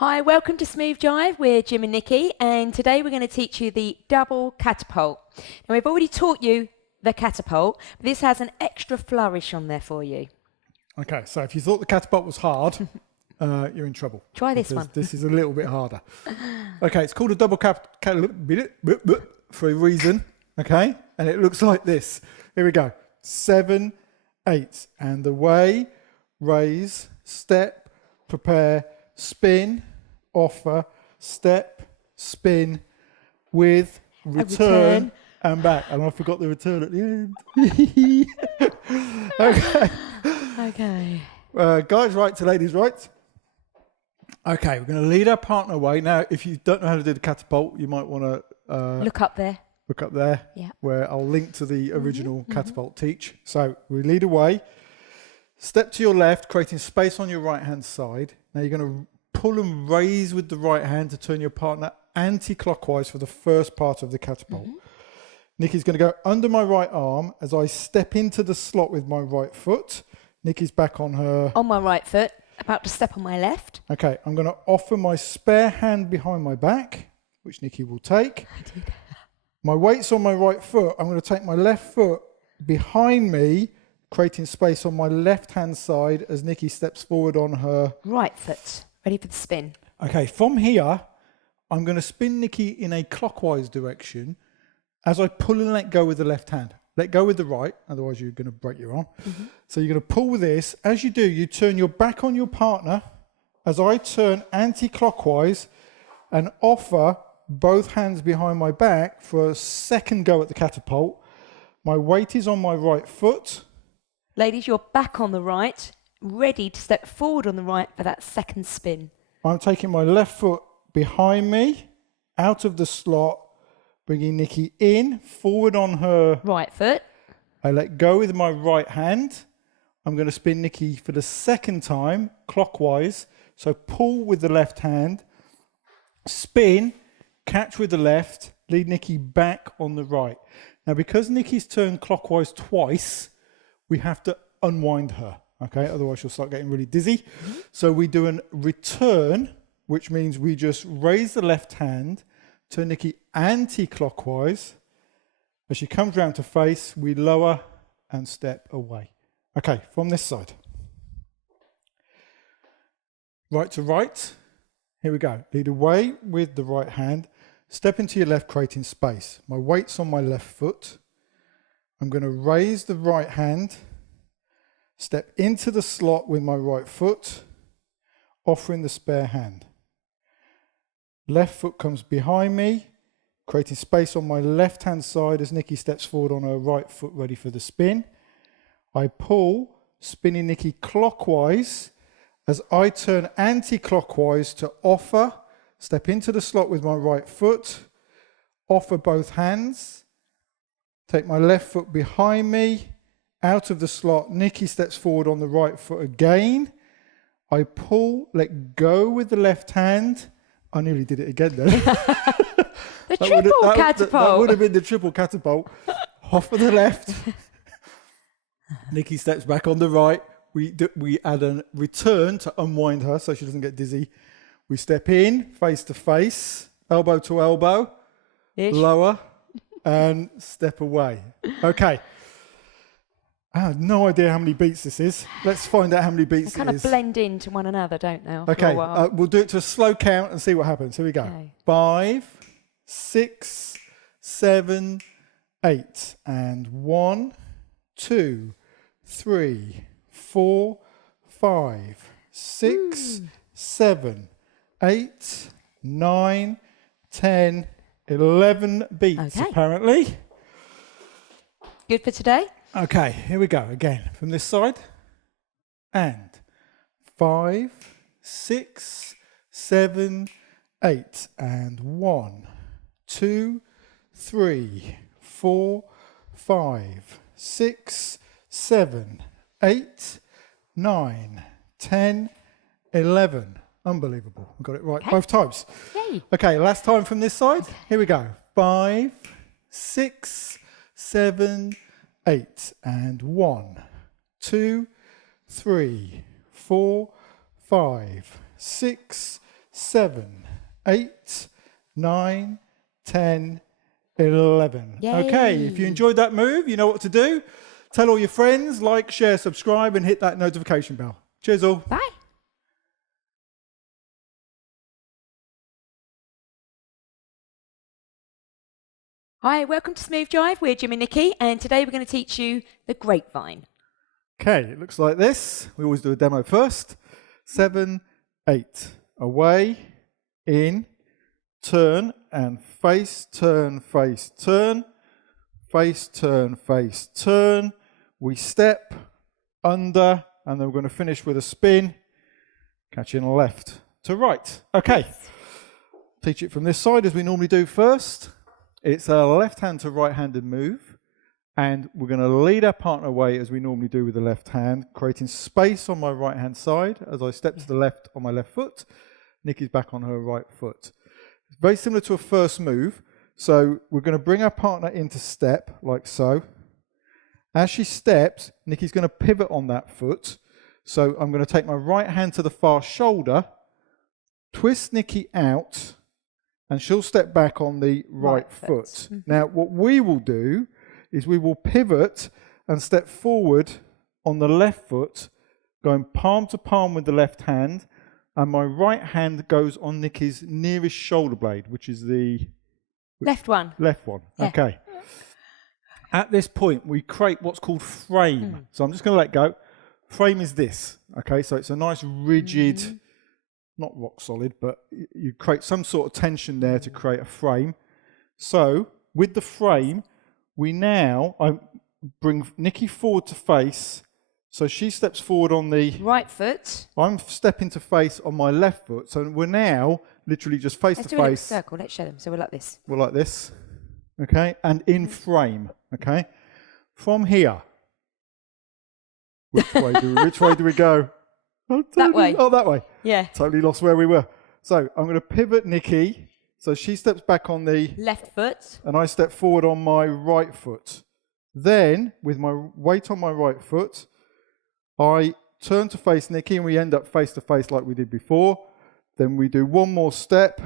Hi, welcome to Smooth Jive. We're Jim and Nikki, and today we're going to teach you the double catapult. Now, we've already taught you the catapult, but this has an extra flourish on there for you. Okay, so if you thought the catapult was hard, you're in trouble. Try this one. This is a little bit harder. Okay, it's called a double catapult for a reason, okay? And it looks like this. Here we go. 7, 8. And away, raise, step, prepare, spin, offer, step, spin, with, return, and back. And I forgot the return at the end. Okay. Okay. Guys right to ladies right. Okay, we're going to lead our partner away. Now, if you don't know how to do the catapult, you might want to Look up there. look up there, Yeah. where I'll link to the original catapult teach. So we lead away. Step to your left, creating space on your right-hand side. Now you're going to pull and raise with the right hand to turn your partner anti-clockwise for the first part of the catapult. Nikki's going to go under my right arm as I step into the slot with my right foot. Nikki's back on her. On my right foot, about to step on my left. Okay, I'm going to offer my spare hand behind my back, which Nikki will take. I did. My weight's on my right foot. I'm going to take my left foot behind me, creating space on my left-hand side as Nikki steps forward on her Right foot, ready for the spin. Okay, from here, I'm going to spin Nikki in a clockwise direction as I pull and let go with the left hand. Let go with the right, otherwise you're going to break your arm. So you're going to pull with this. As you do, you turn your back on your partner as I turn anti-clockwise and offer both hands behind my back for a second go at the catapult. My weight is on my right foot. Ladies, you're back on the right, ready to step forward on the right for that second spin. I'm taking my left foot behind me, out of the slot, bringing Nikki in, forward on her Right foot. I let go with my right hand. I'm going to spin Nikki for the second time, clockwise. So pull with the left hand, spin, catch with the left, lead Nikki back on the right. Now, because Nikki's turned clockwise twice, we have to unwind her, okay? Otherwise, she'll start getting really dizzy. So we do a return, which means we just raise the left hand, turn Nikki anti-clockwise. As she comes round to face, we lower and step away. Okay, from this side. Right to right. Here we go. Lead away with the right hand. Step into your left, creating space. My weight's on my left foot. I'm going to raise the right hand, step into the slot with my right foot, offering the spare hand. Left foot comes behind me, creating space on my left-hand side as Nikki steps forward on her right foot, ready for the spin. I pull, spinning Nikki clockwise as I turn anti-clockwise to offer, step into the slot with my right foot, offer both hands, take my left foot behind me, out of the slot. Nikki steps forward on the right foot again. I pull, let go with the left hand. I nearly did it again then. The triple catapult. That would have been the triple catapult. Off of the left. Nikki steps back on the right. We add a return to unwind her so she doesn't get dizzy. We step in, face to face, elbow to elbow, lower, and step away. Okay. I have no idea how many beats this is. Let's find out how many beats They kind of blend into one another, don't they? Okay, we'll do it to a slow count and see what happens. Here we go. Okay. 5, 6, 7, 8. And 1, 2, 3, 4, 5, 6, 7, 8, 9, 10, 11 beats, Okay. apparently. Good for today? Okay, here we go again from this side. And 5, 6, 7, 8. And 1, 2, 3, 4, 5, 6, 7, 8, 9, 10, 11. Unbelievable. I got it right both times. Yay. Okay, last time from this side. Here we go. 5, 6, 7, 8. And 1, 2, 3, 4, 5, 6, 7, 8, 9, 10, 11. Yay. Okay, if you enjoyed that move, you know what to do. Tell all your friends, like, share, subscribe, and hit that notification bell. Cheers all. Bye. Hi, welcome to Smooth Jive. We're Jim and Nikki, and today we're going to teach you the Grapevine. Okay, it looks like this. We always do a demo first. 7, 8. Away, in, turn, and face, turn, face, turn. Face, turn, face, turn. We step, under, and then we're going to finish with a spin, catching left to right. Okay, teach it from this side as we normally do first. It's a left-hand to right-handed move, and we're going to lead our partner away as we normally do with the left hand, creating space on my right-hand side as I step to the left on my left foot. Nikki's back on her right foot. It's very similar to a first move, so we're going to bring our partner into step, like so. As she steps, Nikki's going to pivot on that foot. So I'm going to take my right hand to the far shoulder, twist Nikki out, and she'll step back on the right foot. Mm-hmm. Now, what we will do is we will pivot and step forward on the left foot, going palm to palm with the left hand, and my right hand goes on Nikki's nearest shoulder blade, which is the... Left one. Left one, yeah. Okay. At this point, we create what's called frame. So I'm just going to let go. Frame is this, okay? So it's a nice rigid, not rock solid, but you create some sort of tension there to create a frame. So with the frame, I bring Nikki forward to face. So she steps forward on the right foot. I'm stepping to face on my left foot. So we're now literally just face to face. Let's do a little circle. Let's show them. So we're like this. We're like this. Okay, and in frame, okay? From here, which way do we go? That way. Oh, that way. Yeah. Totally lost where we were. So I'm going to pivot Nikki, so she steps back on the... left foot. And I step forward on my right foot. Then, with my weight on my right foot, I turn to face Nikki, and we end up face to face like we did before. Then we do one more step,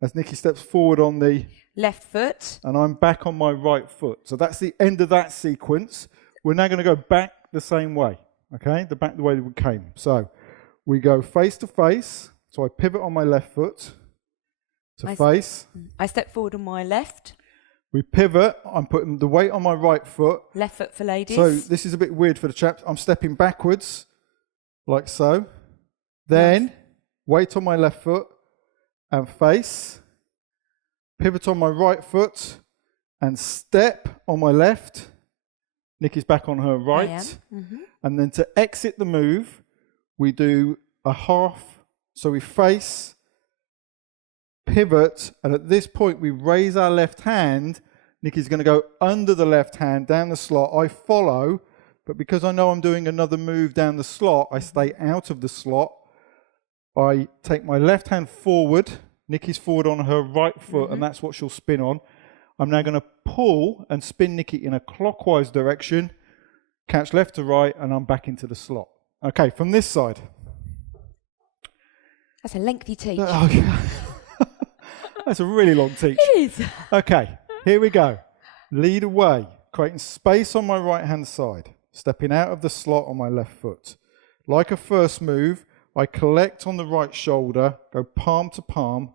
as Nikki steps forward on the... left foot. And I'm back on my right foot. So that's the end of that sequence. We're now going to go back the same way, okay? Back the way that we came. So we go face to face. So I pivot on my left foot to face. I step forward on my left. We pivot. I'm putting the weight on my right foot. Left foot for ladies. So this is a bit weird for the chaps. I'm stepping backwards, like so. Then weight on my left foot and face. Pivot on my right foot and step on my left. Nikki's back on her right. And then to exit the move, we do a half. So we face, pivot, and at this point we raise our left hand. Nikki's going to go under the left hand, down the slot. I follow, but because I know I'm doing another move down the slot, I stay out of the slot. I take my left hand forward. Nikki's forward on her right foot, and that's what she'll spin on. I'm now going to pull and spin Nikki in a clockwise direction, catch left to right, and I'm back into the slot. Okay, from this side. That's a lengthy teach. That's a really long teach. It is. Okay, here we go. Lead away, creating space on my right-hand side, stepping out of the slot on my left foot. Like a first move, I collect on the right shoulder, go palm to palm,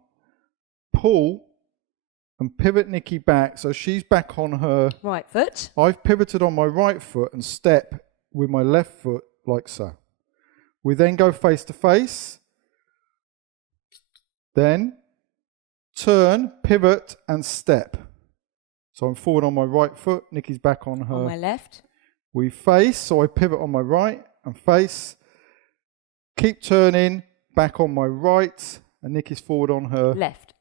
pull, and pivot Nikki back so she's back on her right foot. I've pivoted on my right foot and step with my left foot like so. We then go face to face, then turn, pivot, and step. So I'm forward on my right foot, Nikki's back on her. On my left. We face, so I pivot on my right and face. Keep turning, back on my right, and Nikki's forward on her left.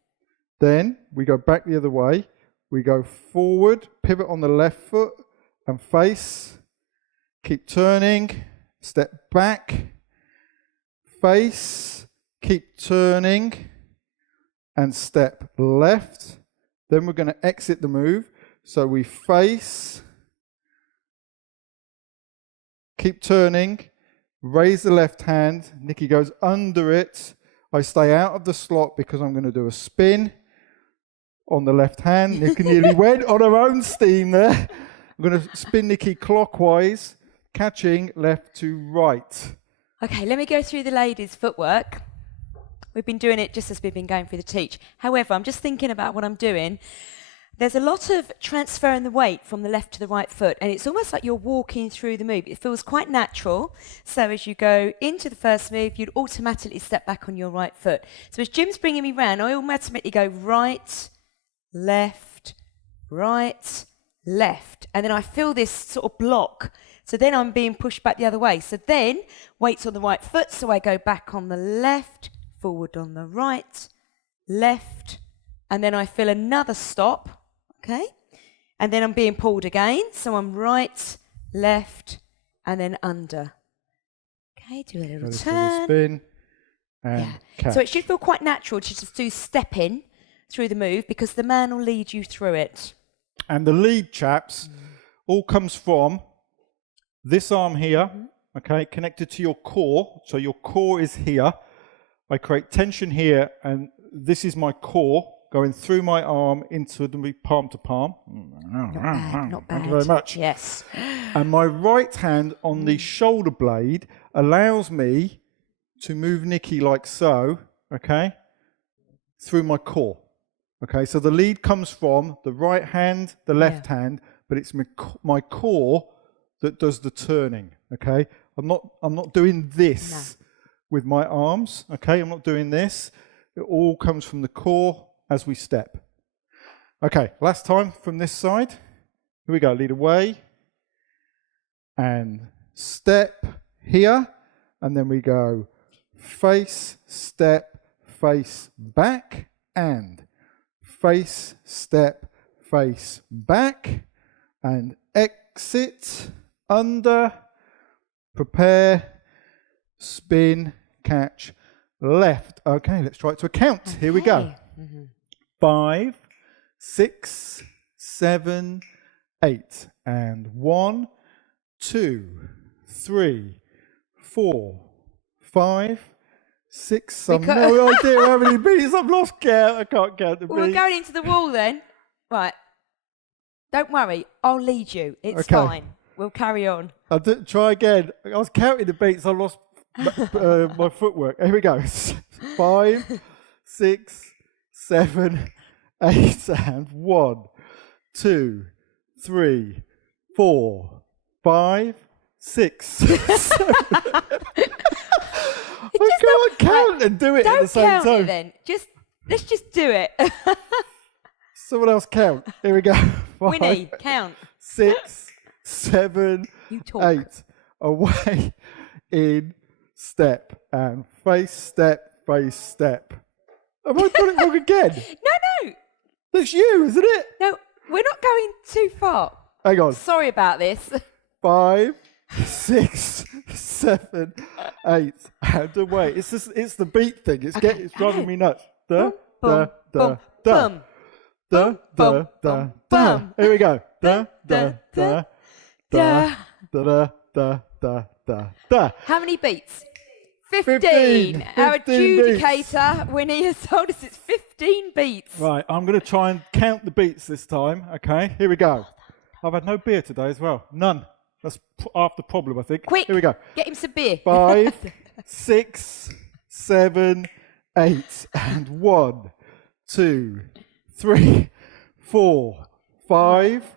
Then we go back the other way. We go forward, pivot on the left foot, and face. Keep turning, step back, face, keep turning, and step left. Then we're going to exit the move. So we face, keep turning, raise the left hand. Nikki goes under it. I stay out of the slot because I'm going to do a spin on the left hand. Nikki nearly went on her own steam there. I'm going to spin Nikki clockwise, catching left to right. Okay, let me go through the ladies' footwork. We've been doing it just as we've been going through the teach. However, I'm just thinking about what I'm doing. There's a lot of transferring the weight from the left to the right foot, and it's almost like you're walking through the move. It feels quite natural. So as you go into the first move, you'd automatically step back on your right foot. So as Jim's bringing me round, I automatically go right, left, right, left. And then I feel this sort of block. So then I'm being pushed back the other way. So then weight's on the right foot, so I go back on the left, forward on the right, left, and then I feel another stop. Okay, and then I'm being pulled again, so I'm right, left, and then under. Okay, do a little turn. Spin and catch. So it should feel quite natural to just do stepping through the move because the man will lead you through it. And the lead, chaps, all comes from this arm here, okay, connected to your core. So your core is here. I create tension here, and this is my core. Going through my arm into the palm to palm. Not bad. Thank you very much. Yes. And my right hand on the shoulder blade allows me to move Nikki like so, okay, through my core. Okay, so the lead comes from the right hand, the left hand, but it's my core that does the turning, okay? I'm not doing this with my arms, okay? I'm not doing this. It all comes from the core as we step. Okay, last time from this side. Here we go, lead away. And step here. And then we go face, step, face, back. And face, step, face, back. And exit, under, prepare, spin, catch, left. Okay, let's try it to a count. Here we go. 5, 6, 7, 8, and 1, 2, 3, 4, 5, 6. I've no idea how many beats. I've lost count. I can't count the beats. We're going into the wall then. Right. Don't worry. I'll lead you. It's fine. We'll carry on. I'll try again. I was counting the beats. I lost my footwork. Here we go. 5, 6, 7, 8, and 1, 2, 3, 4, 5, 6, 7. I can't count and do it at the same time. Don't count it then. Let's just do it. Someone else count. Here we go. 5, Winnie, count. 6, 7, 8. Away, in, step, and face, step, face, step. Have I done it wrong again? No. That's you, isn't it? No, we're not going too far. Hang on. Sorry about this. 5, 6, 7, 8, and away. It's the beat thing. It's driving me nuts. Da, da, da, da. Da, da, da, da. Here we go. Da, da, da, da, da, da, da, da, da. How many beats? 15. Our 15 adjudicator, beats. Winnie, has told us it's 15 beats. Right, I'm going to try and count the beats this time. Okay, here we go. I've had no beer today as well. None. That's half the problem, I think. Quick, here we go. Get him some beer. 5, 6, 7, 8, and 1, 2, 3, 4, 5,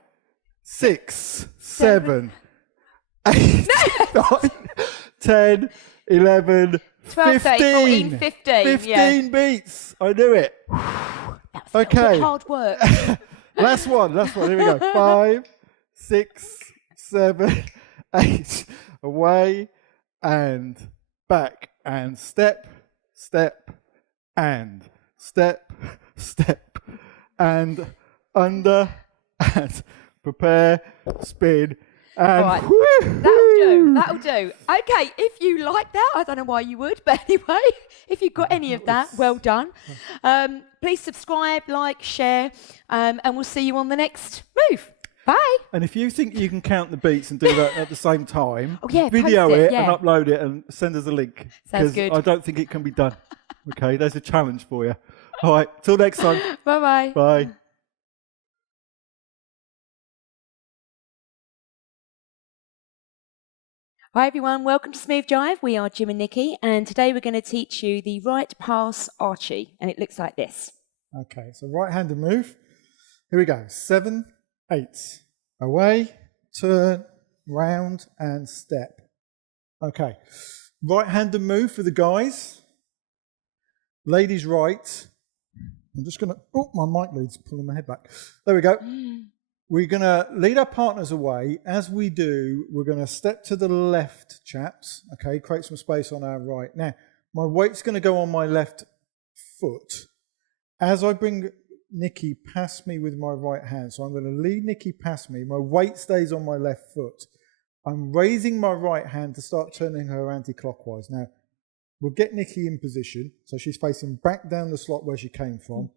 6, 7, 8, 9, 10, 11, 12, 15. 15. 15 beats. I knew it. That's a little bit hard work. Last one. Here we go. 5, 6, 7, 8. Away and back and step, step, and step, step, and under, and prepare, spin, and right. That'll do. Okay, if you like that, I don't know why you would, but anyway, if you've got any of that, well done. Please subscribe, like, share, and we'll see you on the next move. Bye. And if you think you can count the beats and do that at the same time, video post it yeah. and upload it and send us a link. Sounds good. I don't think it can be done. Okay, there's a challenge for you. All right, till next time. Bye-bye. Bye. Hi everyone, welcome to Smooth Jive. We are Jim and Nikki, and today we're going to teach you the right pass Archie, and it looks like this. Okay, so right-handed move. Here we go. 7, 8. Away, turn, round, and step. Okay, right-handed move for the guys. Ladies right. I'm just going to, oh, my mic lead's pulling my head back. There we go. We're going to lead our partners away. As we do, we're going to step to the left, chaps. Okay, create some space on our right. Now, my weight's going to go on my left foot. As I bring Nikki past me with my right hand, so I'm going to lead Nikki past me. My weight stays on my left foot. I'm raising my right hand to start turning her anti-clockwise. Now, we'll get Nikki in position, so she's facing back down the slot where she came from,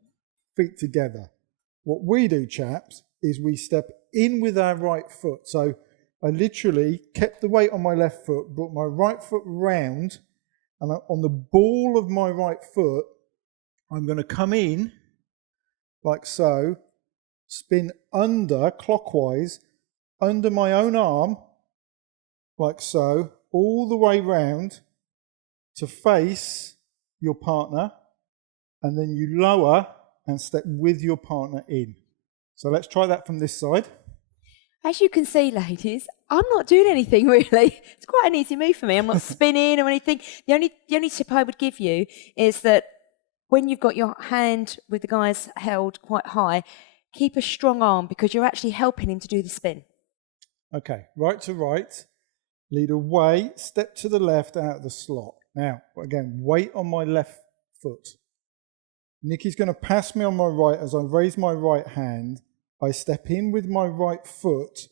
feet together. What we do, chaps, is we step in with our right foot. So I literally kept the weight on my left foot, brought my right foot round, and on the ball of my right foot, I'm going to come in like so, spin under, clockwise, under my own arm, like so, all the way round to face your partner, and then you lower and step with your partner in. So let's try that from this side. As you can see, ladies, I'm not doing anything really. It's quite an easy move for me. I'm not spinning or anything. The only tip I would give you is that when you've got your hand with the guys held quite high, keep a strong arm because you're actually helping him to do the spin. Okay, right to right, lead away, step to the left out of the slot. Now, again, weight on my left foot. Nikki's going to pass me on my right. As I raise my right hand, I step in with my right foot,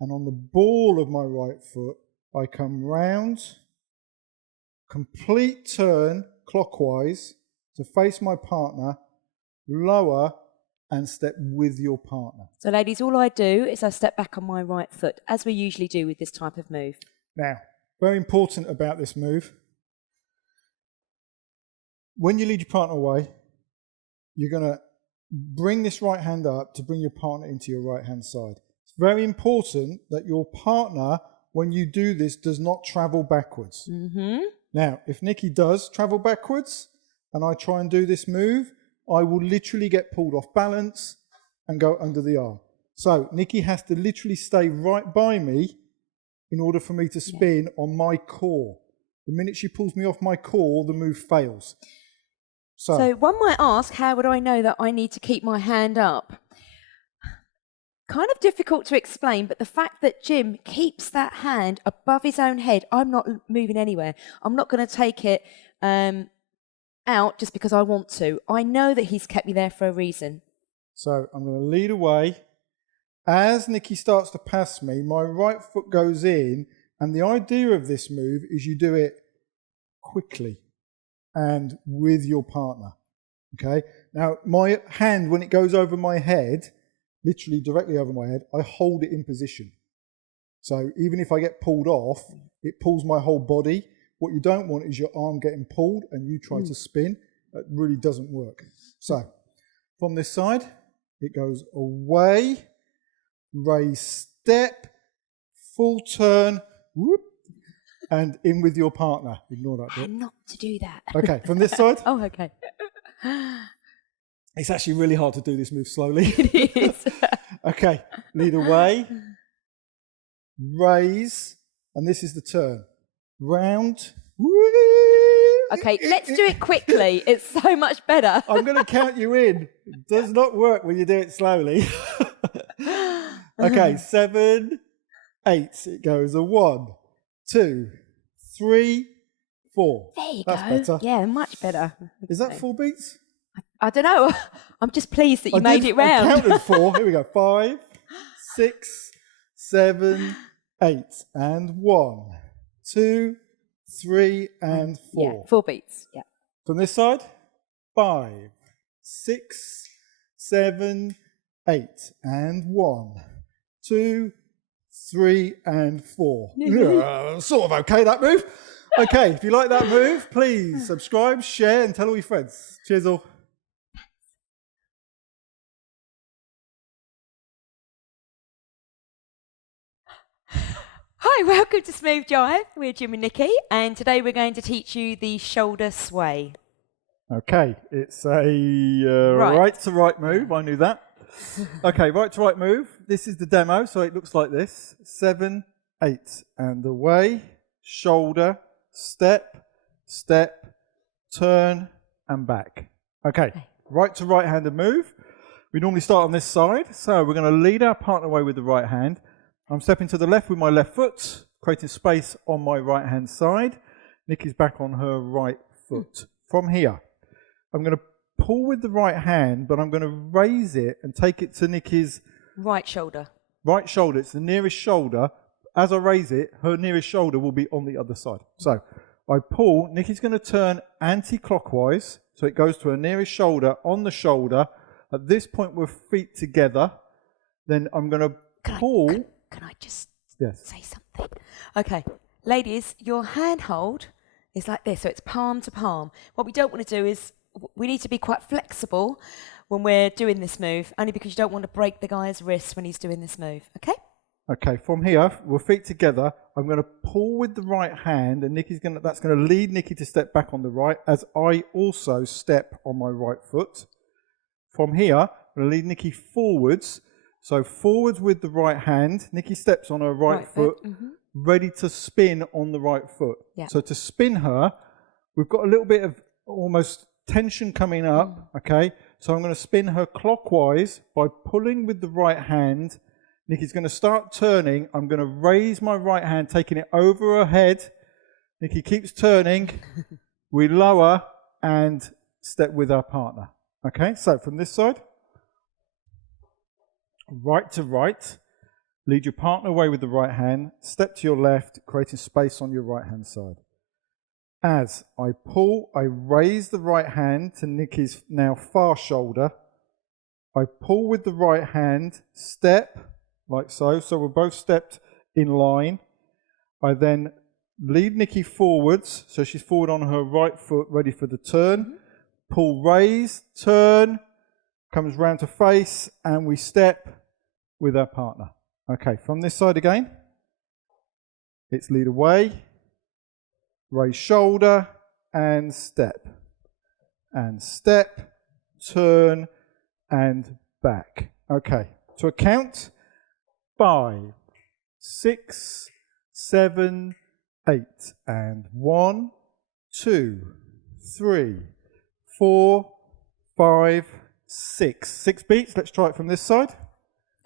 and on the ball of my right foot, I come round, complete turn clockwise to face my partner, lower, and step with your partner. So ladies, all I do is I step back on my right foot, as we usually do with this type of move. Now, very important about this move, when you lead your partner away, you're going to bring this right hand up to bring your partner into your right hand side. It's very important that your partner, when you do this, does not travel backwards. Now, if Nikki does travel backwards and I try and do this move, I will literally get pulled off balance and go under the arm. So Nikki has to literally stay right by me in order for me to spin on my core. The minute she pulls me off my core, the move fails. So one might ask, how would I know that I need to keep my hand up? Kind of difficult to explain, but the fact that Jim keeps that hand above his own head, I'm not moving anywhere. I'm not going to take it out just because I want to. I know that he's kept me there for a reason. So I'm going to lead away. As Nikki starts to pass me, my right foot goes in, and the idea of this move is you do it quickly and with your partner. Okay? Now, my hand, when it goes over my head, literally directly over my head, I hold it in position. So even if I get pulled off, it pulls my whole body. What you don't want is your arm getting pulled and you try to spin. That really doesn't work. So from this side, it goes away, raise step, full turn, whoop, and in with your partner. Ignore that bit. Not to do that. Okay, from this side. Oh, okay. It's actually really hard to do this move slowly. It is. Okay, lead away, raise, and this is the turn. Round. Okay, let's do it quickly. It's so much better. I'm going to count you in. It does not work when you do it slowly. Okay, 7, 8. It goes a 1, 2, 3, 4. There you That's go. better. Yeah, much better. Is that 4 beats? I don't know. I'm just pleased that you made it round. I counted 4. Here we go. 5, 6, 7, 8. And 1, 2, 3, and 4. Yeah, 4 beats. Yeah. From this side, 5, 6, 7, 8. And 1, 2, 3, and 4. Yeah, sort of okay, that move. Okay, if you like that move, please subscribe, share, and tell all your friends. Cheers all. Hi, welcome to Smooth Jive. We're Jim and Nikki, and today we're going to teach you the shoulder sway. Okay, it's a right to right move. I knew that. Okay, right to right move. This is the demo, so it looks like this. 7, 8, and away. Shoulder, step, step, turn, and back. Okay, right to right-handed move. We normally start on this side, so we're going to lead our partner away with the right hand. I'm stepping to the left with my left foot, creating space on my right-hand side. Nikki's back on her right foot. From here, I'm going to pull with the right hand, but I'm going to raise it and take it to Nikki's right shoulder. Right shoulder. It's the nearest shoulder. As I raise it, her nearest shoulder will be on the other side. So I pull. Nikki's going to turn anti-clockwise, so it goes to her nearest shoulder on the shoulder. At this point, we're feet together. Then I'm going to pull. Can I just say something? Okay, ladies, your hand hold is like this, so it's palm to palm. What we don't want to do is we need to be quite flexible when we're doing this move, only because you don't want to break the guy's wrist when he's doing this move, okay? Okay, from here, we're feet together. I'm going to pull with the right hand, and that's going to lead Nikki to step back on the right, as I also step on my right foot. From here, I'm going to lead Nikki forwards. So forwards with the right hand. Nikki steps on her right foot, ready to spin on the right foot. Yeah. So to spin her, we've got a little bit of almost tension coming up, okay? So I'm going to spin her clockwise by pulling with the right hand. Nikki's going to start turning. I'm going to raise my right hand, taking it over her head. Nikki keeps turning. We lower and step with our partner. Okay, so from this side, right to right, lead your partner away with the right hand, step to your left, creating space on your right hand side. As I pull, I raise the right hand to Nikki's now far shoulder. I pull with the right hand, step, like so. So we're both stepped in line. I then lead Nikki forwards, so she's forward on her right foot, ready for the turn. Pull, raise, turn, comes round to face, and we step with our partner. Okay, from this side again, it's lead away, raise shoulder, and step, turn, and back. Okay, to a count, 5, 6, 7, 8, and 1, 2, 3, 4, 5, 6. 6 beats. Let's try it from this side.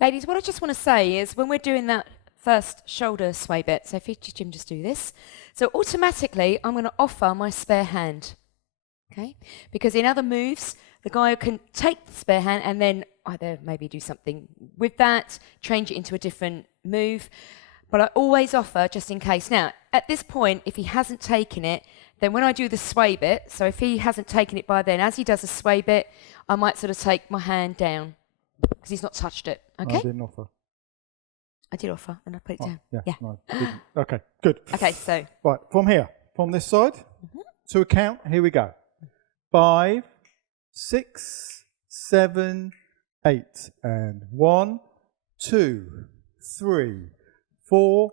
Ladies, what I just want to say is when we're doing that first shoulder sway bit, so if you, Jim, just do this. So automatically, I'm going to offer my spare hand, okay? Because in other moves, the guy can take the spare hand and then either maybe do something with that, change it into a different move. But I always offer just in case. Now, at this point, if he hasn't taken it, then when I do the sway bit, so if he hasn't taken it by then, as he does a sway bit, I might sort of take my hand down because he's not touched it. Okay? I didn't offer. I did offer, and I put it down. Yeah. No, okay, good. Okay, so. Right, from here, from this side, to a count, here we go. 5, 6, 7, 8, and 1, 2, 3, 4,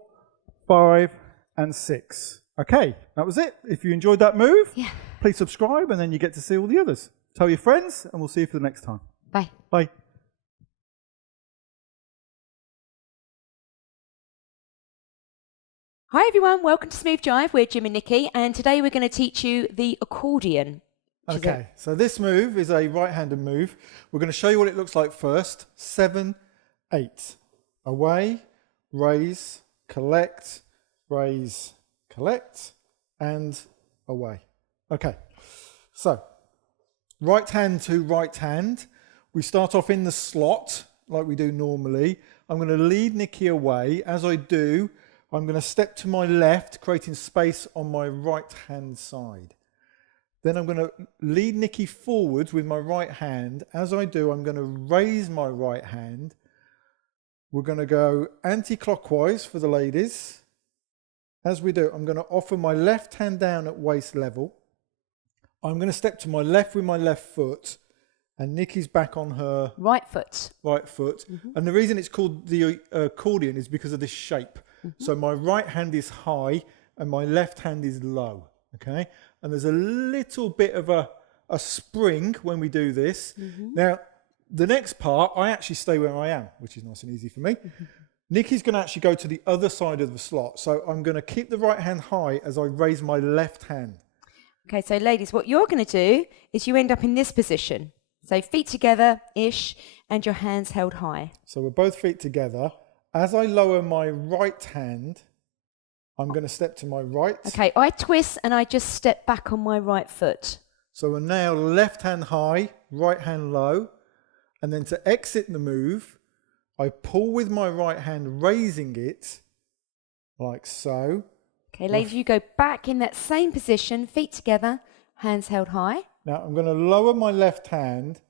5, and 6. Okay, that was it. If you enjoyed that move, please subscribe, and then you get to see all the others. Tell your friends, and we'll see you for the next time. Bye. Bye. Hi everyone, welcome to Smooth Jive. We're Jim and Nikki, and today we're going to teach you the accordion. Okay, so this move is a right-handed move. We're going to show you what it looks like first. 7, 8. Away, raise, collect, raise, collect, and away. Okay, so right hand to right hand. We start off in the slot like we do normally. I'm going to lead Nikki away. As I do, I'm going to step to my left, creating space on my right hand side. Then I'm going to lead Nikki forwards with my right hand. As I do, I'm going to raise my right hand, We're going to go anti-clockwise for the ladies. As we do, I'm going to offer my left hand down at waist level. I'm going to step to my left with my left foot, and Nikki's back on her right foot. Right foot. And the reason it's called the accordion is because of this shape. So my right hand is high and my left hand is low. Okay, and there's a little bit of a spring when we do this. Now, the next part, I actually stay where I am, which is nice and easy for me. Nikki's going to actually go to the other side of the slot. So I'm going to keep the right hand high as I raise my left hand. Okay, so ladies, what you're going to do is you end up in this position. So feet together-ish and your hands held high. So we're both feet together. As I lower my right hand, I'm going to step to my right. Okay, I twist and I just step back on my right foot. So we're now left hand high, right hand low. And then to exit the move, I pull with my right hand, raising it like so. Okay, ladies, you go back in that same position, feet together, hands held high. Now I'm going to lower my left hand,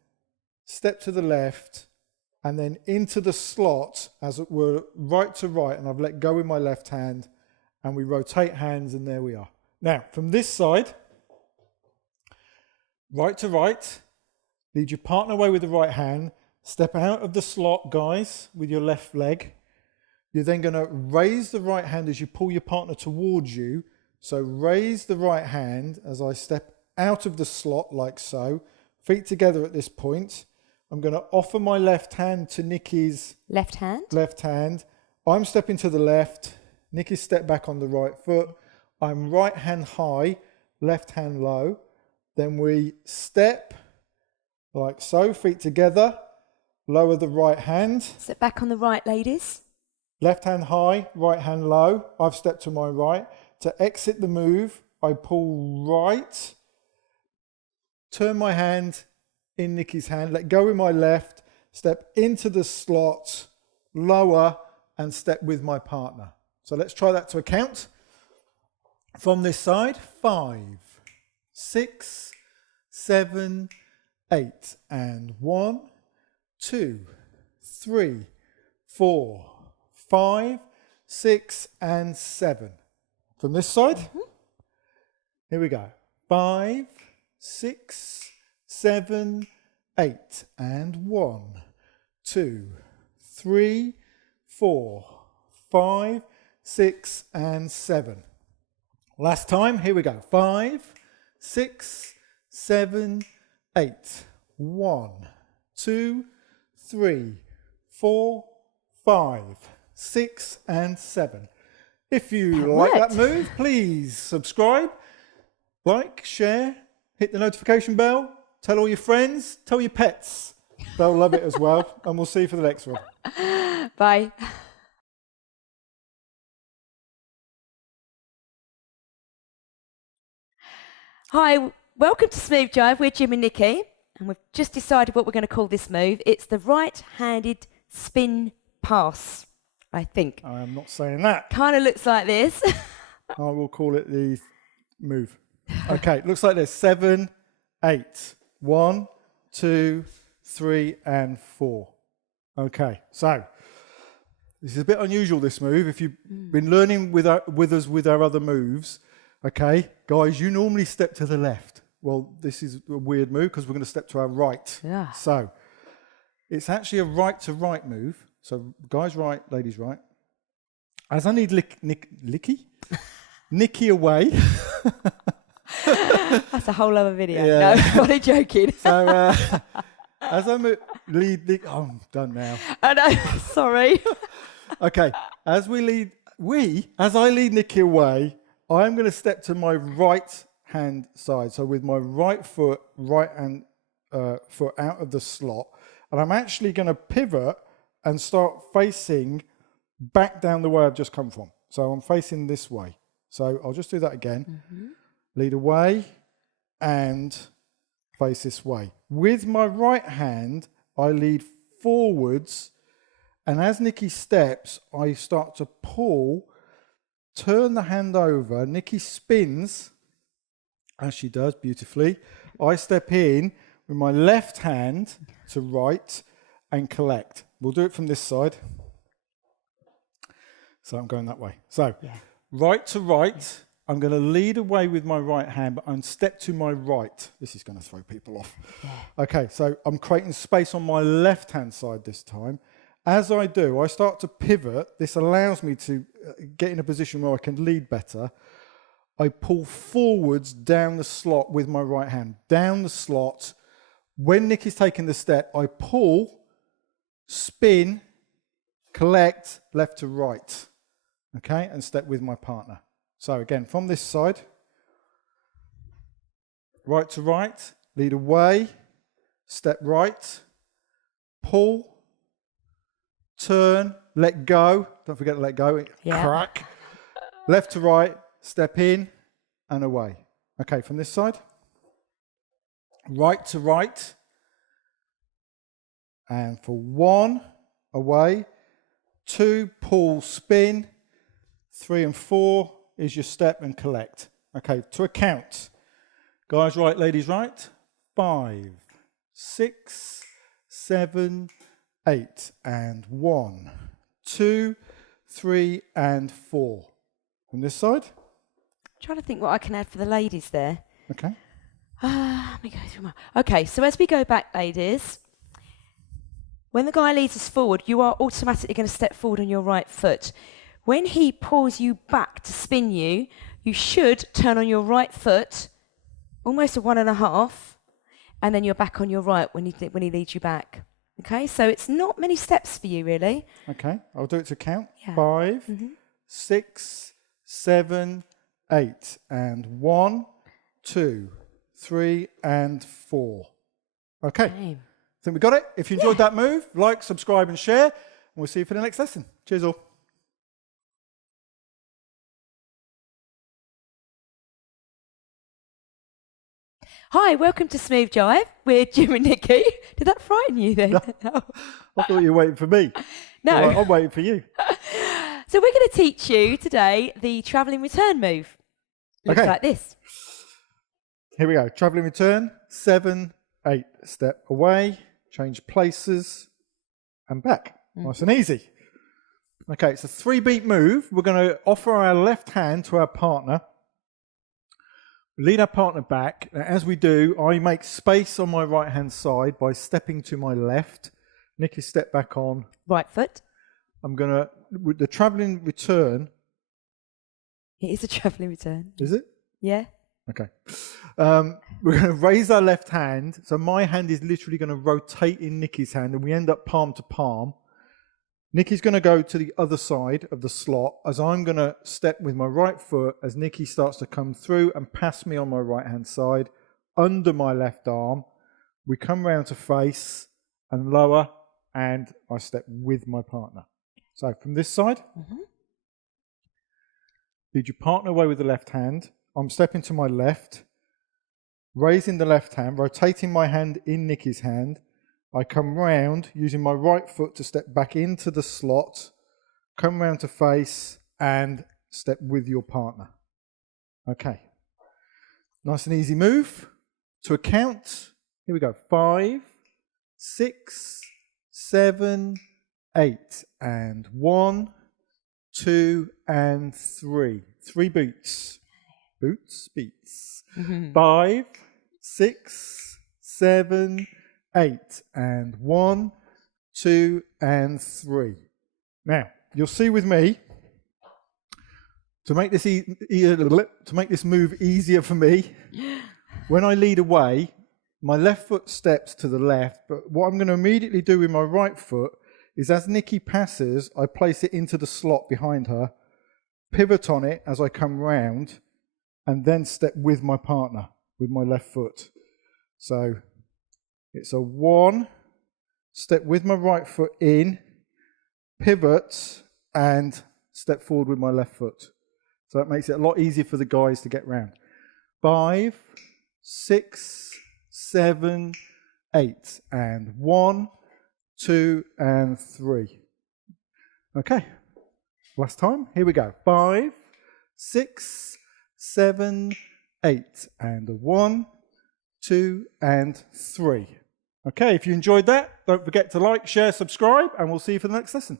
step to the left, and then into the slot as it were right to right. And I've let go with my left hand, and we rotate hands, and there we are. Now, from this side, right to right, lead your partner away with the right hand, step out of the slot, guys, with your left leg. You're then going to raise the right hand as you pull your partner towards you. So raise the right hand as I step out of the slot like so. Feet together at this point. I'm going to offer my left hand to Nikki's left hand. I'm stepping to the left. Nikki's step back on the right foot. I'm right hand high, left hand low. Then we step like so, feet together. Lower the right hand. Step back on the right, ladies. Left hand high, right hand low. I've stepped to my right. To exit the move, I pull right. Turn my hand in Nikki's hand. Let go with my left. Step into the slot, lower, and step with my partner. So let's try that to a count. From this side, 5, 6, 7, 8. And 1, 2, 3, 4, 5, 6, and 7. From this side, here we go. 5, 6, 7, 8. And 1, 2, 3, 4, 5, 6, and 7. Last time, here we go. 5, 6, 7, 8. 1, 2, 3, 4, 5, 6, and 7. If you like that move, please subscribe, like, share, hit the notification bell, tell all your friends, tell your pets. They'll love it as well. And we'll see you for the next one. Bye. Hi, welcome to Smooth Jive. We're Jim and Nikki, and we've just decided what we're going to call this move. It's the right-handed spin pass, I think. I am not saying that. Kind of looks like this. I will call it the move. Okay, looks like this. 7, 8. 1, 2, 3, and 4. Okay, so this is a bit unusual, this move. If you've been learning with us with our other moves, okay, guys, you normally step to the left. Well, this is a weird move because we're going to step to our right. Yeah. So it's actually a right to right move. So guys right, ladies right. As I need Nikki away. That's a whole other video. Yeah. No, I'm only joking. So as I lead Nick, oh, I'm done now. I know, sorry. Okay, as I lead Nikki away, I'm going to step to my right hand side. So with my right foot out of the slot, and I'm actually going to pivot and start facing back down the way I've just come from. So I'm facing this way. So I'll just do that again. Lead away and face this way. With my right hand, I lead forwards, and as Nikki steps, I start to pull, turn the hand over. Nikki spins, as she does beautifully. I step in with my left hand to right and collect. We'll do it from this side. So I'm going that way. So Yeah. right to right, I'm going to lead away with my right hand, but I'm step to my right. This is going to throw people off. Yeah. Okay, so I'm creating space on my left-hand side this time. As I do, I start to pivot. This allows me to get in a position where I can lead better. I pull forwards down the slot with my right hand, down the slot. When Nick is taking the step, I pull, spin, collect, left to right, okay, and step with my partner. So again, from this side, right to right, lead away, step right, pull, turn, let go. Don't forget to let go. Yeah. Crack. Left to right, step in and away. Okay, from this side. Right to right. And for 1, away. 2, pull, spin. 3 and 4 is your step and collect. Okay, to a count. Guys right, ladies right. 5, 6, 7, 8, and 1, 2, 3, and 4. From this side. Trying to think what I can add for the ladies there. Okay. Let me go through my... Okay, so as we go back, ladies, when the guy leads us forward, you are automatically going to step forward on your right foot. When he pulls you back to spin you, you should turn on your right foot, almost a 1.5, and then you're back on your right when he leads you back. Okay, so it's not many steps for you, really. Okay, I'll do it to count. Yeah. 5, 6, 7, 8, and 1, 2, 3, and 4. Okay, Same. think we got it. If you enjoyed that move, like, subscribe, and share, and we'll see you for the next lesson. Cheers all. Hi, welcome to Smooth Jive. We're Jim and Nikki. Did that frighten you then? No. I thought you were waiting for me. No. Well, I'm waiting for you. So we're going to teach you today the travelling return move. Looks Okay. like this. Here we go. Travelling return, 7, 8. Step away, change places, and back. Nice and easy. Okay, it's a 3-beat move. We're going to offer our left hand to our partner. Lead our partner back. Now, as we do, I make space on my right-hand side by stepping to my left. Nikki, step back on. Right foot. I'm going to, with the travelling return. It is a travelling return. Is it? Yeah. Okay. We're going to raise our left hand. So my hand is literally going to rotate in Nikki's hand, and we end up palm to palm. Nikki's going to go to the other side of the slot as I'm going to step with my right foot as Nikki starts to come through and pass me on my right-hand side under my left arm. We come round to face and lower, and I step with my partner. So from this side, lead your partner away with the left hand. I'm stepping to my left, raising the left hand, rotating my hand in Nikki's hand. I come round using my right foot to step back into the slot, come round to face, and step with your partner. Okay. Nice and easy move. To a count, here we go. 5, 6, 7, 8, and 1, 2, and 3. 3 boots. Boots, beats. 5, 6, 7, 8, and 1, 2, and 3. Now, you'll see with me, to make this move easier for me, when I lead away, my left foot steps to the left, but what I'm going to immediately do with my right foot is as Nikki passes, I place it into the slot behind her, pivot on it as I come round, and then step with my partner with my left foot. So it's a 1, step with my right foot in, pivot, and step forward with my left foot. So that makes it a lot easier for the guys to get round. 5, 6, 7, 8, and 1, 2, and 3. Okay, last time. Here we go. 5, 6, 7, 8, and 1, 2, and 3. Okay, if you enjoyed that, don't forget to like, share, subscribe, and we'll see you for the next lesson.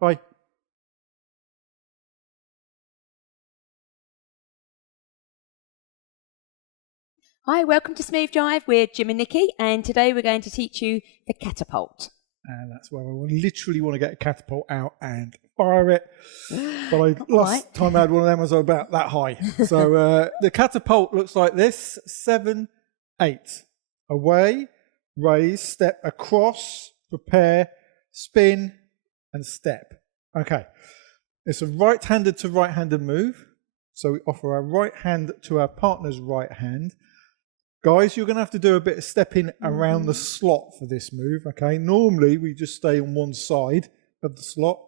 Bye. Hi, welcome to Smooth Jive. We're Jim and Nikki, and today we're going to teach you the catapult. And that's where I literally want to get a catapult out and fire it. But last time I had one of them was about that high. So the catapult looks like this: 7, 8. Away, raise, step across, prepare, spin, and step. Okay. It's a right-handed to right-handed move. So we offer our right hand to our partner's right hand. Guys, you're going to have to do a bit of stepping around the slot for this move, okay? Normally, we just stay on one side of the slot.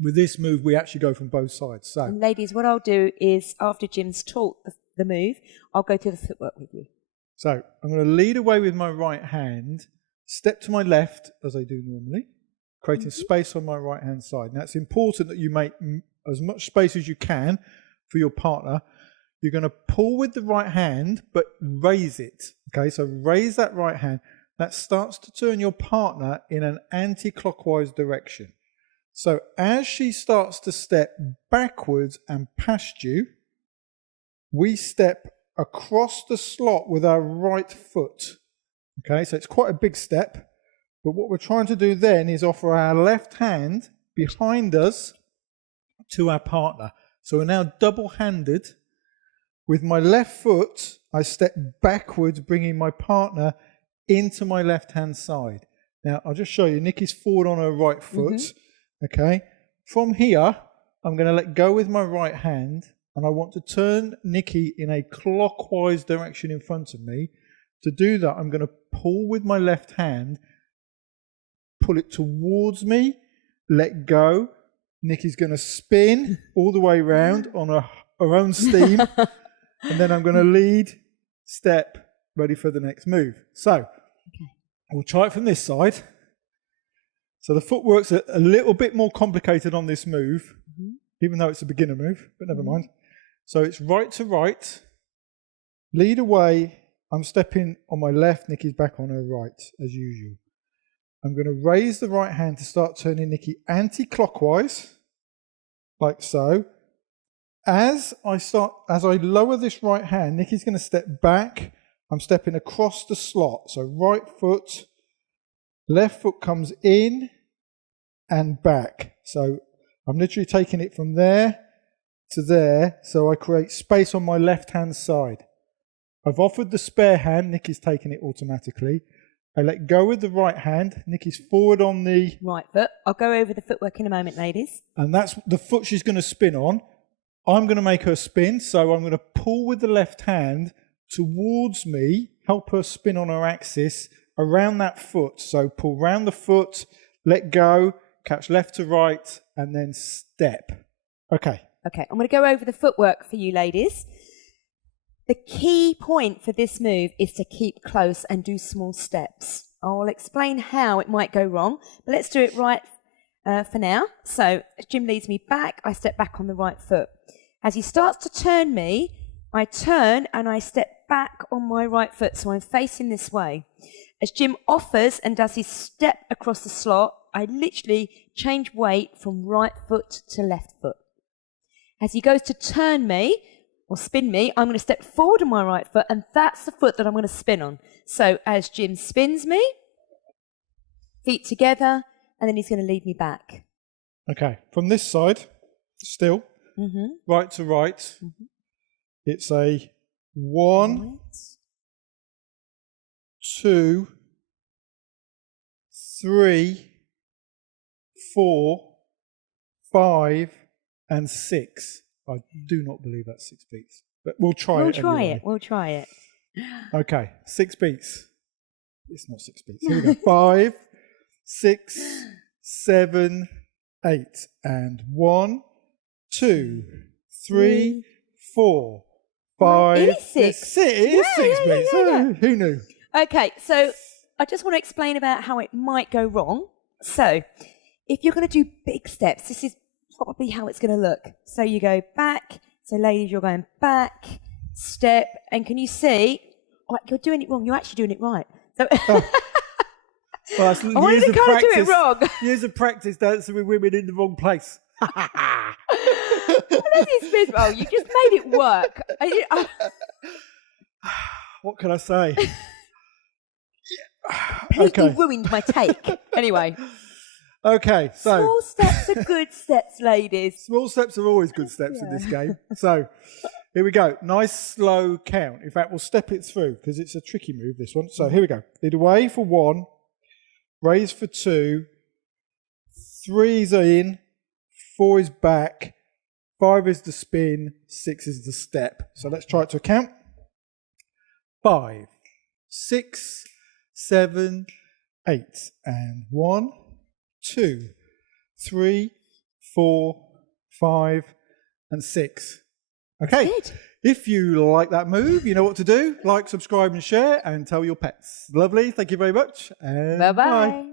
With this move, we actually go from both sides. So, and ladies, what I'll do is, after Jim's taught the move, I'll go through the footwork with you. So, I'm going to lead away with my right hand, step to my left, as I do normally, creating space on my right-hand side. Now, it's important that you make as much space as you can for your partner. You're going to pull with the right hand, but raise it. Okay, so raise that right hand. That starts to turn your partner in an anti-clockwise direction. So as she starts to step backwards and past you, we step across the slot with our right foot. Okay, so it's quite a big step. But what we're trying to do then is offer our left hand behind us to our partner. So we're now double-handed. With my left foot, I step backwards, bringing my partner into my left-hand side. Now, I'll just show you. Nikki's forward on her right foot. Okay. From here, I'm going to let go with my right hand, and I want to turn Nikki in a clockwise direction in front of me. To do that, I'm going to pull with my left hand, pull it towards me, let go. Nikki's going to spin all the way around on her own steam. And then I'm going to lead, step, ready for the next move. So, we'll try it from this side. So the footwork's a little bit more complicated on this move, even though it's a beginner move, but never mind. So it's right to right, lead away. I'm stepping on my left, Nikki's back on her right, as usual. I'm going to raise the right hand to start turning Nikki anti-clockwise, like so. As I lower this right hand, Nikki's going to step back. I'm stepping across the slot. So right foot, left foot comes in and back. So I'm literally taking it from there to there. So I create space on my left-hand side. I've offered the spare hand. Nikki's taking it automatically. I let go with the right hand. Nikki's forward on the right foot. I'll go over the footwork in a moment, ladies. And that's the foot she's going to spin on. I'm going to make her spin, so I'm going to pull with the left hand towards me, help her spin on her axis around that foot. So pull round the foot, let go, catch left to right, and then step. Okay. Okay, I'm going to go over the footwork for you ladies. The key point for this move is to keep close and do small steps. I'll explain how it might go wrong, but let's do it right for now. So as Jim leads me back, I step back on the right foot. As he starts to turn me, I turn and I step back on my right foot, so I'm facing this way. As Jim offers and does his step across the slot, I literally change weight from right foot to left foot. As he goes to turn me, or spin me, I'm going to step forward on my right foot, and that's the foot that I'm going to spin on. So as Jim spins me, feet together, and then he's going to lead me back. Okay, from this side, still. Right to right. It's a 1, 2, 3, 4, 5, and 6. I do not believe that's 6 beats, but we'll try it anyway. We'll try it. Okay, 6 beats. It's not 6 beats. Here we go. 5, 6, 7, 8, and 1, 2, 3, 4, 5. It is 6. It is 6 beats. Yeah. Who knew? Okay, so I just want to explain about how it might go wrong. So if you're going to do big steps, this is probably how it's going to look. So you go back. So ladies, you're going back, step, and can you see? Oh, you're doing it wrong. You're actually doing it right. So Well, that's I wanted to kind of do it wrong. Years of practice dancing with women in the wrong place. Oh, you just made it work. what can I say? Completely ruined my take. Anyway. Okay, so. Small steps are good steps, ladies. Small steps are always good steps in this game. So, here we go. Nice slow count. In fact, we'll step it through because it's a tricky move, this one. So, here we go. Lead away for 1. Raise for 2. 3 is in. 4 is back. 5 is the spin. 6 is the step. So, let's try it to a count. 5, 6, 7, 8. And 1, 2, 3, 4, 5, and 6. Okay. If you like that move, you know what to do. Like, subscribe, and share, and tell your pets. Lovely. Thank you very much. And bye-bye. Bye.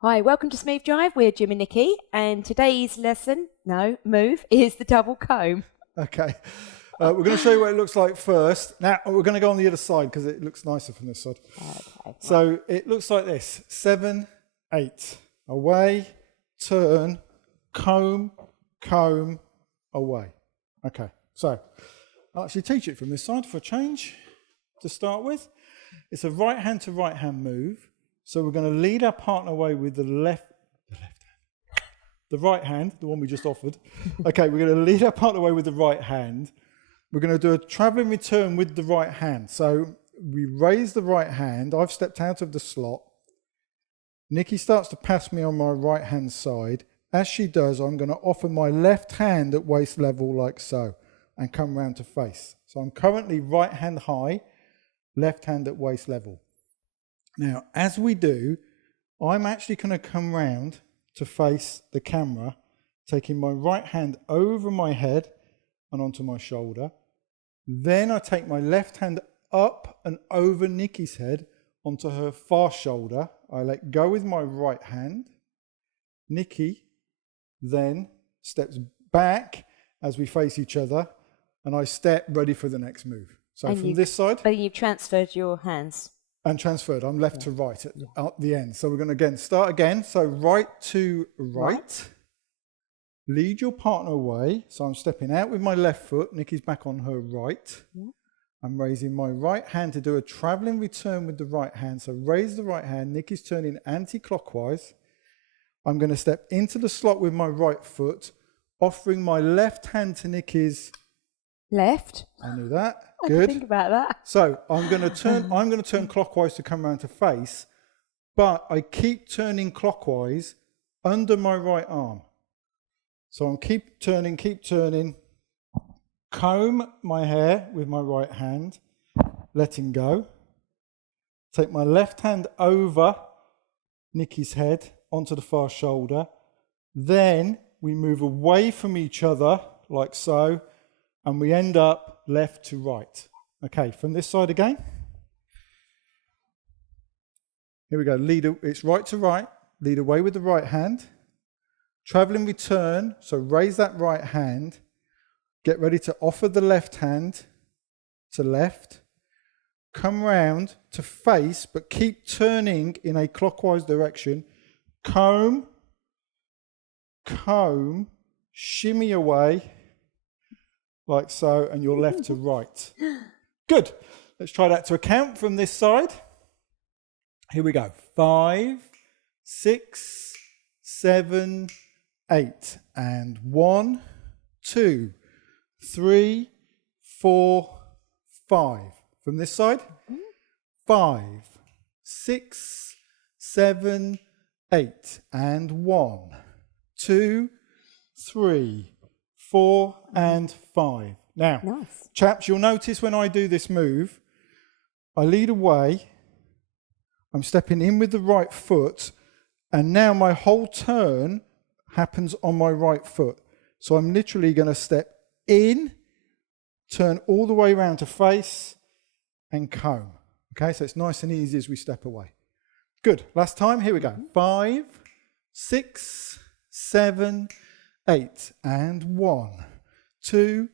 Hi, welcome to Smooth Jive. We're Jim and Nikki, and today's move is the double comb. Okay. We're going to show you what it looks like first. Now, we're going to go on the other side because it looks nicer from this side. Okay. So it looks like this. 7, 8. Away, turn, comb, comb, away. Okay. So I'll actually teach it from this side for a change to start with. It's a right hand to right hand move. So we're going to lead our partner away with the right hand, the one we just offered. Okay, we're going to lead our partner away with the right hand. We're going to do a travelling return with the right hand. So we raise the right hand. I've stepped out of the slot. Nikki starts to pass me on my right hand side. As she does, I'm going to offer my left hand at waist level like so and come round to face. So I'm currently right hand high, left hand at waist level. Now, as we do, I'm actually going to come round to face the camera, taking my right hand over my head and onto my shoulder. Then I take my left hand up and over Nikki's head onto her far shoulder. I let go with my right hand. Nikki then steps back as we face each other, and I step ready for the next move. So from this side. But you've transferred your hands. And transferred. I'm left to right at the end. So we're going to again start again. So right to right. Lead your partner away. So I'm stepping out with my left foot. Nikki's back on her right. Yeah. I'm raising my right hand to do a travelling return with the right hand. So raise the right hand. Nikki's turning anti-clockwise. I'm going to step into the slot with my right foot, offering my left hand to Nikki's left. I knew that. Good. Think about that. So I'm going to turn clockwise to come around to face, but I keep turning clockwise under my right arm. So I'm keep turning, comb my hair with my right hand, letting go. Take my left hand over Nikki's head onto the far shoulder. Then we move away from each other like so, and we end up left to right. Okay, from this side again. Here we go. It's right to right. Lead away with the right hand. Travelling return. So raise that right hand. Get ready to offer the left hand to left. Come round to face, but keep turning in a clockwise direction. Comb, comb, shimmy away. Like so, and you're left to right. Good. Let's try that to a count from this side. Here we go. 5, 6, 7, 8. And 1, 2, 3, 4, 5. From this side. 5, 6, 7, 8. And 1, 2, 3, 4 and 5. Now, nice. Chaps, you'll notice when I do this move, I lead away, I'm stepping in with the right foot, and now my whole turn happens on my right foot. So I'm literally going to step in, turn all the way around to face, and comb. Okay, so it's nice and easy as we step away. Good. Last time, here we go. 5, 6, 7, 8, and 1, 2,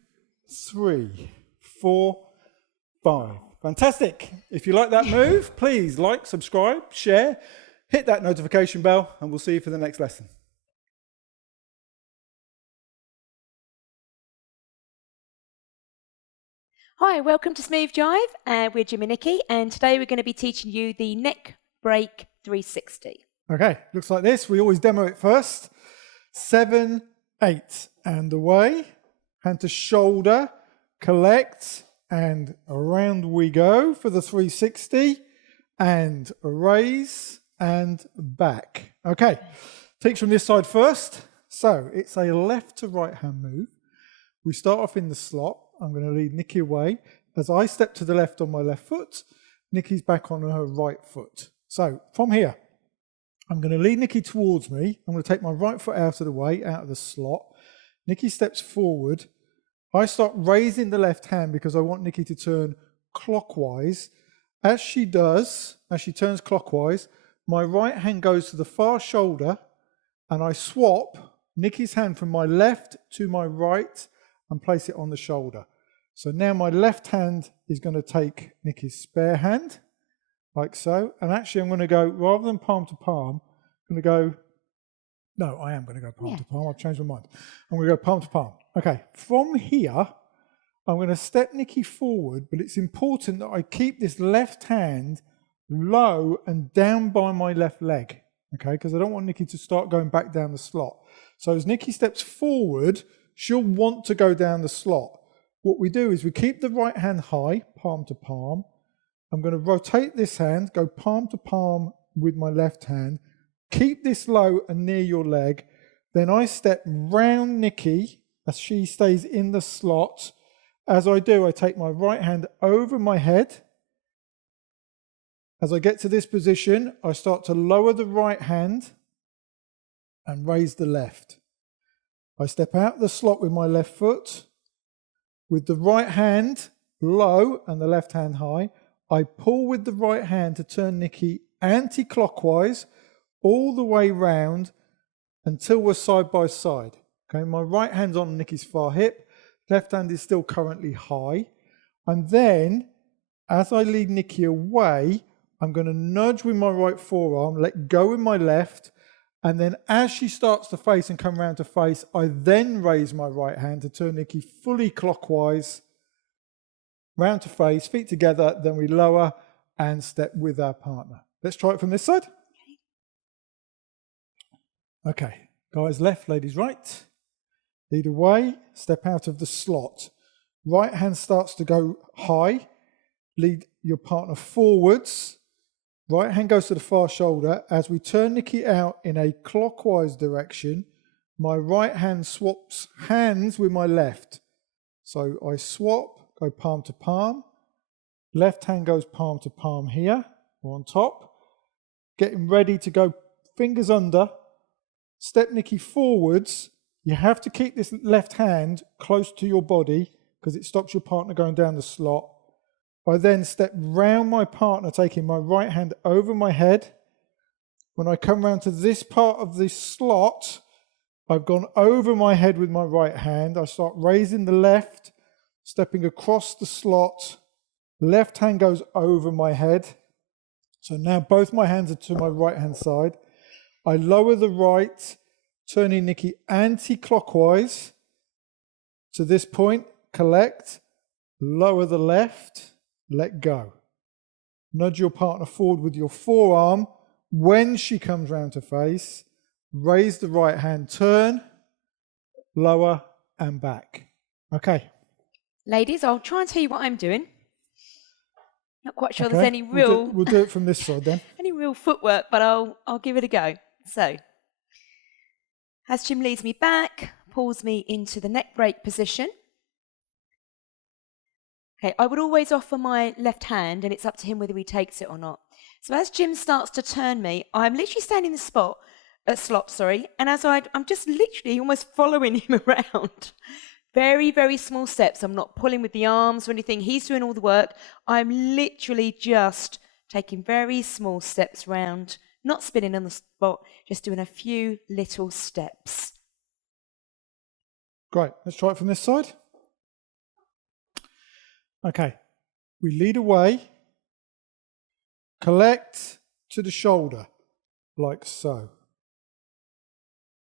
3, 4, 5. Fantastic. If you like that move, please like, subscribe, share, hit that notification bell, and we'll see you for the next lesson. Hi, welcome to Smooth Jive. We're Jim and Nikki, and today we're going to be teaching you the neck break 360. Okay, looks like this. We always demo it first. 7, 8, and away. Hand to shoulder, collect, and around we go for the 360. And a raise and back. Okay, teach from this side first. So it's a left to right hand move. We start off in the slot. I'm going to lead Nikki away. As I step to the left on my left foot, Nikki's back on her right foot. So from here, I'm going to lead Nikki towards me. I'm going to take my right foot out of the way, out of the slot. Nikki steps forward. I start raising the left hand because I want Nikki to turn clockwise. As she does, as she turns clockwise, my right hand goes to the far shoulder and I swap Nikki's hand from my left to my right and place it on the shoulder. So now my left hand is going to take Nikki's spare hand, like so. And actually I'm going to go, rather than palm to palm, I'm going to go, no, I am going to go palm to palm. I've changed my mind. I'm going to go palm to palm. Okay, from here, I'm going to step Nikki forward, but it's important that I keep this left hand low and down by my left leg, okay, because I don't want Nikki to start going back down the slot. So as Nikki steps forward, she'll want to go down the slot. What we do is we keep the right hand high, palm to palm. I'm going to rotate this hand, go palm to palm with my left hand, keep this low and near your leg. Then I step round Nikki as she stays in the slot. As I do, I take my right hand over my head. As I get to this position, I start to lower the right hand and raise the left. I step out the slot with my left foot. With the right hand low and the left hand high, I pull with the right hand to turn Nikki anti-clockwise all the way round until we're side by side. Okay, my right hand's on Nikki's far hip, left hand is still currently high. And then, as I lead Nikki away, I'm going to nudge with my right forearm, let go with my left, and then as she starts to face and come round to face, I then raise my right hand to turn Nikki fully clockwise, round to face, feet together, then we lower and step with our partner. Let's try it from this side. Okay, guys left, ladies right. Lead away, step out of the slot. Right hand starts to go high, lead your partner forwards. Right hand goes to the far shoulder. As we turn Nikki out in a clockwise direction, my right hand swaps hands with my left. So I swap, go palm to palm. Left hand goes palm to palm here, or on top. Getting ready to go fingers under. Step Nikki forwards. You have to keep this left hand close to your body because it stops your partner going down the slot. I then step round my partner, taking my right hand over my head. When I come round to this part of the slot, I've gone over my head with my right hand. I start raising the left, stepping across the slot. Left hand goes over my head. So now both my hands are to my right hand side. I lower the right, turning Nikki anti-clockwise. To this point, collect, lower the left, let go. Nudge your partner forward with your forearm. When she comes round to face, raise the right hand, turn, lower and back. Okay. Ladies, I'll try and tell you what I'm doing. Not quite sure Okay. there's any real We'll do it from this side then. any real footwork, but I'll give it a go. So, as Jim leads me back, pulls me into the neck break position. Okay, I would always offer my left hand, and it's up to him whether he takes it or not. So as Jim starts to turn me, I'm literally standing in the slot, and as I'm just literally almost following him around. Very, very small steps. I'm not pulling with the arms or anything. He's doing all the work. I'm literally just taking very small steps round, not spinning on the spot, just doing a few little steps. Great. Let's try it from this side. Okay. We lead away, collect to the shoulder, like so.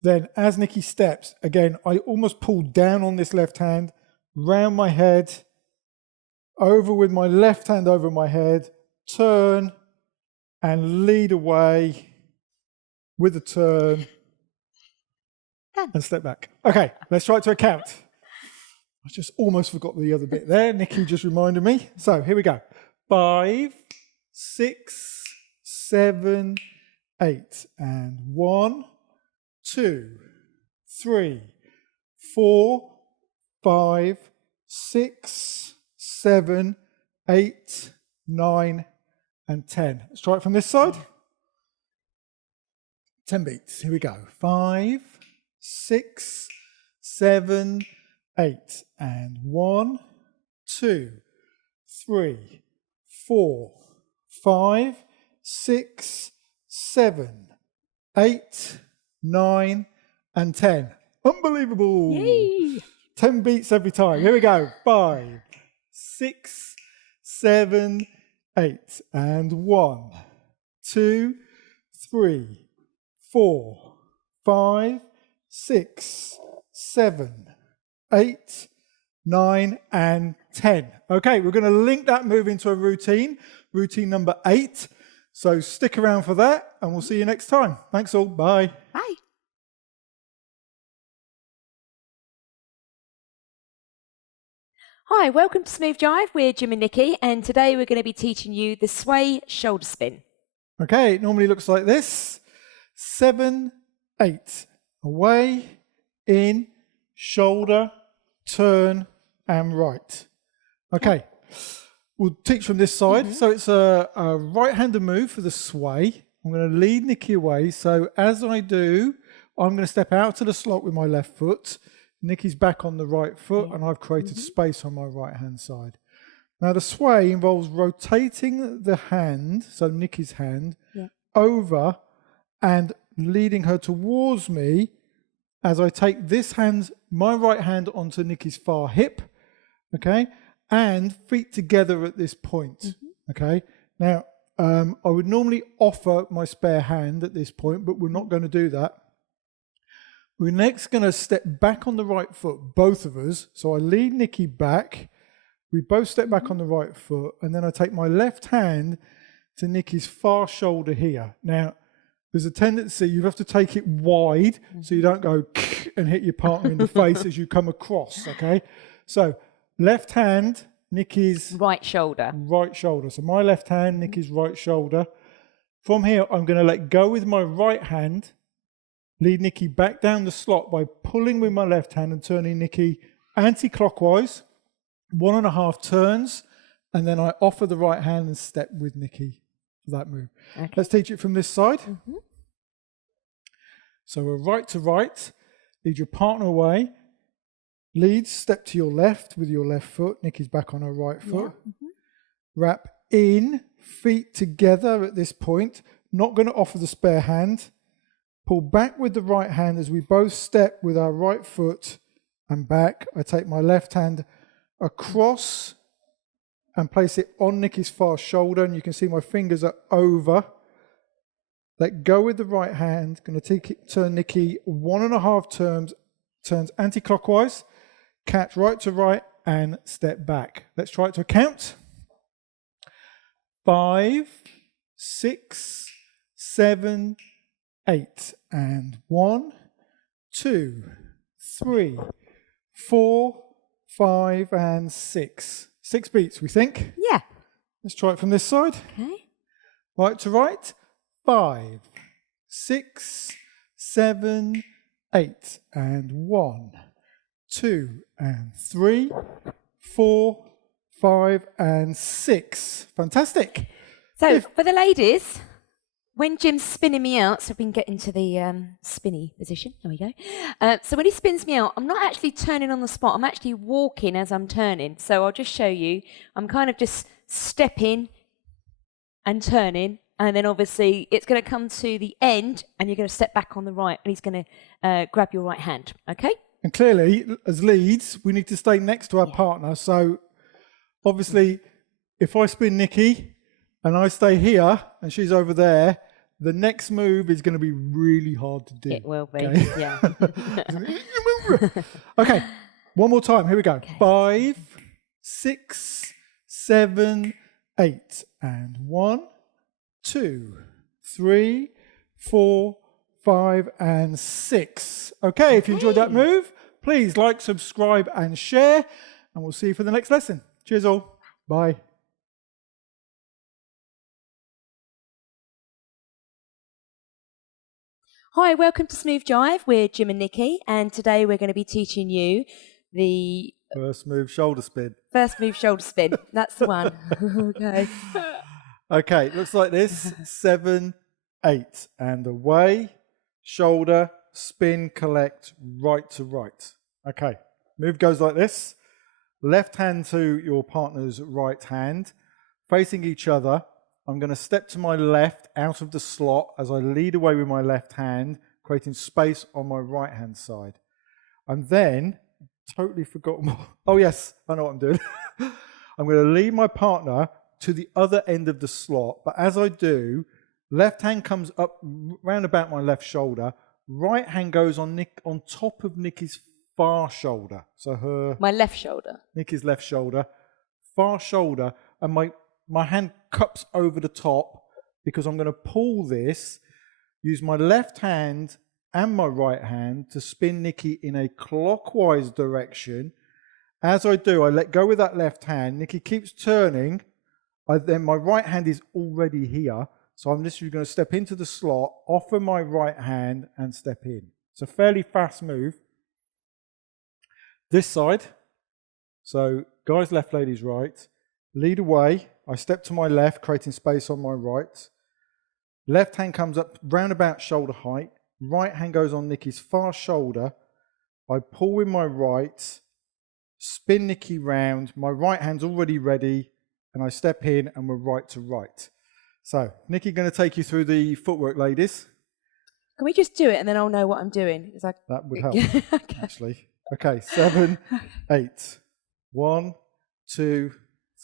Then as Nikki steps, again, I almost pull down on this left hand, round my head, over with my left hand over my head, turn and lead away with a turn and step back. Okay, let's try it to a count. I just almost forgot the other bit there. Nikki just reminded me. So here we go. 5, 6, 7, 8. And 1, 2, 3, 4, 5, 6, 7, 8, 9, and 10. Let's try it from this side. 10 beats. Here we go. 5, 6, 7, 8. And 1, 2, 3, 4, 5, 6, 7, 8, 9, and 10. Unbelievable. Yay. 10 beats every time. Here we go. 5, 6, 7, 8. And 1, 2, 3, 4, 5, 6, 7, 8, 9, and 10. Okay, we're going to link that move into a routine number 8. So stick around for that, and we'll see you next time. Thanks all. Bye. Bye. Hi, welcome to Smooth Jive. We're Jim and Nikki, and today we're going to be teaching you the sway shoulder spin. Okay, it normally looks like this. 7, 8. Away, in, shoulder, turn, and right. Okay, we'll teach from this side. So it's a right-handed move for the sway. I'm going to lead Nikki away. So as I do, I'm going to step out to the slot with my left foot. Nikki's back on the right foot, and I've created space on my right-hand side. Now the sway involves rotating the hand, so Nikki's hand, over and leading her towards me as I take this hand, my right hand, onto Nikki's far hip, okay, and feet together at this point, okay. Now, I would normally offer my spare hand at this point, but we're not going to do that. We're next going to step back on the right foot, both of us. So I lead Nikki back. We both step back on the right foot, and then I take my left hand to Nikki's far shoulder here. Now, there's a tendency you have to take it wide so you don't go and hit your partner in the face as you come across, okay? So left hand, Nikki's right shoulder. Right shoulder. So my left hand, Nikki's right shoulder. From here, I'm going to let go with my right hand, lead Nikki back down the slot by pulling with my left hand and turning Nikki anti-clockwise, 1.5 turns, and then I offer the right hand and step with Nikki for that move. Okay. Let's teach it from this side. So we're right to right, lead your partner away, lead, step to your left with your left foot, Nikki's back on her right foot, wrap in, feet together at this point, not going to offer the spare hand, pull back with the right hand as we both step with our right foot and back. I take my left hand across and place it on Nikki's far shoulder, and you can see my fingers are over. Let go with the right hand. Going to turn Nikki 1.5 turns anti-clockwise, catch right to right and step back. Let's try it to a count. 5, 6, 7, 8, and 1, 2, 3, 4, 5, and 6. 6 beats, we think. Yeah. Let's try it from this side. Okay. Right to right. 5, 6, 7, 8, and 1, 2, and 3, 4, 5, and 6. Fantastic. So for the ladies, when Jim's spinning me out, so we can get into the spinny position. There we go. So when he spins me out, I'm not actually turning on the spot. I'm actually walking as I'm turning. So I'll just show you. I'm kind of just stepping and turning. And then obviously it's going to come to the end and you're going to step back on the right and he's going to grab your right hand. Okay? And clearly, as leads, we need to stay next to our partner. So obviously, if I spin Nikki and I stay here and she's over there, the next move is going to be really hard to do. It will be, okay? yeah. Okay, one more time. Here we go. Okay. 5, 6, 7, 8, and 1, 2, 3, 4, 5, and 6. Okay, if you enjoyed that move, please like, subscribe, and share, and we'll see you for the next lesson. Cheers all. Bye. Hi, welcome to Smooth Jive. We're Jim and Nikki, and today we're going to be teaching you the First move, shoulder spin. first move shoulder spin. That's the one. Okay. Okay, it looks like this. 7, 8, and away. Shoulder, spin, collect, right to right. Okay, move goes like this. Left hand to your partner's right hand, facing each other. I'm going to step to my left out of the slot as I lead away with my left hand, creating space on my right hand side. And then, totally forgotten. Oh yes, I know what I'm doing. I'm going to lead my partner to the other end of the slot. But as I do, left hand comes up round about my left shoulder. Right hand goes on top of Nikki's far shoulder. So My left shoulder. Nikki's left shoulder, far shoulder, and my hand cups over the top because I'm going to pull this, use my left hand and my right hand to spin Nikki in a clockwise direction. As I do, I let go with that left hand. Nikki keeps turning. Then my right hand is already here. So I'm literally going to step into the slot, offer my right hand and step in. It's a fairly fast move. This side. So guys left, ladies right. Lead away. I step to my left, creating space on my right. Left hand comes up round about shoulder height. Right hand goes on Nikki's far shoulder. I pull with my right, spin Nikki round. My right hand's already ready, and I step in, and we're right to right. So, Nikki, going to take you through the footwork, ladies. Can we just do it and then I'll know what I'm doing? That would help, Okay. actually. Okay, 7, 8. 1, 2,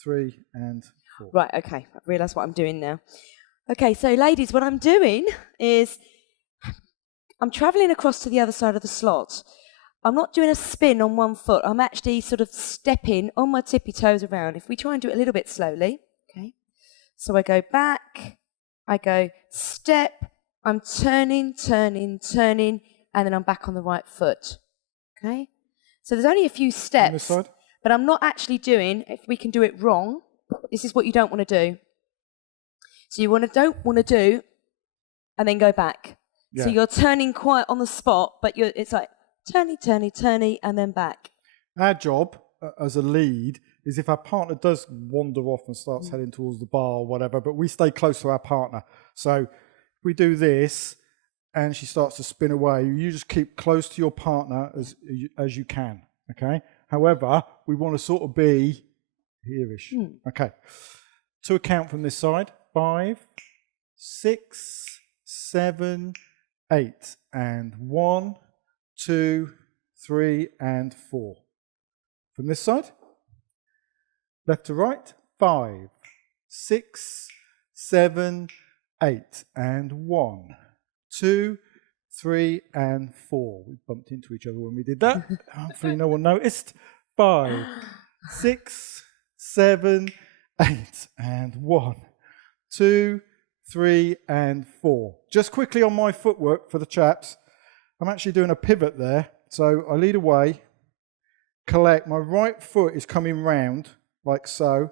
3, and 4. Right, okay. I've realised what I'm doing now. Okay, so ladies, what I'm doing is I'm travelling across to the other side of the slot. I'm not doing a spin on one foot. I'm actually sort of stepping on my tippy toes around. If we try and do it a little bit slowly, okay. So I go back, I go step, I'm turning, and then I'm back on the right foot, okay. So there's only a few steps. On this side? But I'm not actually doing, if we can do it wrong, this is what you don't want to do. So you don't want to do, and then go back. Yeah. So you're turning quite on the spot, but it's like turny, and then back. Our job as a lead is if our partner does wander off and starts heading towards the bar or whatever, but we stay close to our partner. So if we do this, and she starts to spin away, you just keep close to your partner as you can, okay? However, we want to sort of be here-ish. Okay. To account from this side, 5, 6, 7, 8, and 1, 2, 3, and 4. From this side, left to right, 5, 6, 7, 8, and 1, 2, 3, and 4. We bumped into each other when we did that. Hopefully no one noticed. 5, 6, 7, 8, and 1, 2, 3, and 4. Just quickly on my footwork for the chaps, I'm actually doing a pivot there. So I lead away, collect. My right foot is coming round, like so.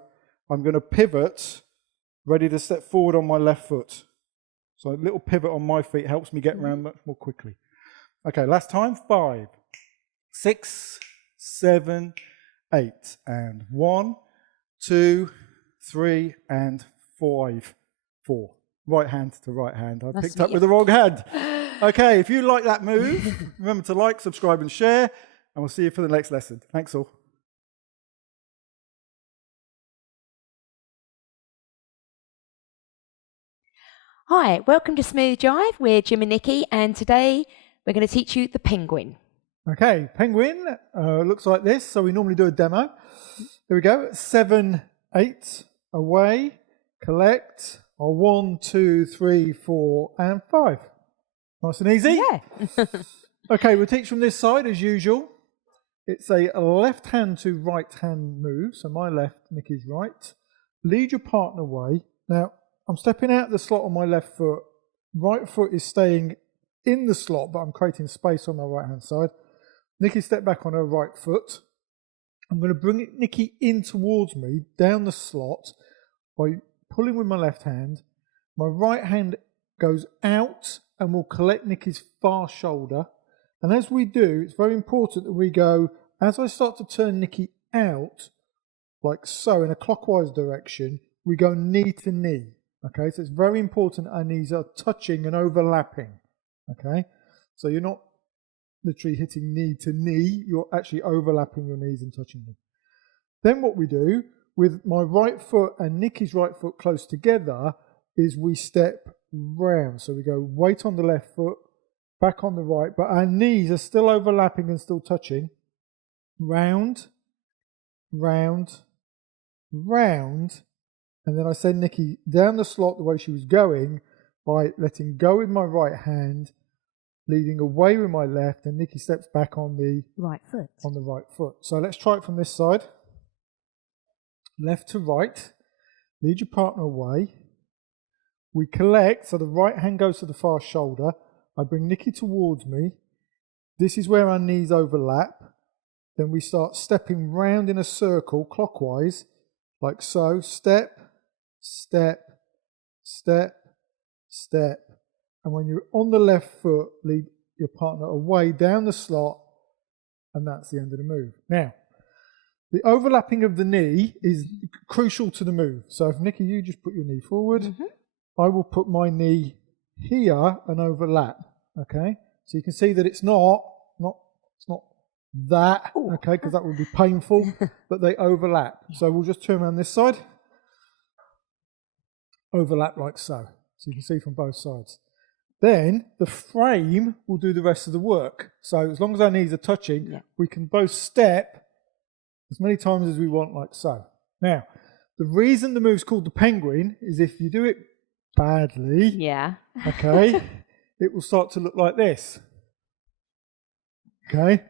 I'm going to pivot, ready to step forward on my left foot. So a little pivot on my feet helps me get around much more quickly. Okay, last time. 5, 6, 7, 8, and 1, 2, 3, and 5. 4. Right hand to right hand. I picked up with the wrong hand. Okay, if you like that move, remember to like, subscribe, and share, and we'll see you for the next lesson. Thanks all. Hi, welcome to Smooth Jive. We're Jim and Nikki, and today we're going to teach you the penguin. Okay, penguin looks like this. So we normally do a demo. Here we go. 7, 8, away, collect. 1, 2, 3, 4, and 5. Nice and easy. Yeah. Okay, we'll teach from this side as usual. It's a left hand to right hand move. So my left, Nikki's right. lead your partner away. Now, I'm stepping out the slot on my left foot. Right foot is staying in the slot, but I'm creating space on my right-hand side. Nikki step back on her right foot. I'm going to bring Nikki in towards me, down the slot, by pulling with my left hand. My right hand goes out and will collect Nikki's far shoulder. And as we do, it's very important that we go, as I start to turn Nikki out, like so, in a clockwise direction, we go knee to knee. Okay, so it's very important our knees are touching and overlapping. Okay, so you're not literally hitting knee to knee, you're actually overlapping your knees and touching them. Then what we do, with my right foot and Nikki's right foot close together, is we step round. So we go weight on the left foot, back on the right, but our knees are still overlapping and still touching. Round, round, round, and then I send Nikki down the slot the way she was going by letting go with my right hand, leading away with my left, and Nikki steps back on the right foot. On the right foot. So let's try it from this side. Left to right. Lead your partner away. We collect, so the right hand goes to the far shoulder. I bring Nikki towards me. This is where our knees overlap. Then we start stepping round in a circle clockwise, like so. Step, step, step, step. And when you're on the left foot, lead your partner away down the slot, and that's the end of the move. Now, the overlapping of the knee is crucial to the move. So if Nikki, you just put your knee forward, I will put my knee here and overlap. Okay, so you can see that it's not that. Okay, because that would be painful, but they overlap. So we'll just turn around this side, overlap like so. So you can see from both sides. Then the frame will do the rest of the work. So as long as our knees are touching, we can both step as many times as we want, like so. Now, the reason the move's called the penguin is if you do it badly, okay, it will start to look like this. Okay,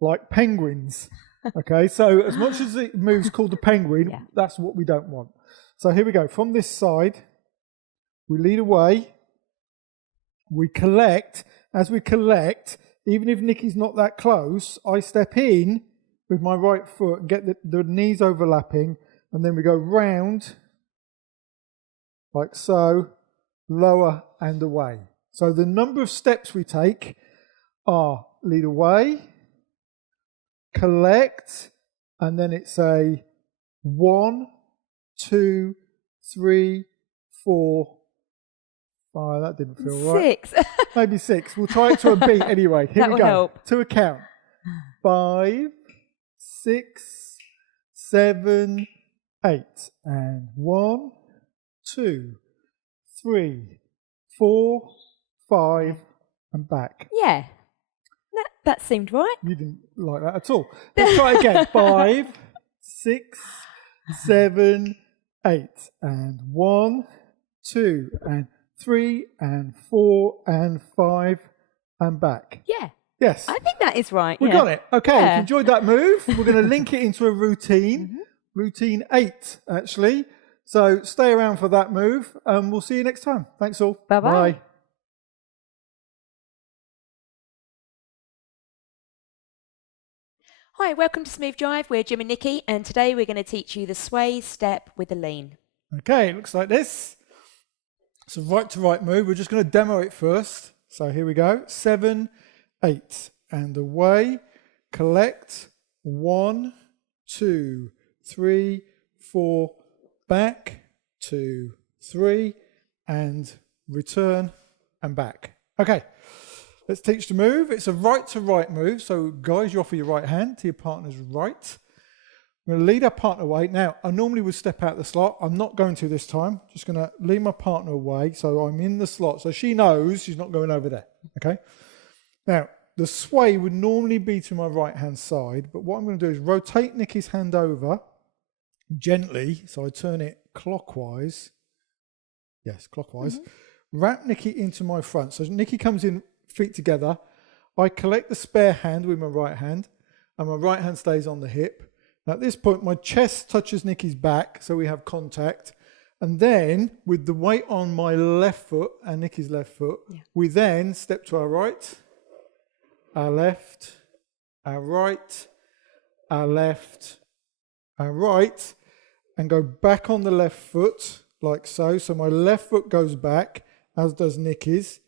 like penguins. Okay, so as much as the move's called the penguin, that's what we don't want. So here we go. From this side, we lead away. We collect. As we collect, even if Nikki's not that close, I step in with my right foot and get the knees overlapping, and then we go round, like so, lower and away. So the number of steps we take are lead away, collect, and then it's a 1, 2, 3, 4, 5. That didn't feel right. 6. Maybe 6. We'll try it to a beat anyway. Here That we will go. help. To a count. 5, 6, 7, 8. And 1, 2, 3, 4, 5, and back. Yeah. That seemed right. You didn't like that at all. Let's try again. 5, 6, 7, 8. And 1, 2, and 3, and 4, and 5, and back. Yeah. Yes. I think that is right. We got it. Okay, if you enjoyed that move, we're going to link it into a routine. Routine 8, actually. So stay around for that move, and we'll see you next time. Thanks all. Bye-bye. Bye. Hi, welcome to Smooth Jive. We're Jim and Nikki, and today we're going to teach you the sway step with the lean. Okay, it looks like this. It's a right to right move. We're just going to demo it first. So here we go. 7, 8, and away. Collect. 1, 2, 3, 4. Back. 2, 3, and return and back. Okay. Let's teach the move. It's a right to right move. So guys, you offer your right hand to your partner's right. We're going to lead our partner away. Now, I normally would step out the slot. I'm not going to this time. Just going to lead my partner away. So I'm in the slot. So she knows she's not going over there. Okay. Now, the sway would normally be to my right hand side. But what I'm going to do is rotate Nikki's hand over gently. So I turn it clockwise. Yes, clockwise. Wrap Nikki into my front. So Nikki comes in, feet together. I collect the spare hand with my right hand, and my right hand stays on the hip. At this point, my chest touches Nikki's back, so we have contact. And then, with the weight on my left foot and Nikki's left foot, we then step to our right, our left, our right, our left, our right, and go back on the left foot, like so. So my left foot goes back, as does Nikki's,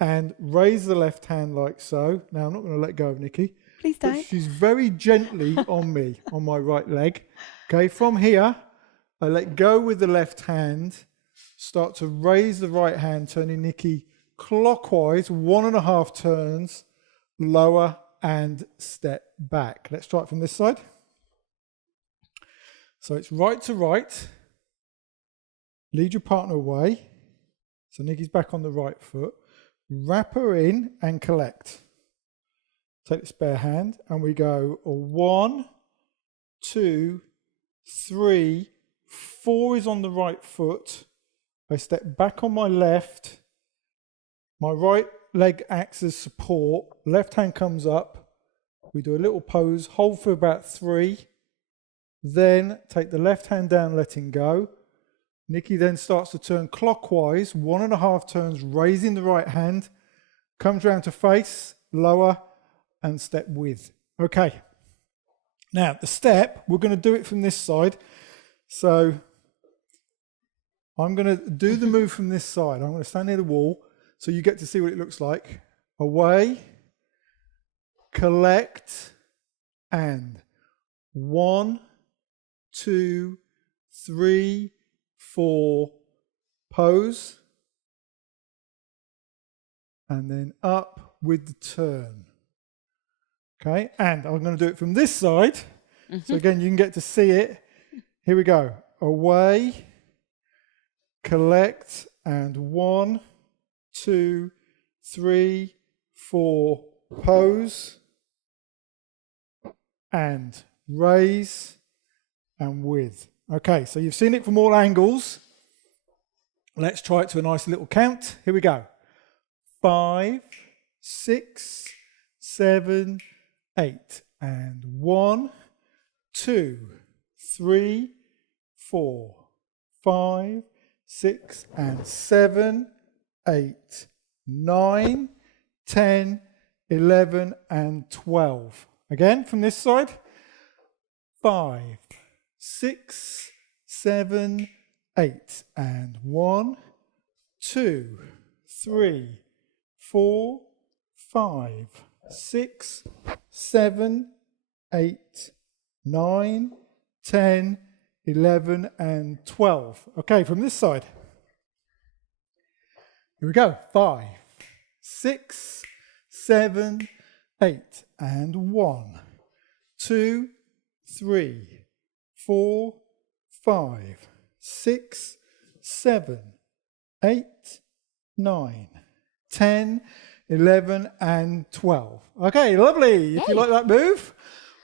and raise the left hand like so. Now, I'm not going to let go of Nikki. Please don't. She's very gently on me, on my right leg. Okay, from here, I let go with the left hand, start to raise the right hand, turning Nikki clockwise, 1.5 turns, lower and step back. Let's try it from this side. So it's right to right. Lead your partner away. So Nikki's back on the right foot. Wrap her in and collect. Take the spare hand and we go 1, 2, 3, 4 is on the right foot. I step back on my left. My right leg acts as support. Left hand comes up. We do a little pose. Hold for about 3. Then take the left hand down, letting go. Nikki then starts to turn clockwise, 1.5 turns, raising the right hand. Comes round to face, lower, and step with. Okay. Now, the step, we're going to do it from this side. So I'm going to do the move from this side. I'm going to stand near the wall so you get to see what it looks like. Away, collect, and 1, 2, 3, 4, pose, and then up with the turn. Okay, and I'm going to do it from this side. So again, you can get to see it. Here we go. Away, collect, and 1, 2, 3, 4, pose, and raise, and with. Okay, so you've seen it from all angles. Let's try it to a nice little count. Here we go. 5, 6, 7, 8. And 1, 2, 3, 4, 5, 6, and 7, 8, 9, 10, 11, and 12. Again, from this side. 5, 6, 7, 8. And 1, 2, 3, 4, 5, 6, 7, 8, 9, 10, 11, and 12. Okay, from this side. Here we go. 5, 6, 7, 8. And 1, 2, 3, 4, 5, 6, 7, 8, 9, 10, 11, and 12. Okay, lovely. If you like that move,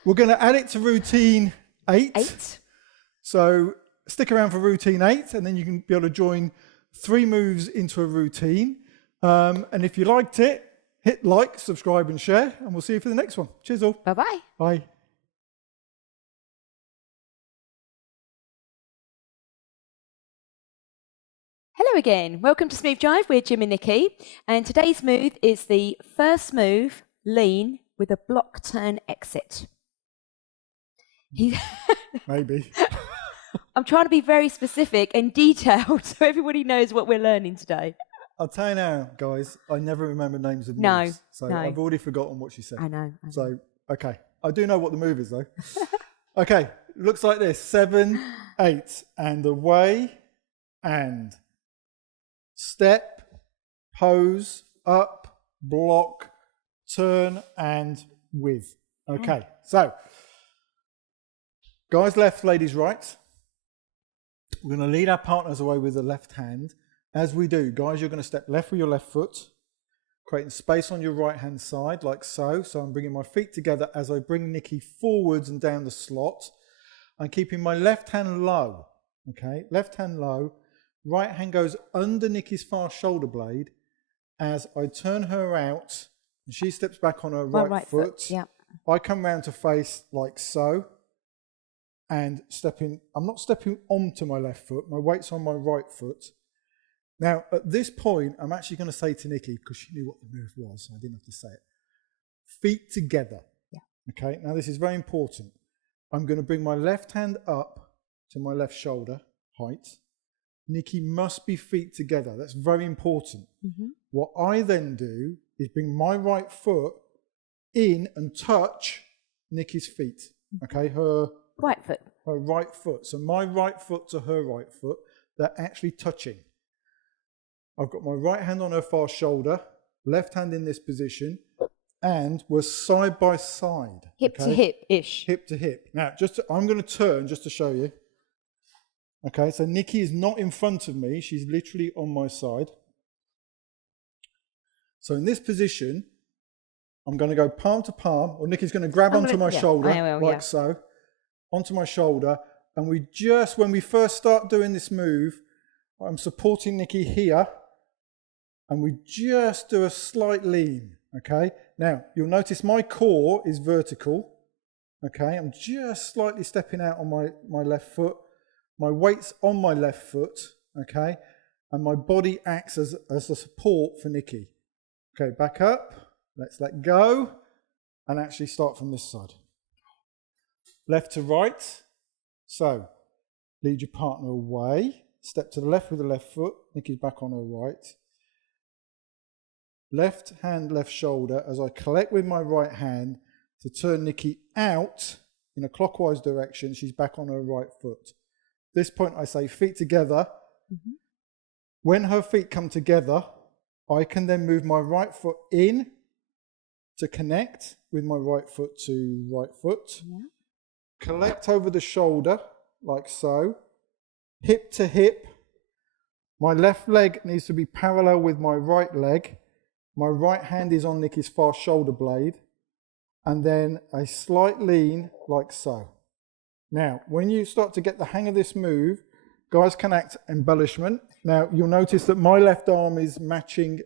we're going to add it to routine 8. So stick around for routine 8, and then you can be able to join 3 moves into a routine. And if you liked it, hit like, subscribe, and share, and we'll see you for the next one. Cheers all. Bye-bye. Bye. Hello again. Welcome to Smooth Jive. We're Jim and Nikki. And today's move is the first move, lean, with a block turn exit. Maybe. I'm trying to be very specific and detailed so everybody knows what we're learning today. I'll tell you now, guys, I never remember names of No, moves. So no. I've already forgotten what she said. I know. So, okay. I do know what the move is, though. Okay. Looks like this. 7, 8. And away. And step, pose, up, block, turn, and with. Okay. So, guys left, ladies right. We're going to lead our partners away with the left hand. As we do, guys, you're going to step left with your left foot, creating space on your right hand side like so. So I'm bringing my feet together as I bring Nikki forwards and down the slot. I'm keeping my left hand low, okay? Left hand low. Right hand goes under Nikki's far shoulder blade as I turn her out and she steps back on her right foot. Yeah. I come round to face like so. and stepping. I'm not stepping onto my left foot. My weight's on my right foot. Now, at this point, I'm actually going to say to Nikki, because she knew what the move was, so I didn't have to say it, feet together. Yeah. Okay, now this is very important. I'm going to bring my left hand up to my left shoulder height. Nikki must be feet together. That's very important. Mm-hmm. What I then do is bring my right foot in and touch Nikki's feet. Okay, her right foot. Her right foot. So my right foot to her right foot, they're actually touching. I've got my right hand on her far shoulder, left hand in this position, and we're side by side. Hip to hip-ish. Hip to hip. Now, I'm going to turn just to show you. Okay, so Nikki is not in front of me. She's literally on my side. So in this position, I'm going to go palm to palm, or Nikki's going to grab onto my shoulder, like so, onto my shoulder. And when we first start doing this move, I'm supporting Nikki here, and we just do a slight lean, okay? Now, you'll notice my core is vertical, okay? I'm just slightly stepping out on my left foot. My weight's on my left foot, okay? And my body acts as a support for Nikki. Okay, back up. Let's let go and actually start from this side. Left to right. So, lead your partner away. Step to the left with the left foot. Nikki's back on her right. Left hand, left shoulder as I collect with my right hand to turn Nikki out in a clockwise direction. She's back on her right foot. This point I say feet together. Mm-hmm. When her feet come together, I can then move my right foot in to connect with my right foot to right foot. Yeah. Collect over the shoulder like so. Hip to hip. My left leg needs to be parallel with my right leg. My right hand is on Nikki's far shoulder blade. And then a slight lean like so. Now, when you start to get the hang of this move, guys can act embellishment. Now, you'll notice that my left arm is matching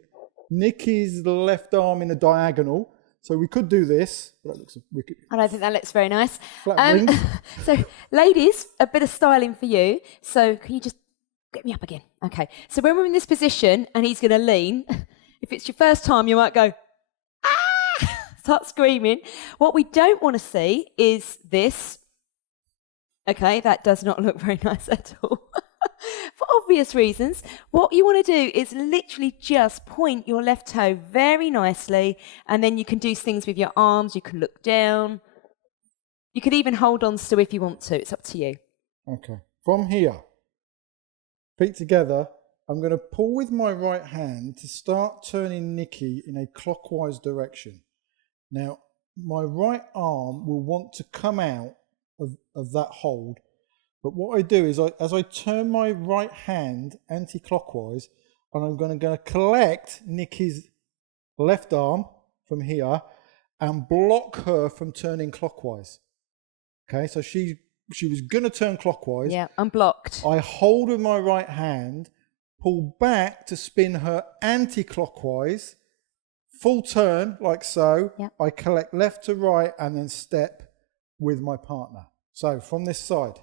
Nikki's left arm in a diagonal. So we could do this. But that looks wicked. I don't think that looks very nice. Flat rings. So, ladies, a bit of styling for you. So, can you just get me up again? Okay. So, when we're in this position and he's going to lean, if it's your first time, you might go, ah! Start screaming. What we don't want to see is this. Okay, that does not look very nice at all. For obvious reasons, what you want to do is literally just point your left toe very nicely, and then you can do things with your arms. You can look down. You could even hold on still if you want to. It's up to you. Okay. From here, feet together, I'm going to pull with my right hand to start turning Nikki in a clockwise direction. Now, my right arm will want to come out of that hold. But what I do is, as I turn my right hand anti-clockwise, and I'm going to collect Nikki's left arm from here and block her from turning clockwise. Okay, so she was going to turn clockwise. Yeah, I'm blocked. I hold with my right hand, pull back to spin her anti-clockwise, full turn like so. Yeah. I collect left to right and then step with my partner. So from this side,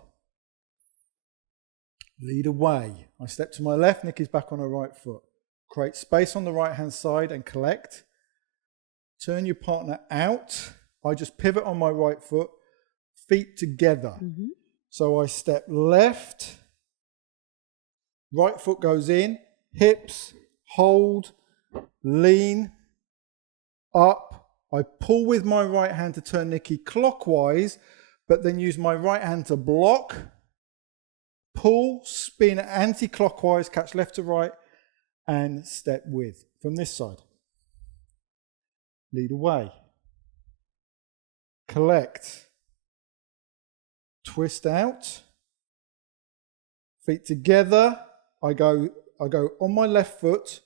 lead away. I step to my left, Nikki's back on her right foot. Create space on the right hand side and collect. Turn your partner out. I just pivot on my right foot, feet together. Mm-hmm. So I step left, right foot goes in, hips, hold, lean, up. I pull with my right hand to turn Nikki clockwise, but then use my right hand to block, pull, spin anti-clockwise, catch left to right, and step with. From this side, lead away, collect, twist out, feet together. I go on my left foot,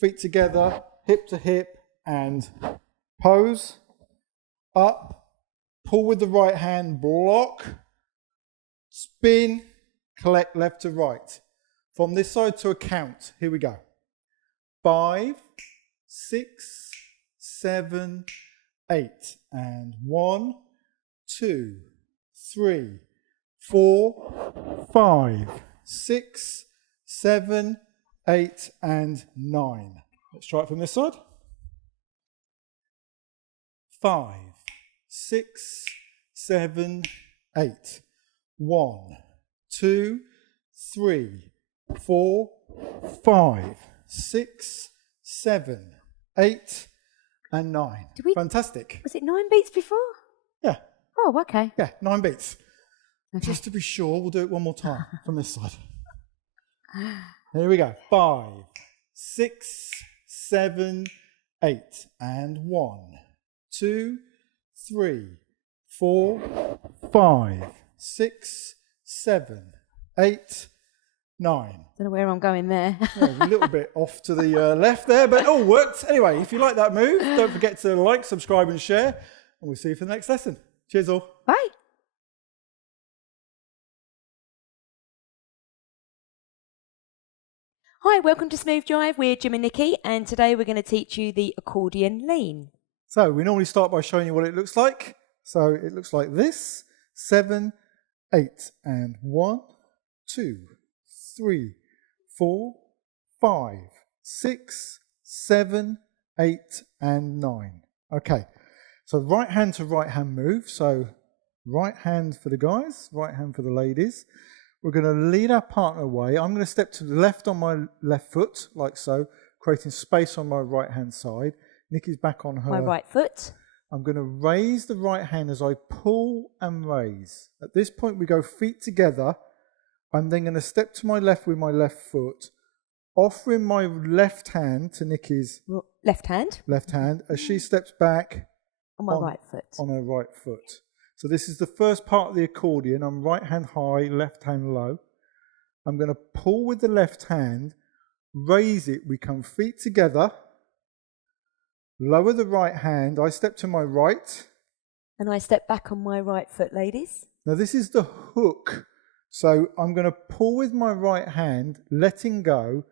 feet together, hip to hip, and pose, up, pull with the right hand, block, spin, collect left to right. From this side to a count, here we go. 5, 6, 7, 8, and 1, 2, 3, 4, 5, 6, 7, 8, and 9. Let's try it from this side. 5, 6, 7, 8. 1, 2, 3, 4, 5, 6, 7, 8, and 9. Fantastic. Was it 9 beats before? Yeah. Oh, okay. Yeah, 9 beats. Okay. Just to be sure, we'll do it one more time from this side. Here we go. 5, 6, 7, 8, and 1, 2, 3, 4, 5, 6, 7, 8, 9. Don't know where I'm going there. Yeah, a little bit off to the left there, but it all worked. Anyway, if you like that move, don't forget to like, subscribe, and share. And we'll see you for the next lesson. Cheers all. Bye. Hi, welcome to Smooth Jive. We're Jim and Nikki, and today we're going to teach you the Accordion Lean. So we normally start by showing you what it looks like. So it looks like this. 7, 8, and 1, 2, 3, 4, 5, 6, 7, 8, and 9. Okay, so right hand to right hand move. So right hand for the guys, right hand for the ladies. We're going to lead our partner away. I'm going to step to the left on my left foot, like so, creating space on my right hand side. Nikki's back on her. My right foot. I'm going to raise the right hand as I pull and raise. At this point, we go feet together. I'm then going to step to my left with my left foot, offering my left hand to Nikki's left hand as she steps back on my right foot. On her right foot. So this is the first part of the accordion. I'm right hand high, left hand low. I'm going to pull with the left hand, raise it. We come feet together. Lower the right hand. I step to my right. And I step back on my right foot, ladies. Now this is the hook. So I'm going to pull with my right hand, letting go,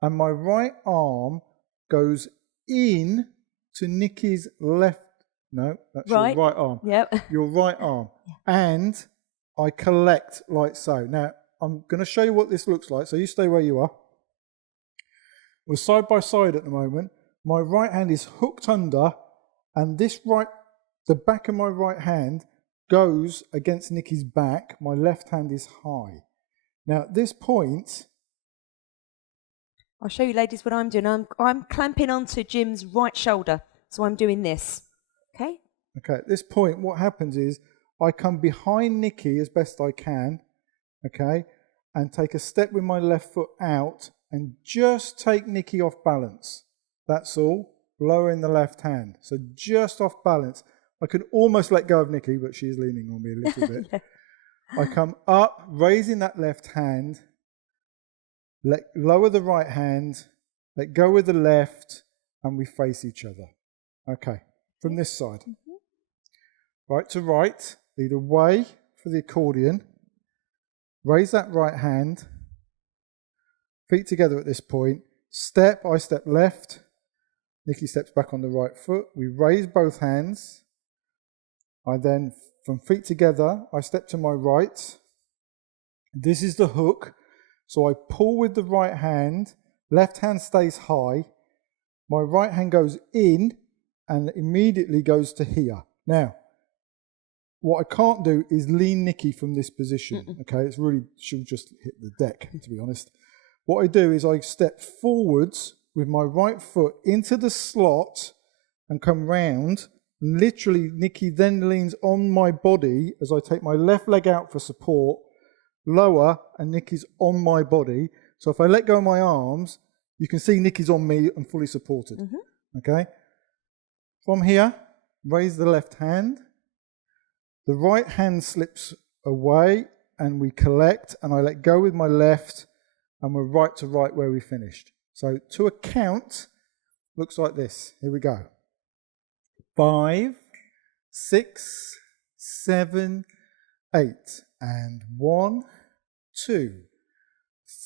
and my right arm goes in to Nikki's left. No, that's your right arm. Yep. Your right arm. And I collect like so. Now, I'm going to show you what this looks like. So you stay where you are. We're side by side at the moment. My right hand is hooked under, and the back of my right hand goes against Nikki's back. My left hand is high. Now, at this point, I'll show you, ladies, what I'm doing. I'm clamping onto Jim's right shoulder. So I'm doing this. Okay? Okay, at this point, what happens is I come behind Nikki as best I can, okay, and take a step with my left foot out and just take Nikki off balance. That's all. Lowering the left hand. So just off balance. I can almost let go of Nikki, but she's leaning on me a little bit. Yeah. I come up, raising that left hand, lower the right hand, let go with the left, and we face each other. Okay, from this side. Right to right, lead away for the accordion. Raise that right hand. Feet together at this point. Step, I step left. Nikki steps back on the right foot. We raise both hands. I then, from feet together, I step to my right. This is the hook. So I pull with the right hand. Left hand stays high. My right hand goes in and immediately goes to here. Now, what I can't do is lean Nikki from this position. Okay, it's really, she'll just hit the deck, to be honest. What I do is I step forwards with my right foot into the slot and come round. And literally, Nikki then leans on my body as I take my left leg out for support, lower, and Nikki's on my body. So if I let go of my arms, you can see Nikki's on me and fully supported. Okay? From here, raise the left hand. The right hand slips away and we collect, and I let go with my left, and we're right to right where we finished. So to a count, looks like this. Here we go. 5, 6, 7, 8, and 1, 2,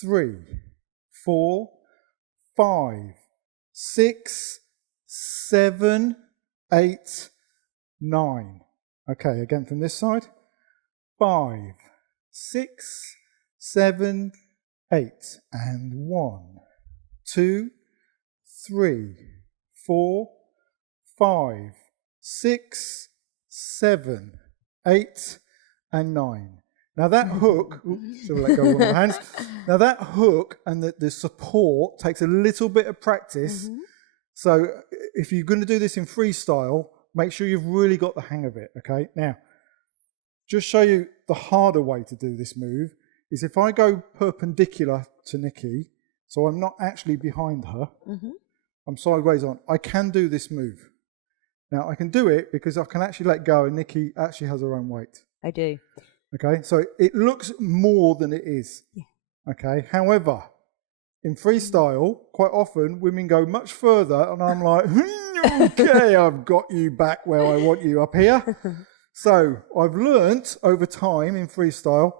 3, 4, 5, 6, 7, 8, 9. Okay, again from this side. 5, 6, 7, 8. And 1, 2, 3, 4, 5, 6, 7, 8, and 9. Now that hook, should I let go of my hands? Now that hook and the support takes a little bit of practice. So if you're going to do this in freestyle, make sure you've really got the hang of it, okay? Now, just show you the harder way to do this move is if I go perpendicular to Nikki, so I'm not actually behind her, I'm sideways on, I can do this move. Now, I can do it because I can actually let go and Nikki actually has her own weight. I do. Okay, so it looks more than it is. Yeah. Okay, however, in freestyle, quite often women go much further and I'm like, okay, I've got you back where I want you up here. So I've learnt over time in freestyle,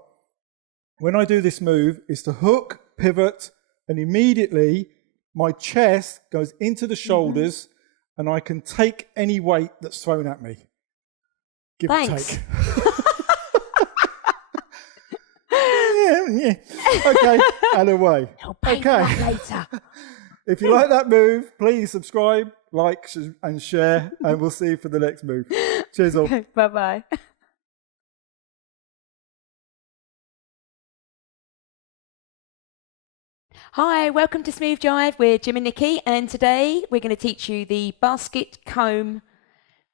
when I do this move, is to hook, pivot, and immediately my chest goes into the shoulders and I can take any weight that's thrown at me. Give or take. Yeah. Okay, and away. Okay. Later. If you like that move, please subscribe, like, and share, and we'll see you for the next move. Cheers all. Bye-bye. Hi, welcome to Smooth Jive with Jim and Nikki, and today we're going to teach you the basket comb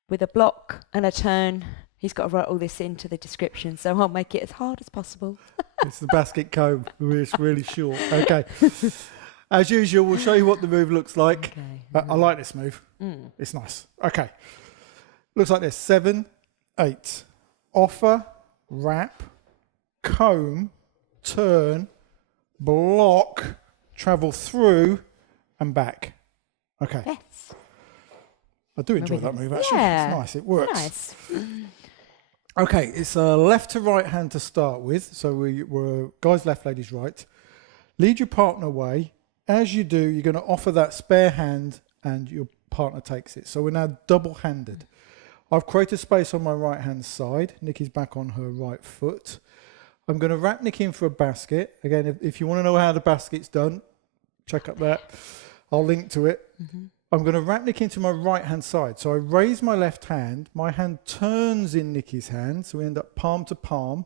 with a block and a turn. He's got to write all this into the description, so I'll make it as hard as possible. It's the basket comb. It's really short. Okay. As usual, we'll show you what the move looks like. Okay. I like this move. It's nice. Okay. Looks like this. 7, 8. Offer, wrap, comb, turn, block, travel through, and back. Okay. Yes. I do enjoy that move, actually. Yeah. It's nice. It works. Nice. Okay, it's a left to right hand to start with. So we're guys left, ladies right. Lead your partner away. As you do, you're going to offer that spare hand and your partner takes it. So we're now double-handed. I've created space on my right-hand side. Nikki's back on her right foot. I'm going to wrap Nikki in for a basket. Again, if you want to know how the basket's done, check up that. I'll link to it. I'm going to wrap Nikki into my right-hand side. So I raise my left hand. My hand turns in Nikki's hand. So we end up palm to palm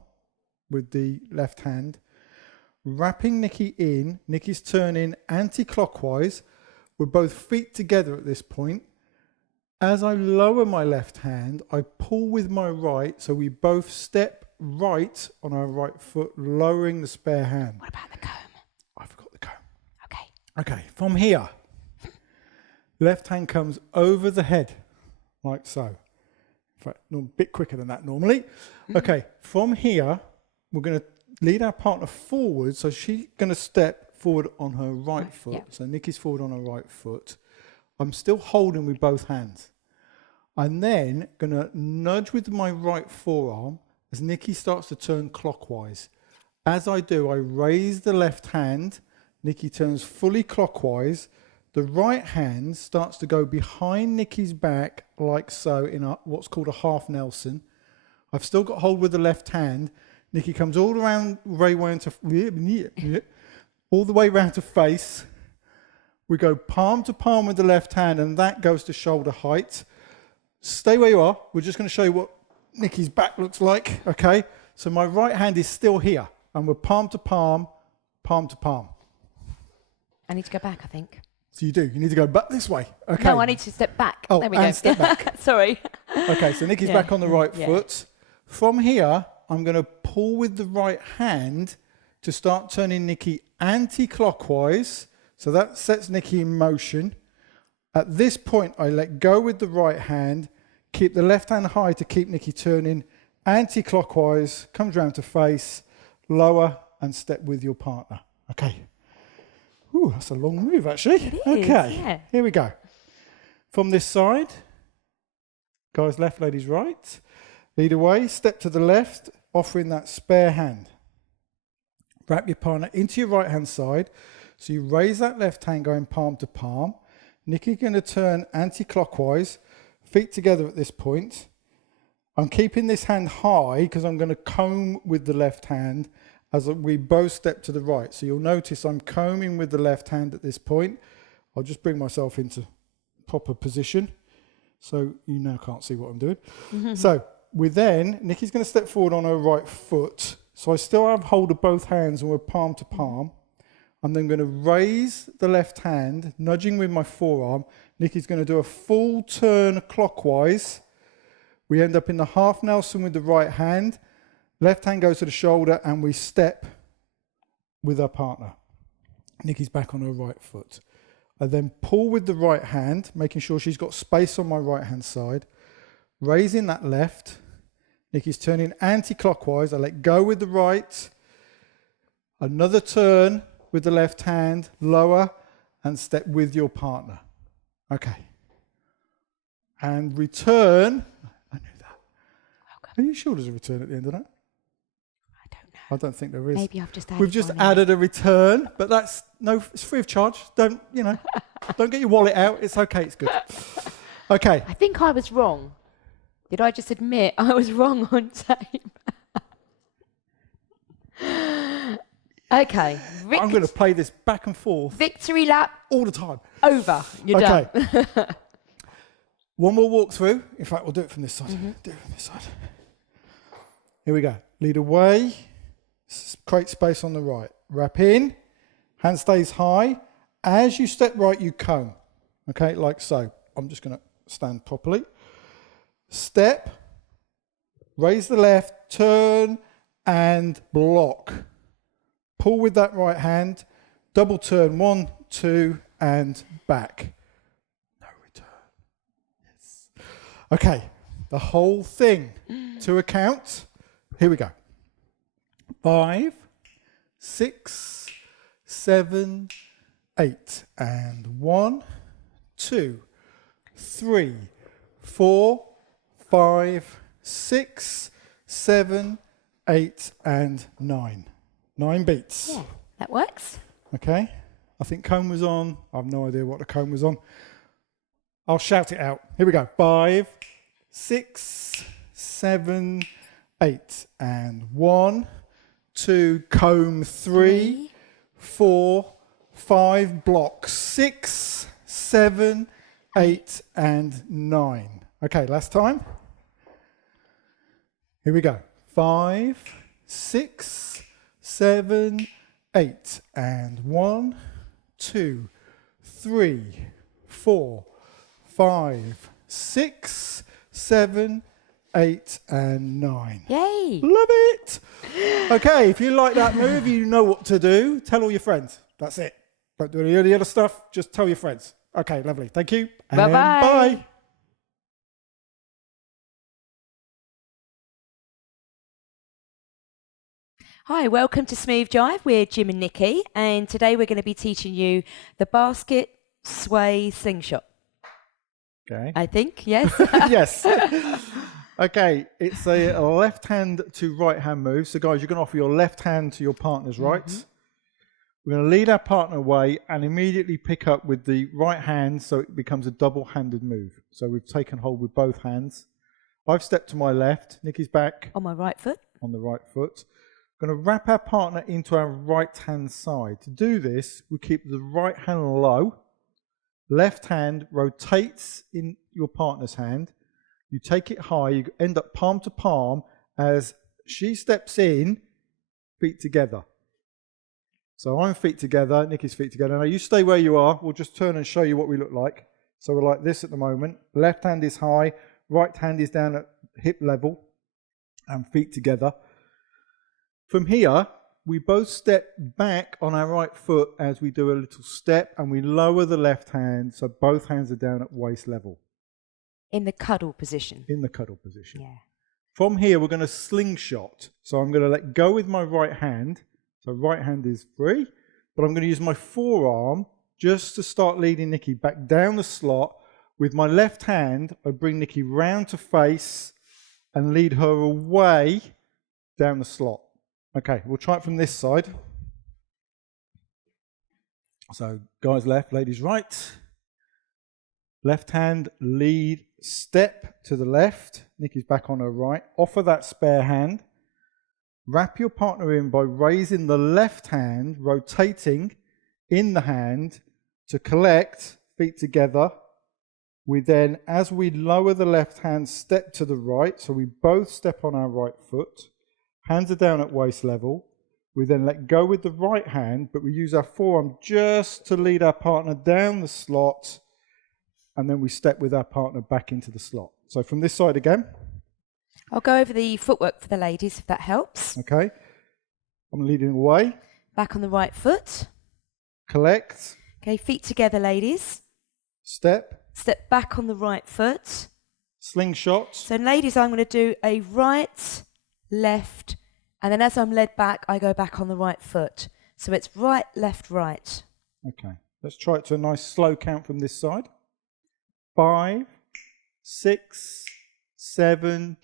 with the left hand. Wrapping Nikki in. Nikki's turning anti-clockwise. We're both feet together at this point. As I lower my left hand, I pull with my right. So we both step right on our right foot, lowering the spare hand. What about the comb? I forgot the comb. Okay. Okay, from here. Left hand comes over the head, like so. In fact, a bit quicker than that normally. Okay, from here, we're going to lead our partner forward. So she's going to step forward on her right foot. Yeah. So Nikki's forward on her right foot. I'm still holding with both hands. I'm then going to nudge with my right forearm as Nikki starts to turn clockwise. As I do, I raise the left hand. Nikki turns fully clockwise. The right hand starts to go behind Nikki's back, like so, in what's called a half Nelson. I've still got hold with the left hand. Nikki comes all around, all the way around to face. We go palm to palm with the left hand, and that goes to shoulder height. Stay where you are. We're just going to show you what Nikki's back looks like. Okay, so my right hand is still here, and we're palm to palm, palm to palm. I need to go back, I think. So you do. You need to go back this way. Okay. No, I need to step back. Oh, there we and go. Step back. Sorry. Okay, so Nikki's back on the right foot. From here, I'm going to pull with the right hand to start turning Nikki anti-clockwise. So that sets Nikki in motion. At this point, I let go with the right hand, keep the left hand high to keep Nikki turning anti-clockwise, comes round to face, lower, and step with your partner. Okay. Ooh, that's a long move, actually. It is, okay, yeah. Here we go. From this side, guys left, ladies right. Lead away, step to the left, offering that spare hand. Wrap your partner into your right-hand side. So you raise that left hand going palm to palm. Nikki's going to turn anti-clockwise, feet together at this point. I'm keeping this hand high because I'm going to comb with the left hand as we both step to the right. So you'll notice I'm combing with the left hand at this point. I'll just bring myself into proper position so you now can't see what I'm doing. So Nikki's going to step forward on her right foot. So I still have hold of both hands and we're palm to palm. I'm then going to raise the left hand, nudging with my forearm. Nikki's going to do a full turn clockwise. We end up in the half Nelson with the right hand. Left hand goes to the shoulder and we step with our partner. Nikki's back on her right foot. I then pull with the right hand, making sure she's got space on my right hand side. Raising that left. Nikki's turning anti-clockwise. I let go with the right. Another turn with the left hand, lower, and step with your partner. Okay. And return. I knew that. Okay. Are you sure there's a return at the end of that? I don't know. I don't think there is. Maybe I've just added We've just added a return, but that's it's free of charge. Don't get your wallet out. It's okay. It's good. Okay. I think I was wrong. Did I just admit I was wrong on tape? Okay. I'm going to play this back and forth. Victory lap. All the time. Over. You're done. One more walk through. In fact, we'll do it from this side. Do it from this side. Here we go. Lead away. Create space on the right. Wrap in. Hand stays high. As you step right, you comb. Okay, like so. I'm just going to stand properly. Step. Raise the left. Turn and block. Pull with that right hand. Double turn. 1, 2, and back. No return. Yes. Okay. The whole thing to a count. Here we go. 5, 6, 7, 8, and 1, 2, 3, 4, 5, 6, 7, 8, and 9. 9 beats. Yeah, that works. Okay. I think comb was on. I have no idea what the comb was on. I'll shout it out. Here we go. 5, 6, 7, 8, and 1, 2, comb 3, 4, 5, block 6, 7, 8, and 9. Okay, last time. Here we go. 5, 6, 7, 8, and 1, 2, 3, 4, 5, 6, 7, 8, and 9. Yay! Love it! Okay, if you like that move, you know what to do. Tell all your friends. That's it. Don't do any of the other stuff. Just tell your friends. Okay, lovely. Thank you. And Bye-bye. Bye. Hi, welcome to Smooth Jive. We're Jim and Nikki, and today we're going to be teaching you the basket sway slingshot. Okay. I think, yes? Yes. Okay, it's a left hand to right hand move. So guys, you're going to offer your left hand to your partner's right. We're going to lead our partner away and immediately pick up with the right hand so it becomes a double-handed move. So we've taken hold with both hands. I've stepped to my left. Nikki's back. On my right foot. On the right foot. We're going to wrap our partner into our right-hand side. To do this, we keep the right hand low. Left hand rotates in your partner's hand. You take it high. You end up palm to palm as she steps in, feet together. So I'm feet together, Nikki's feet together. Now you stay where you are. We'll just turn and show you what we look like. So we're like this at the moment. Left hand is high. Right hand is down at hip level and feet together. From here, we both step back on our right foot as we do a little step and we lower the left hand so both hands are down at waist level. In the cuddle position. In the cuddle position. Yeah. From here, we're going to slingshot. So I'm going to let go with my right hand. So right hand is free, but I'm going to use my forearm just to start leading Nikki back down the slot. With my left hand, I bring Nikki round to face and lead her away down the slot. Okay, we'll try it from this side. So guys left, ladies right. Left hand, lead, step to the left. Nikki's back on her right. Offer that spare hand. Wrap your partner in by raising the left hand, rotating in the hand to collect, feet together. We then, as we lower the left hand, step to the right. So we both step on our right foot. Hands are down at waist level. We then let go with the right hand, but we use our forearm just to lead our partner down the slot. And then we step with our partner back into the slot. So from this side again. I'll go over the footwork for the ladies, if that helps. Okay. I'm leading away. Back on the right foot. Collect. Okay, feet together, ladies. Step. Step back on the right foot. Slingshot. So, ladies, I'm going to do a right, left, and then as I'm led back, I go back on the right foot. So it's right, left, right. Okay. Let's try it to a nice slow count from this side. 5, 6, 7,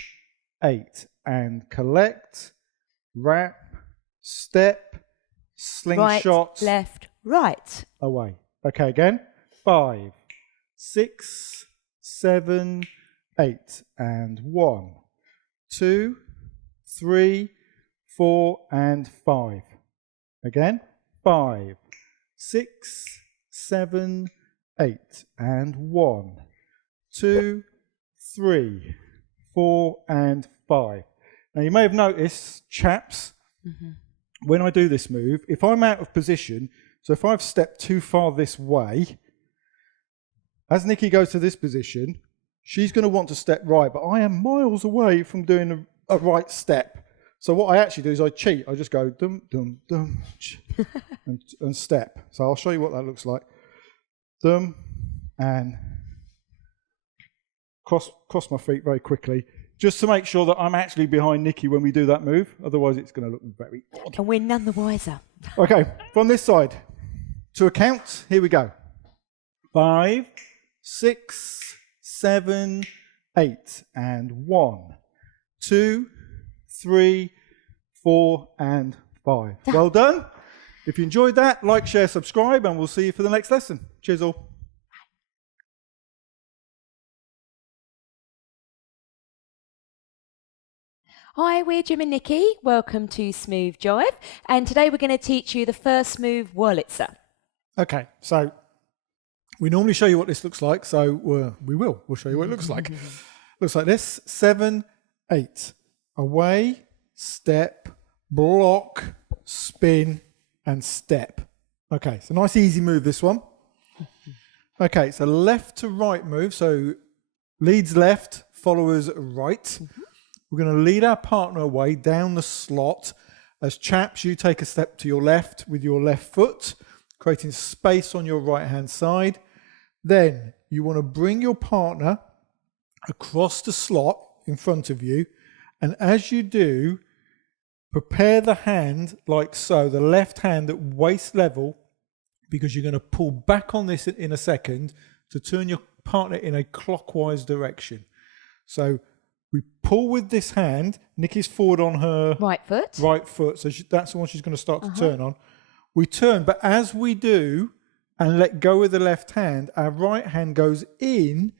8. And collect, wrap, step, slingshot. Right, left, right. Away. Okay, again. 5, 6, 7, 8. And 1, 2, 3, 4, and 5. Again. 5, 6, 7, 8. And 1, 2, 3, 4, and 5. Now you may have noticed, chaps, when I do this move, if I'm out of position, so if I've stepped too far this way, as Nikki goes to this position, she's going to want to step right, but I am miles away from doing a right step. So what I actually do is I cheat. I just go dum, dum, dum, and step. So I'll show you what that looks like. Dum, and cross my feet very quickly, just to make sure that I'm actually behind Nikki when we do that move. Otherwise, it's going to look very odd. And we're none the wiser. Okay, from this side, to a count, here we go. 5, 6, 7, 8, and 1, 2, 3, 4, and 5. Well done. If you enjoyed that, like, share, subscribe, and we'll see you for the next lesson. Cheers all. Hi, we're Jim and Nikki. Welcome to Smooth Jive. And today we're going to teach you the first move, Wurlitzer. Okay, so we normally show you what this looks like, so we'll show you what it looks like. Looks like this. 7, 8. Away, step, block, spin, and step. Okay, it's a nice easy move, this one. Okay, it's a left to right move, so leads left, followers right. We're going to lead our partner away down the slot. As chaps, you take a step to your left with your left foot, creating space on your right-hand side. Then you want to bring your partner across the slot in front of you. And as you do, prepare the hand like so, the left hand at waist level, because you're going to pull back on this in a second to turn your partner in a clockwise direction. So we pull with this hand. Nikki's forward on her right foot. So that's the one she's going to start to turn on. We turn, but as we do and let go of the left hand, our right hand goes in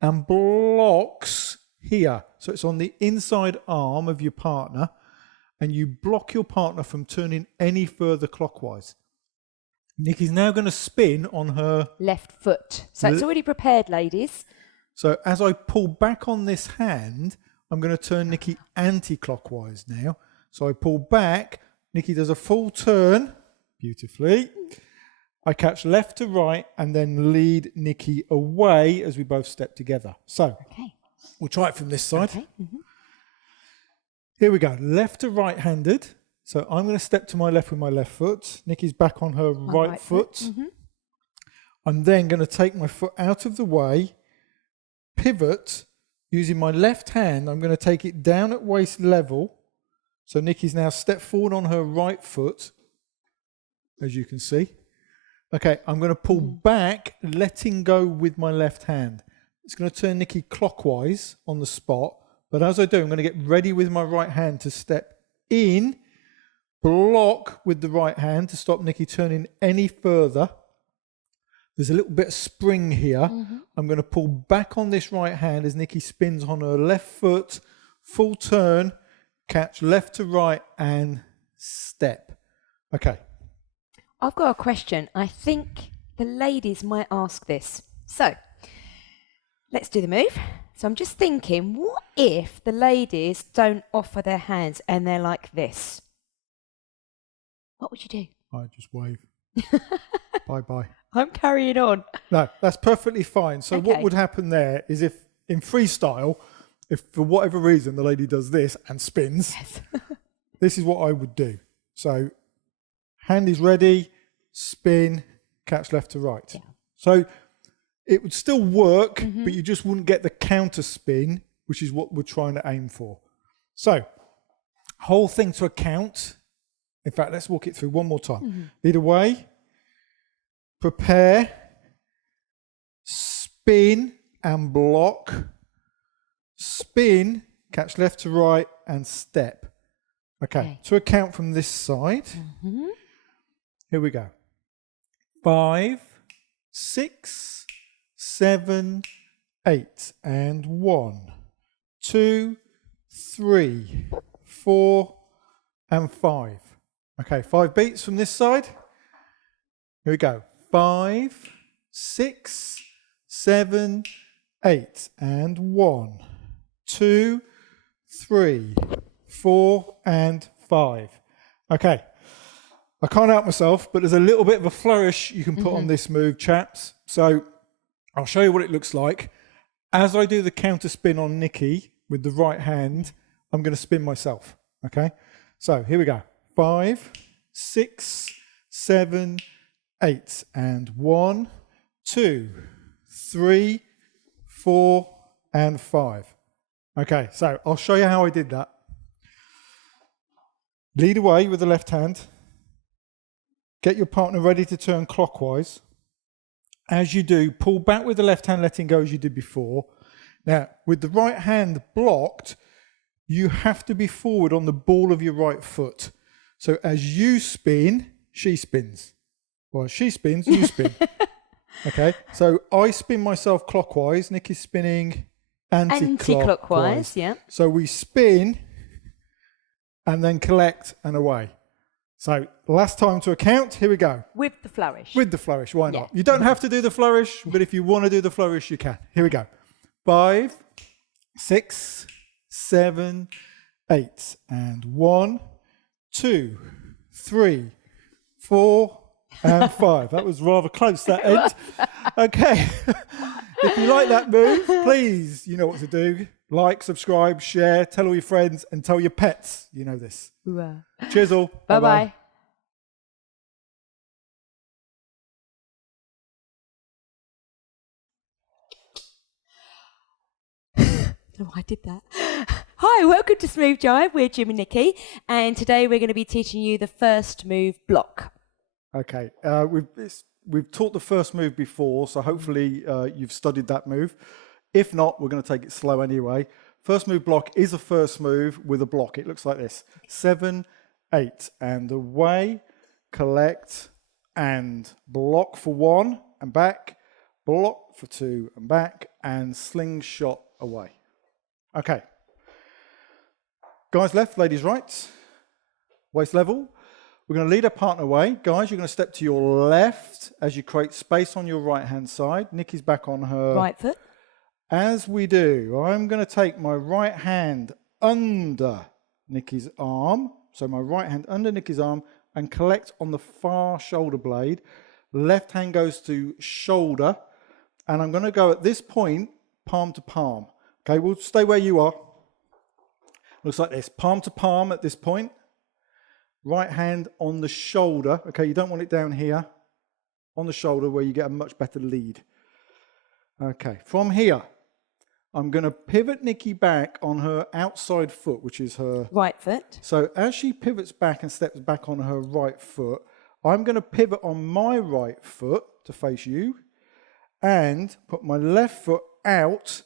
and blocks here. So it's on the inside arm of your partner, and you block your partner from turning any further clockwise. Nikki's now going to spin on her left foot. So it's already prepared, ladies. So as I pull back on this hand, I'm going to turn Nikki anti-clockwise now. So I pull back, Nikki does a full turn, beautifully. I catch left to right and then lead Nikki away as we both step together. So we'll try it from this side. Okay. Here we go, left to right-handed. So I'm going to step to my left with my left foot. Nikki's back on her right foot. I'm then going to take my foot out of the way, pivot, using my left hand. I'm going to take it down at waist level. So Nikki's now stepped forward on her right foot, as you can see. Okay, I'm going to pull back, letting go with my left hand. It's going to turn Nikki clockwise on the spot. But as I do, I'm going to get ready with my right hand to step in, block with the right hand to stop Nikki turning any further. There's a little bit of spring here. I'm going to pull back on this right hand as Nikki spins on her left foot, full turn, catch left to right and step. Okay. I've got a question. I think the ladies might ask this. So, let's do the move. So I'm just thinking, what if the ladies don't offer their hands and they're like this? What would you do? I just wave. Bye-bye. I'm carrying on. No, that's perfectly fine. So Okay. what would happen there is if in freestyle, if for whatever reason the lady does this and spins, Yes. this is what I would do. So hand is ready, spin, catch left to right. Yeah. So it would still work, but you just wouldn't get the counter spin, which is what we're trying to aim for. So whole thing to account. In fact, let's walk it through one more time. Lead away, prepare, spin and block, spin, catch left to right and step. Okay. To account from this side, here we go. 5, 6, 7, 8 and 1, 2, 3, 4 and 5. Okay, 5 beats from this side. Here we go. 5, 6, 7, 8 and 1, 2, 3, 4 and 5. Okay. I can't help myself, but there's a little bit of a flourish you can put on this move, chaps. So I'll show you what it looks like. As I do the counter spin on Nikki with the right hand, I'm going to spin myself. Okay. So here we go. 5, 6, 7, 8 and 1, 2, 3, 4 and 5. Okay, so I'll show you how I did that. Lead away with the left hand. Get your partner ready to turn clockwise. As you do, pull back with the left hand, letting go as you did before. Now, with the right hand blocked, you have to be forward on the ball of your right foot. So as you spin, she spins. Well, she spins, you spin. Okay, so I spin myself clockwise. Nikki's spinning anti-clockwise. Yeah. So we spin and then collect and away. So last time to account, here we go. With the flourish. With the flourish, why not? Yeah. You don't have to do the flourish, but if you want to do the flourish, you can. Here we go. 5, 6, 7, 8 and 1, 2, 3, 4 and 5. That was rather close, that end. Okay. If you like that move, please, you know what to do. Like, subscribe, share, tell all your friends and tell your pets. You know this. Cheers all. Bye-bye. Oh, I did that. Hi, welcome to Smooth Jive. We're Jim and Nikki, and today we're going to be teaching you the first move block. Okay, we've taught the first move before, so hopefully you've studied that move. If not, we're going to take it slow anyway. First move block is a first move with a block. It looks like this. 7, 8, and away, collect, and block for 1, and back, block for 2, and back, and slingshot away. Okay. Guys left, ladies right. Waist level. We're going to lead our partner away. Guys, you're going to step to your left as you create space on your right-hand side. Nikki's back on her Right foot. As we do, I'm going to take my right hand under Nikki's arm. So my right hand under Nikki's arm and collect on the far shoulder blade. Left hand goes to shoulder. And I'm going to go at this point, palm to palm. Okay, we'll stay where you are. Looks like this, palm to palm at this point. Right hand on the shoulder. Okay, you don't want it down here. On the shoulder where you get a much better lead. Okay, from here, I'm going to pivot Nikki back on her outside foot, which is her Right foot. So as she pivots back and steps back on her right foot, I'm going to pivot on my right foot to face you and put my left foot out.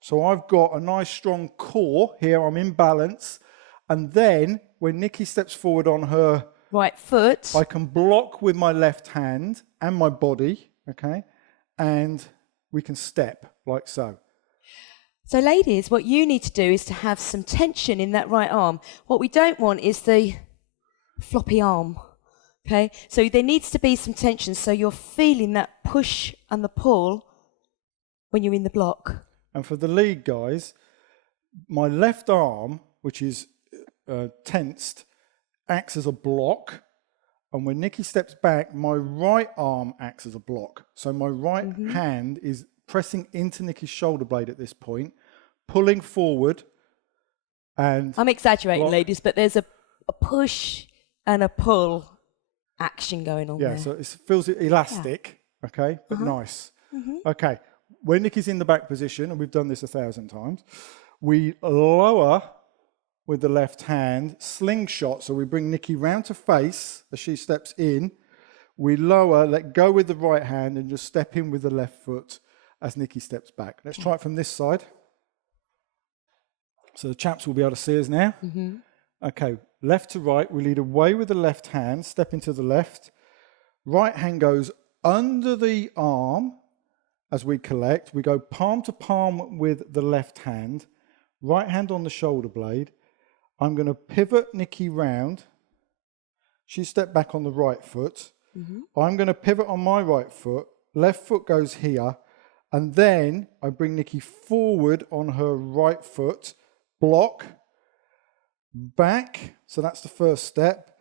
So I've got a nice strong core here. I'm in balance. And then when Nikki steps forward on her right foot, I can block with my left hand and my body, okay? and we can step like so. So ladies, what you need to do is to have some tension in that right arm. What we don't want is the floppy arm. Okay, so there needs to be some tension, so you're feeling that push and the pull when you're in the block. And for the lead, guys, my left arm, which is tensed, acts as a block, and when Nikki steps back, my right arm acts as a block. So my right hand is pressing into Nikki's shoulder blade at this point, pulling forward, and... I'm exaggerating, block. ladies, but there's a push and a pull action going on there. Yeah, so it feels elastic, okay, but nice. Okay, when Nikki's in the back position, and we've done this 1,000 times, we lower with the left hand, slingshot, so we bring Nikki round to face as she steps in. We lower, let go with the right hand, and just step in with the left foot as Nikki steps back. Let's try it from this side. So the chaps will be able to see us now. Okay, left to right, we lead away with the left hand, step into the left. Right hand goes under the arm as we collect. We go palm to palm with the left hand, right hand on the shoulder blade. I'm going to pivot Nikki round. She stepped back on the right foot. I'm going to pivot on my right foot. Left foot goes here. And then I bring Nikki forward on her right foot, block, back, so that's the first step,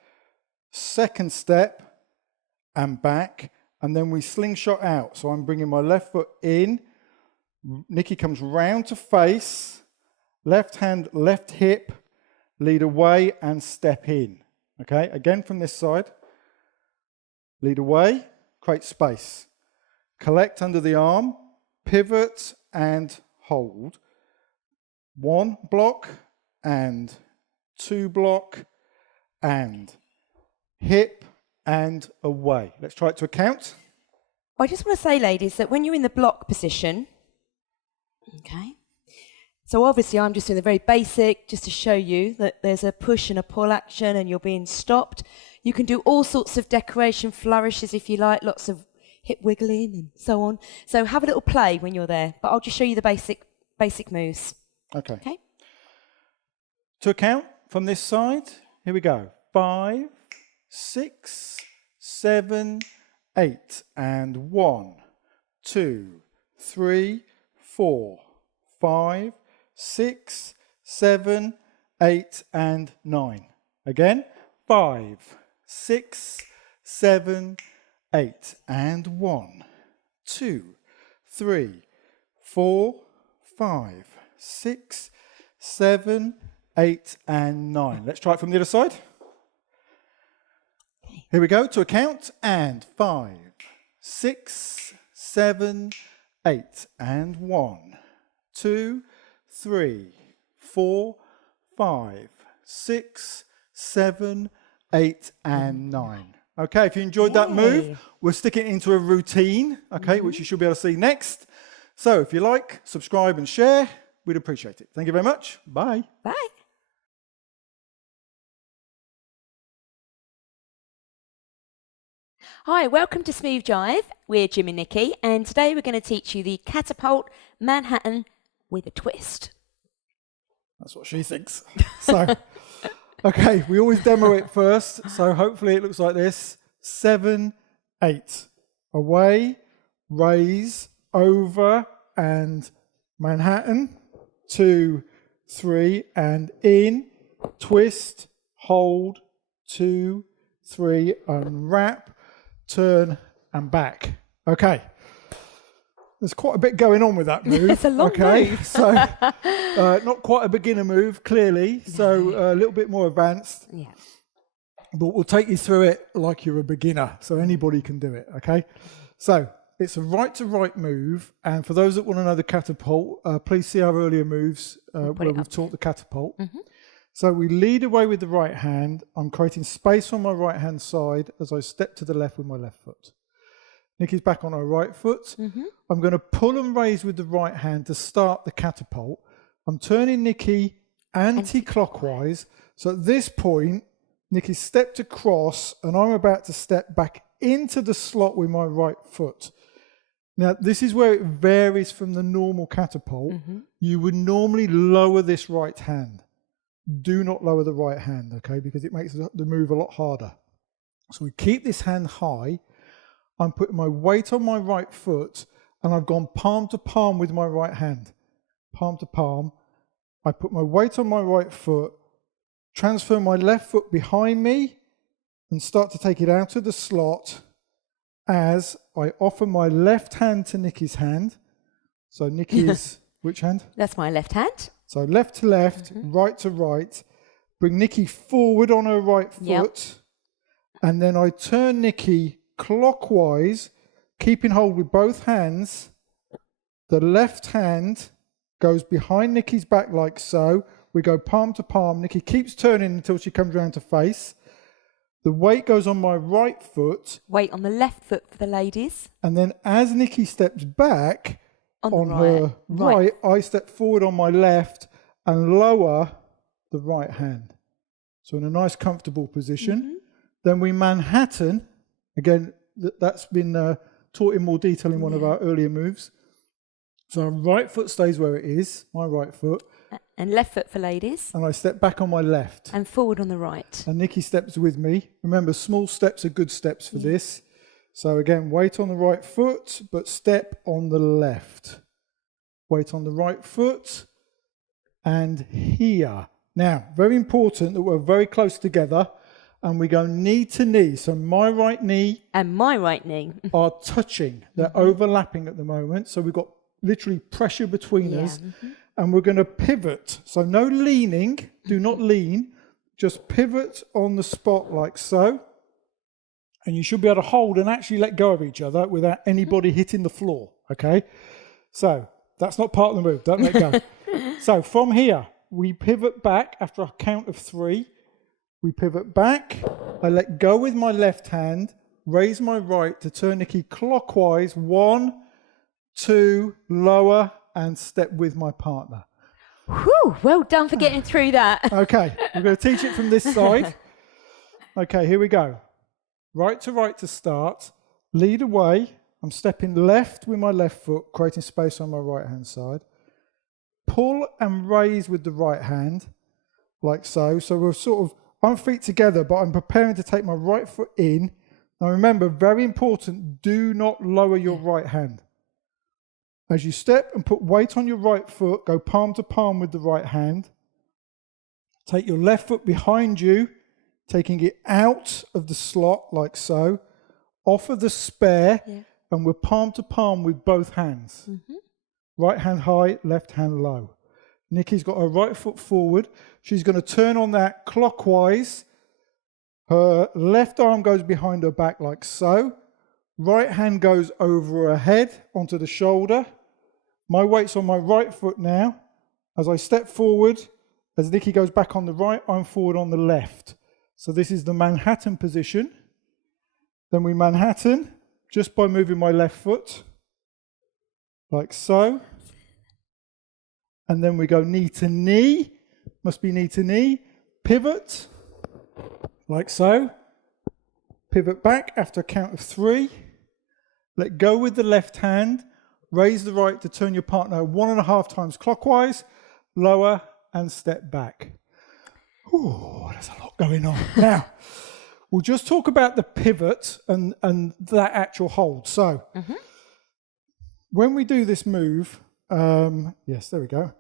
second step, and back, and then we slingshot out. So I'm bringing my left foot in, Nikki comes round to face, left hand, left hip, lead away and step in. Okay, again from this side, lead away, create space, collect under the arm, pivot and hold. 1 block and 2 block and hip and away. Let's try it to a count. I just want to say, ladies, that when you're in the block position, okay, so obviously I'm just doing the very basic just to show you that there's a push and a pull action and you're being stopped. You can do all sorts of decoration flourishes if you like, lots of hip wiggling and so on. So have a little play when you're there, but I'll just show you the basic moves. Okay. Okay. To a count from this side, here we go. 5, 6, 7, 8, and 1, 2, 3, 4, 5, 6, 7, 8, and 9. Again, 5, 6, 7, 8, and 1, 2, 3, 4, 5, 6, 7, 8, and 9. Let's try it from the other side. Here we go, to a count, and 5, 6, 7, 8, and 1, 2, 3, 4, 5, 6, 7, 8, and 9. Okay, if you enjoyed that move, we'll stick it into a routine, okay, which you should be able to see next. So if you like, subscribe and share, we'd appreciate it. Thank you very much. Bye. Bye. Hi, welcome to Smooth Jive. We're Jim and Nikki, and today we're going to teach you the Catapult Manhattan with a twist. That's what she thinks. So, okay, we always demo it first, so hopefully it looks like this. 7, 8. Away, raise, over, and Manhattan. 2, 3, and in, twist, hold, 2, 3, unwrap, turn, and back. Okay. There's quite a bit going on with that move. It's a long move. So not quite a beginner move, clearly. So a little bit more advanced. Yeah. But we'll take you through it like you're a beginner. So anybody can do it, okay? So it's a right-to-right move. And for those that want to know the catapult, please see our earlier moves where we've taught the catapult. So we lead away with the right hand. I'm creating space on my right-hand side as I step to the left with my left foot. Nikki's back on her right foot. I'm going to pull and raise with the right hand to start the catapult. I'm turning Nikki anti-clockwise. So at this point, Nikki's stepped across and I'm about to step back into the slot with my right foot. Now, this is where it varies from the normal catapult. You would normally lower this right hand. Do not lower the right hand, okay, because it makes the move a lot harder. So we keep this hand high. I'm putting my weight on my right foot, and I've gone palm to palm with my right hand. Palm to palm. I put my weight on my right foot, transfer my left foot behind me, and start to take it out of the slot as I offer my left hand to Nikki's hand. So Nikki is which hand? That's my left hand. So left to left, right to right. Bring Nikki forward on her right foot. And then I turn Nikki clockwise, keeping hold with both hands. The left hand goes behind Nikki's back like so. We go palm to palm. Nikki keeps turning until she comes around to face. The weight goes on my right foot. Weight on the left foot for the ladies. And then as Nikki steps back on the her right, I step forward on my left and lower the right hand. So in a nice comfortable position. Then we Manhattan. Again, that's been taught in more detail in one of our earlier moves. So our right foot stays where it is, my right foot. And left foot for ladies. And I step back on my left. And forward on the right. And Nikki steps with me. Remember, small steps are good steps for this. So again, weight on the right foot, but step on the left. Weight on the right foot. And here. Now, very important that we're very close together. And we go knee to knee. So my right knee and my right knee are touching. They're overlapping at the moment. So we've got literally pressure between us. And we're going to pivot. So no leaning. Do not lean. Just pivot on the spot like so. And you should be able to hold and actually let go of each other without anybody hitting the floor. Okay? So that's not part of the move. Don't let go. So from here, we pivot back after a count of 3. We pivot back. I let go with my left hand. Raise my right to turn Nikki clockwise. 1, 2, lower. And step with my partner. Whew, well done for getting through that. Okay, we're going to teach it from this side. Okay, here we go. Right to start. Lead away. I'm stepping left with my left foot, creating space on my right hand side. Pull and raise with the right hand, like so. So we're sort of on feet together, but I'm preparing to take my right foot in. Now remember, very important, do not lower your right hand. As you step and put weight on your right foot, go palm to palm with the right hand. Take your left foot behind you, taking it out of the slot like so. Offer the spare, and we're palm to palm with both hands. Right hand high, left hand low. Nikki's got her right foot forward. She's going to turn on that clockwise. Her left arm goes behind her back like so. Right hand goes over her head onto the shoulder. My weight's on my right foot now. As I step forward, as Nikki goes back on the right, I'm forward on the left. So this is the Manhattan position. Then we Manhattan just by moving my left foot, like so. And then we go knee to knee. Must be knee to knee. Pivot, like so. Pivot back after a count of 3. Let go with the left hand. Raise the right to turn your partner 1.5 times clockwise. Lower and step back. Ooh, there's a lot going on. Now, we'll just talk about the pivot and that actual hold. So, when we do this move, yes, there we go.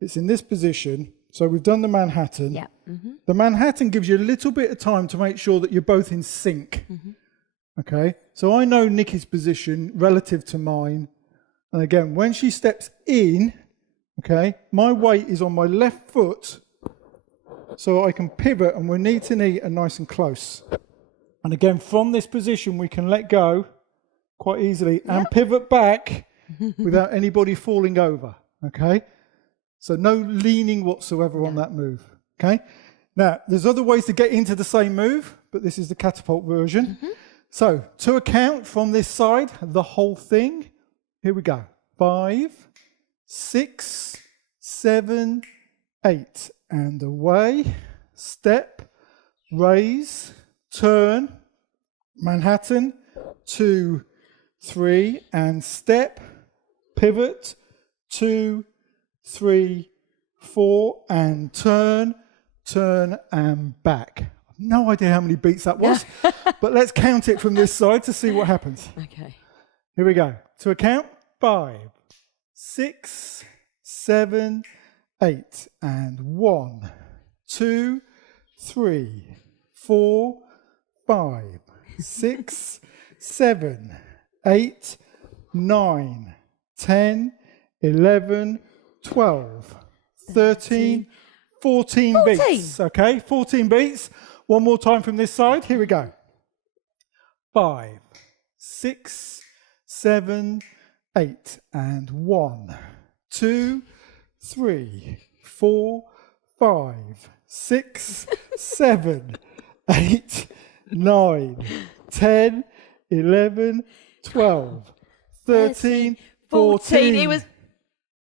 It's in this position. So we've done the Manhattan. Yeah. The Manhattan gives you a little bit of time to make sure that you're both in sync. Okay, so I know Nikki's position relative to mine. And again, when she steps in, okay, my weight is on my left foot, so I can pivot and we're knee to knee and nice and close. And again, from this position, we can let go quite easily and pivot back without anybody falling over, okay? So no leaning whatsoever on that move, okay? Now, there's other ways to get into the same move, but this is the catapult version. So, to account from this side, the whole thing, here we go. 5, 6, 7, 8. And away. Step, raise, turn, Manhattan, 2, 3, and step, pivot, 2, 3, 4, and turn, and back. No idea how many beats that was, but let's count it from this side to see what happens. Okay. Here we go. To a count, 5, 6, 7, 8, and 1, 2, 3, 4, 5, 6, 7, 8, 9, 10, 11, 12, 13, 14 beats. Okay, 14 beats. One more time from this side. Here we go. 5, 6, 7, 8, and 1, 2, 3, 4, 5, 6, 7, 8, 9, 10, 11, 12, 13, 14. It was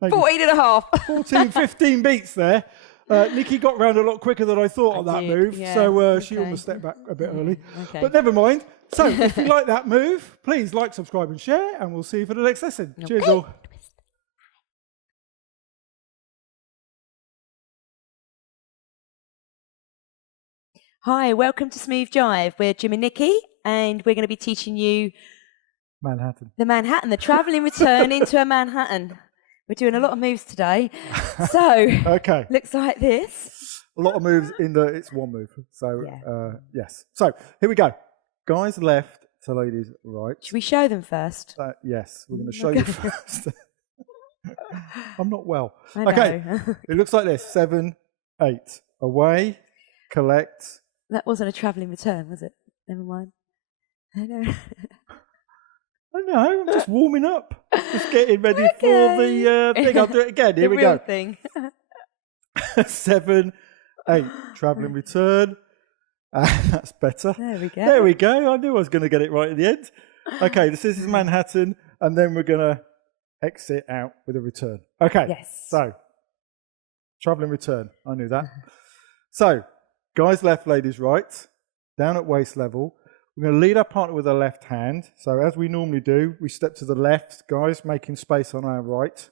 14 and a half. 14, 15 beats there. Nikki got round a lot quicker than I thought on that move, so she almost stepped back a bit early. Okay. But never mind. So if you like that move, please like, subscribe and share, and we'll see you for the next lesson. Okay. Cheers all. Hi, welcome to Smooth Jive. We're Jim and Nikki, and we're going to be teaching you the travelling return into a Manhattan. We're doing a lot of moves today. So, Okay. looks like this. A lot of moves in the, it's one move. So, yes. So, here we go. Guys left to ladies right. Should we show them first? Yes, we're going to show you first. I'm not well. I know. Okay, it looks like this. 7, 8. Away, collect. That wasn't a travelling return, was it? Never mind. I know. I know, I'm just warming up. Just getting ready for the thing. I'll do it again. Here we go. Thing. 7, 8. Travelling return. That's better. There we go. There we go. I knew I was going to get it right at the end. Okay, this is Manhattan, and then we're going to exit out with a return. Okay. Yes. So, travelling return. I knew that. So, guys left, ladies right. Down at waist level. We're going to lead our partner with our left hand. So as we normally do, we step to the left, guys, making space on our right.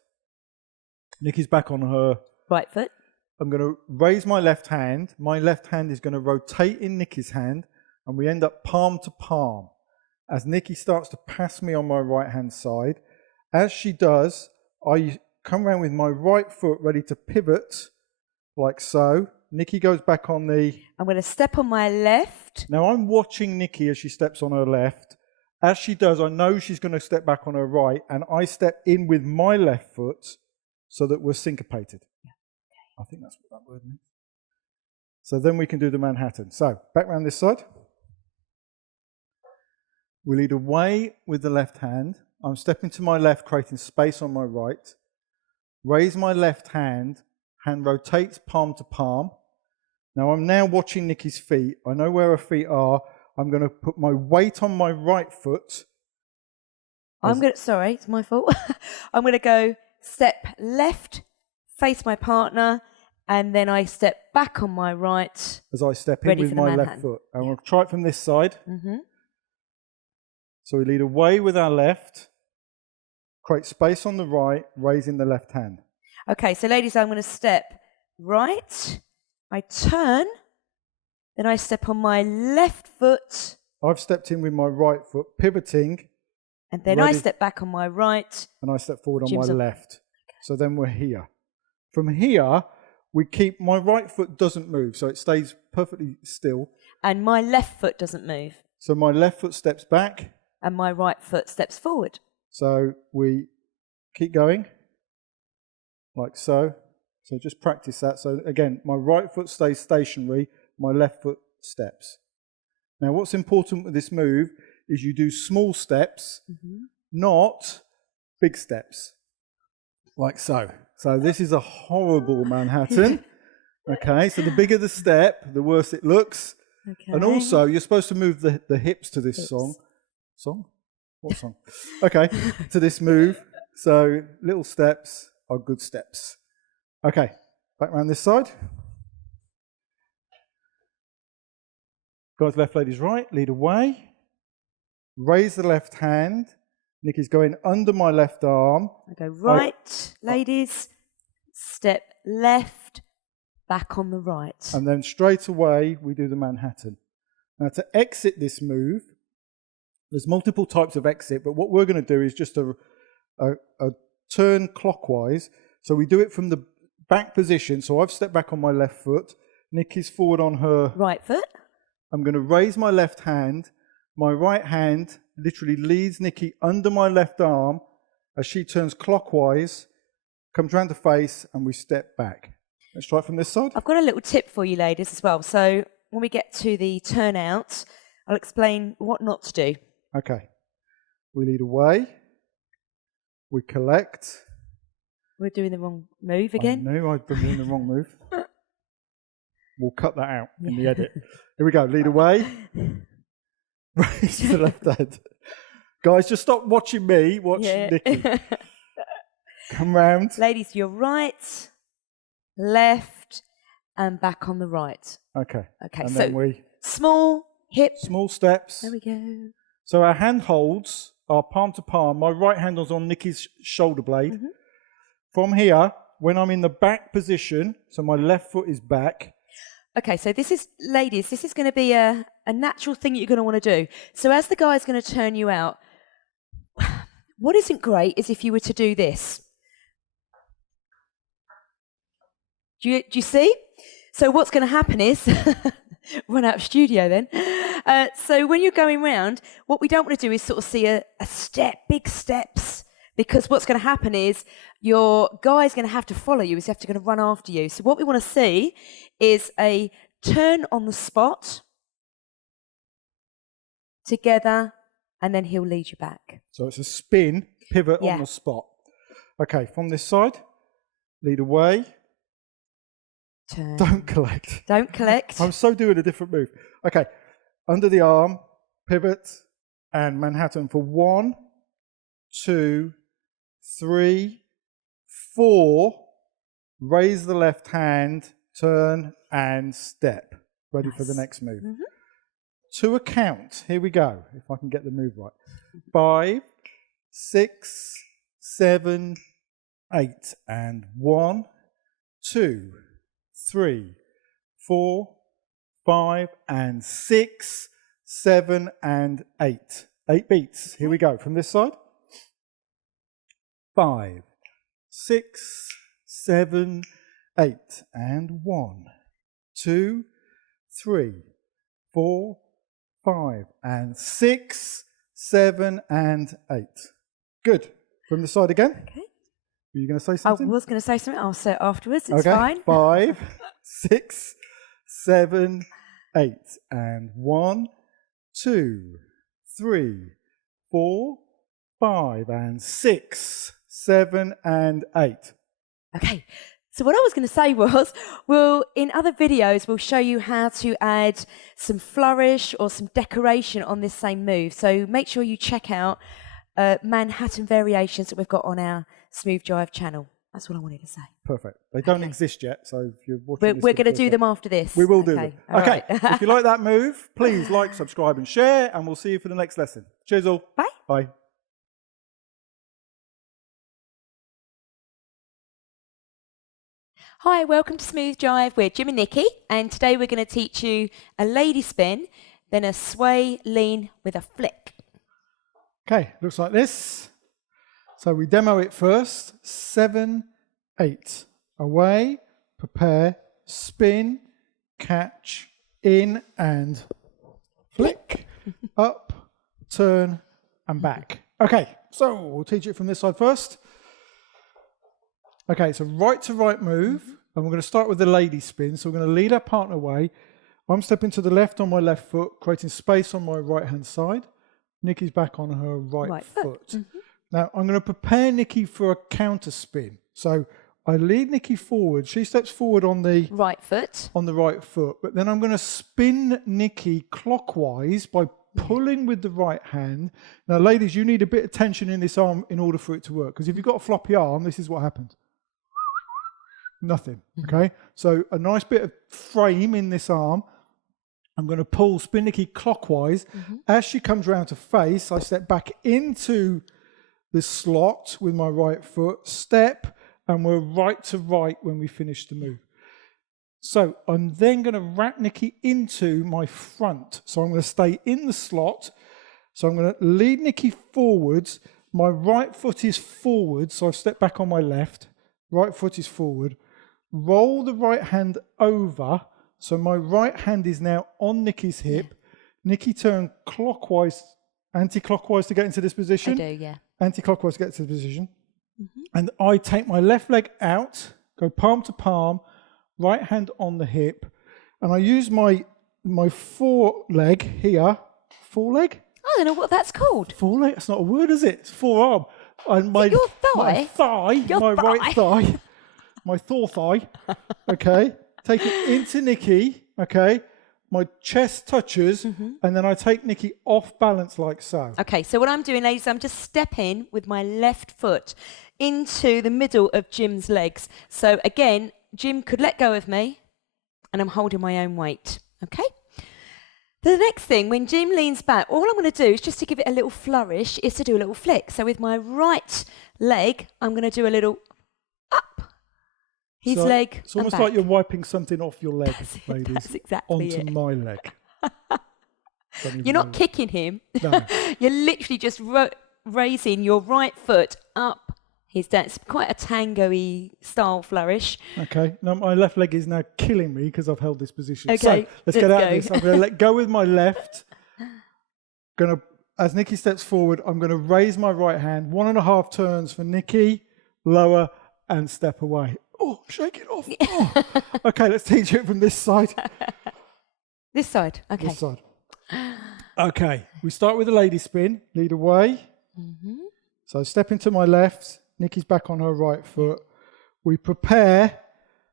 Nikki's back on her right foot. I'm going to raise my left hand. My left hand is going to rotate in Nikki's hand, and we end up palm to palm. As Nikki starts to pass me on my right hand side, as she does, I come around with my right foot ready to pivot, like so. Nikki goes back on the... I'm going to step on my left. Now I'm watching Nikki as she steps on her left. As she does, I know she's going to step back on her right, and I step in with my left foot so that we're syncopated. Yeah. I think that's what that word means. So then we can do the Manhattan. So back round this side. We lead away with the left hand. I'm stepping to my left, creating space on my right. Raise my left hand. Hand rotates palm to palm. Now I'm now watching Nikki's feet. I know where her feet are. I'm going to put my weight on my right foot. Sorry, it's my fault. I'm going to go step left, face my partner, and then I step back on my right. As I step in with my left foot. And we'll try it from this side. Mm-hmm. So we lead away with our left, create space on the right, raising the left hand. Okay, so ladies, I'm going to step right, I turn, then I step on my left foot. I've stepped in with my right foot, pivoting. And then I step back on my right. And I step forward on my left. So then we're here. From here, we keep, my right foot doesn't move, so it stays perfectly still. And my left foot doesn't move. So my left foot steps back. And my right foot steps forward. So we keep going, like so. So just practice that. So again, my right foot stays stationary, my left foot steps. Now what's important with this move is you do small steps, not big steps, like so. So this is a horrible Manhattan. Okay, so the bigger the step, the worse it looks. Okay. And also, you're supposed to move the hips to this song. Song? What song? Okay, to this move. So little steps are good steps. Okay, back around this side. Guys left, ladies right, lead away. Raise the left hand, Nikki's going under my left arm. I go right, ladies, step left, back on the right. And then straight away, we do the Manhattan. Now, to exit this move, there's multiple types of exit, but what we're going to do is just a turn clockwise. So we do it from the back position. So I've stepped back on my left foot. Nikki's forward on her right foot. I'm going to raise my left hand. My right hand literally leads Nikki under my left arm as she turns clockwise, comes round the face, and we step back. Let's try it from this side. I've got a little tip for you ladies as well. So when we get to the turnout, I'll explain what not to do. Okay. We lead away. We collect. We're doing the wrong move again. I knew I'd been doing the wrong move. We'll cut that out in the edit. Here we go. Lead away. Raise the left hand. Guys, just stop watching me. Watch Nikki. Come round. Ladies, you're right, left, and back on the right. Okay. Okay, and so then we small hip. Small steps. There we go. So our hand holds are palm to palm. My right hand is on Nikki's shoulder blade. Mm-hmm. From here, when I'm in the back position, so my left foot is back. Okay, so this is, ladies, this is going to be a natural thing you're going to want to do. So as the guy's going to turn you out, what isn't great is if you were to do this. Do you see? So what's going to happen is, run out of studio then. So when you're going round, what we don't want to do is sort of see a step, big steps, because what's going to happen is your guy's going to have to follow you. He's going to run after you. So what we want to see is a turn on the spot together, and then he'll lead you back. So it's a spin, pivot on the spot. Okay, from this side, lead away. Turn. Don't collect. Don't collect. I'm so doing a different move. Okay, under the arm, pivot, and Manhattan for 1, 2, 3, 4. Raise the left hand, turn, and step. Ready for the next move. Mm-hmm. To a count. Here we go, if I can get the move right. 5, 6, 7, 8. And 1, 2, 3, 4, 5, and 6, 7, and 8. 8 beats. Here we go. From this side. 5, 6, 7, 8. And 1, 2, 3, 4, 5, and 6, 7, and 8. Good. From the side again. Okay. Were you going to say something? I was going to say something. I'll say it afterwards. It's okay. fine. 5, 6, 7, 8. And 1, 2, 3, 4, 5, and 6, 7, and 8. Okay. So what I was going to say was, in other videos, we'll show you how to add some flourish or some decoration on this same move. So make sure you check out Manhattan variations that we've got on our Smooth Jive channel. That's what I wanted to say. Perfect. They don't exist yet, so if you're watching we're going to do them after this. We will do them. Okay. Right. If you like that move, please like, subscribe, and share, and we'll see you for the next lesson. Cheers all. Bye. Bye. Hi, welcome to Smooth Jive. We're Jim and Nikki, and today we're going to teach you a lady spin, then a sway lean with a flick. Okay, looks like this. So we demo it first. 7, 8. Away, prepare, spin, catch, in, and flick. Up, turn, and back. Okay, so we'll teach it from this side first. Okay, it's a right to right move, and we're going to start with the lady spin. So we're going to lead our partner away. I'm stepping to the left on my left foot, creating space on my right hand side. Nikki's back on her right foot. Mm-hmm. Now I'm going to prepare Nikki for a counter spin. So I lead Nikki forward. She steps forward on the right foot. On the right foot, but then I'm going to spin Nikki clockwise by pulling with the right hand. Now, ladies, you need a bit of tension in this arm in order for it to work. Because if you've got a floppy arm, this is what happens. Nothing. Okay. So a nice bit of frame in this arm. I'm going to pull, spin Nikki clockwise. Mm-hmm. As she comes round to face, I step back into this slot with my right foot, step, and we're right to right when we finish the move. So I'm then going to wrap Nikki into my front. So I'm going to stay in the slot. So I'm going to lead Nikki forwards. My right foot is forward, so I've stepped back on my left. Right foot is forward. Roll the right hand over. So my right hand is now on Nikki's hip. Nikki turn clockwise, anti-clockwise to get into this position. I do, yeah. Anti-clockwise to get into the position. And I take my left leg out, go palm to palm, right hand on the hip, and I use my foreleg here. Foreleg? I don't know what that's called. Foreleg? That's not a word, is it? It's forearm. And my, your thigh? My thigh, your my thigh. right thigh, my thigh, okay? Take it into Nikki, okay? My chest touches, and then I take Nikki off balance like so. Okay, so what I'm doing, ladies, I'm just stepping with my left foot into the middle of Jim's legs. So again, Jim could let go of me, and I'm holding my own weight, okay? The next thing, when Jim leans back, all I'm going to do is just to give it a little flourish, is to do a little flick. So with my right leg, I'm going to do a little up his leg. It's almost like you're wiping something off your leg, ladies, that's exactly onto my leg. You're not kicking him. No. You're literally just raising your right foot up his down. It's quite a tango-y style flourish. Okay. Now my left leg is now killing me because I've held this position. Okay, So let's get out of this. I'm going to let go with my left. As Nikki steps forward, I'm going to raise my right hand. 1.5 turns for Nikki, lower, and step away. Oh, shake it off. Oh. Okay, let's teach it from this side. This side. Okay. This side. Okay. We start with a lady spin. Lead away. So step into my left. Nikki's back on her right foot. We prepare.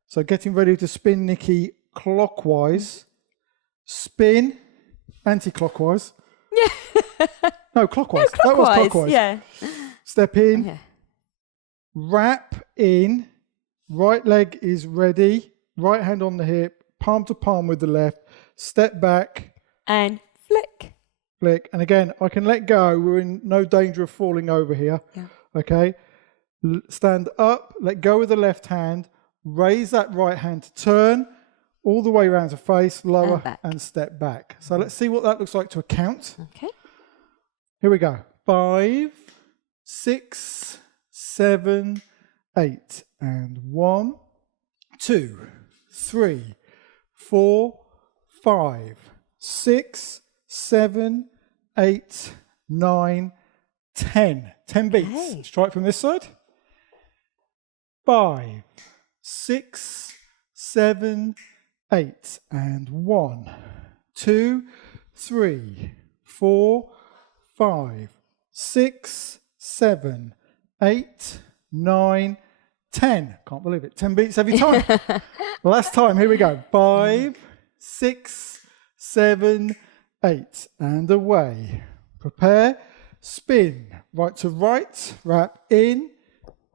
So getting ready to spin Nikki clockwise. Spin anti-clockwise. Yeah. No, clockwise. No, clockwise. That was clockwise. Yeah. Step in. Yeah. Wrap in. Right leg is ready. Right hand on the hip. Palm to palm with the left. Step back. And flick. Flick. And again, I can let go. We're in no danger of falling over here. Yeah. Okay. Stand up. Let go with the left hand. Raise that right hand to turn all the way around to face, lower, and step back. So let's see what that looks like to a count. Okay. Here we go. 5, 6, 7, 8. And 1, 2, 3, 4, 5, 6, 7, 8, 9, 10. 10 beats. Okay. Let's try it from this side. 5, 6, 7, 8. And 1, 2, 3, 4, 5, 6, 7, 8, 9, 10. Can't believe it. 10 beats every time. Last time. Here we go. 5, 6, 7, 8. And away. Prepare. Spin. Right to right. Wrap in.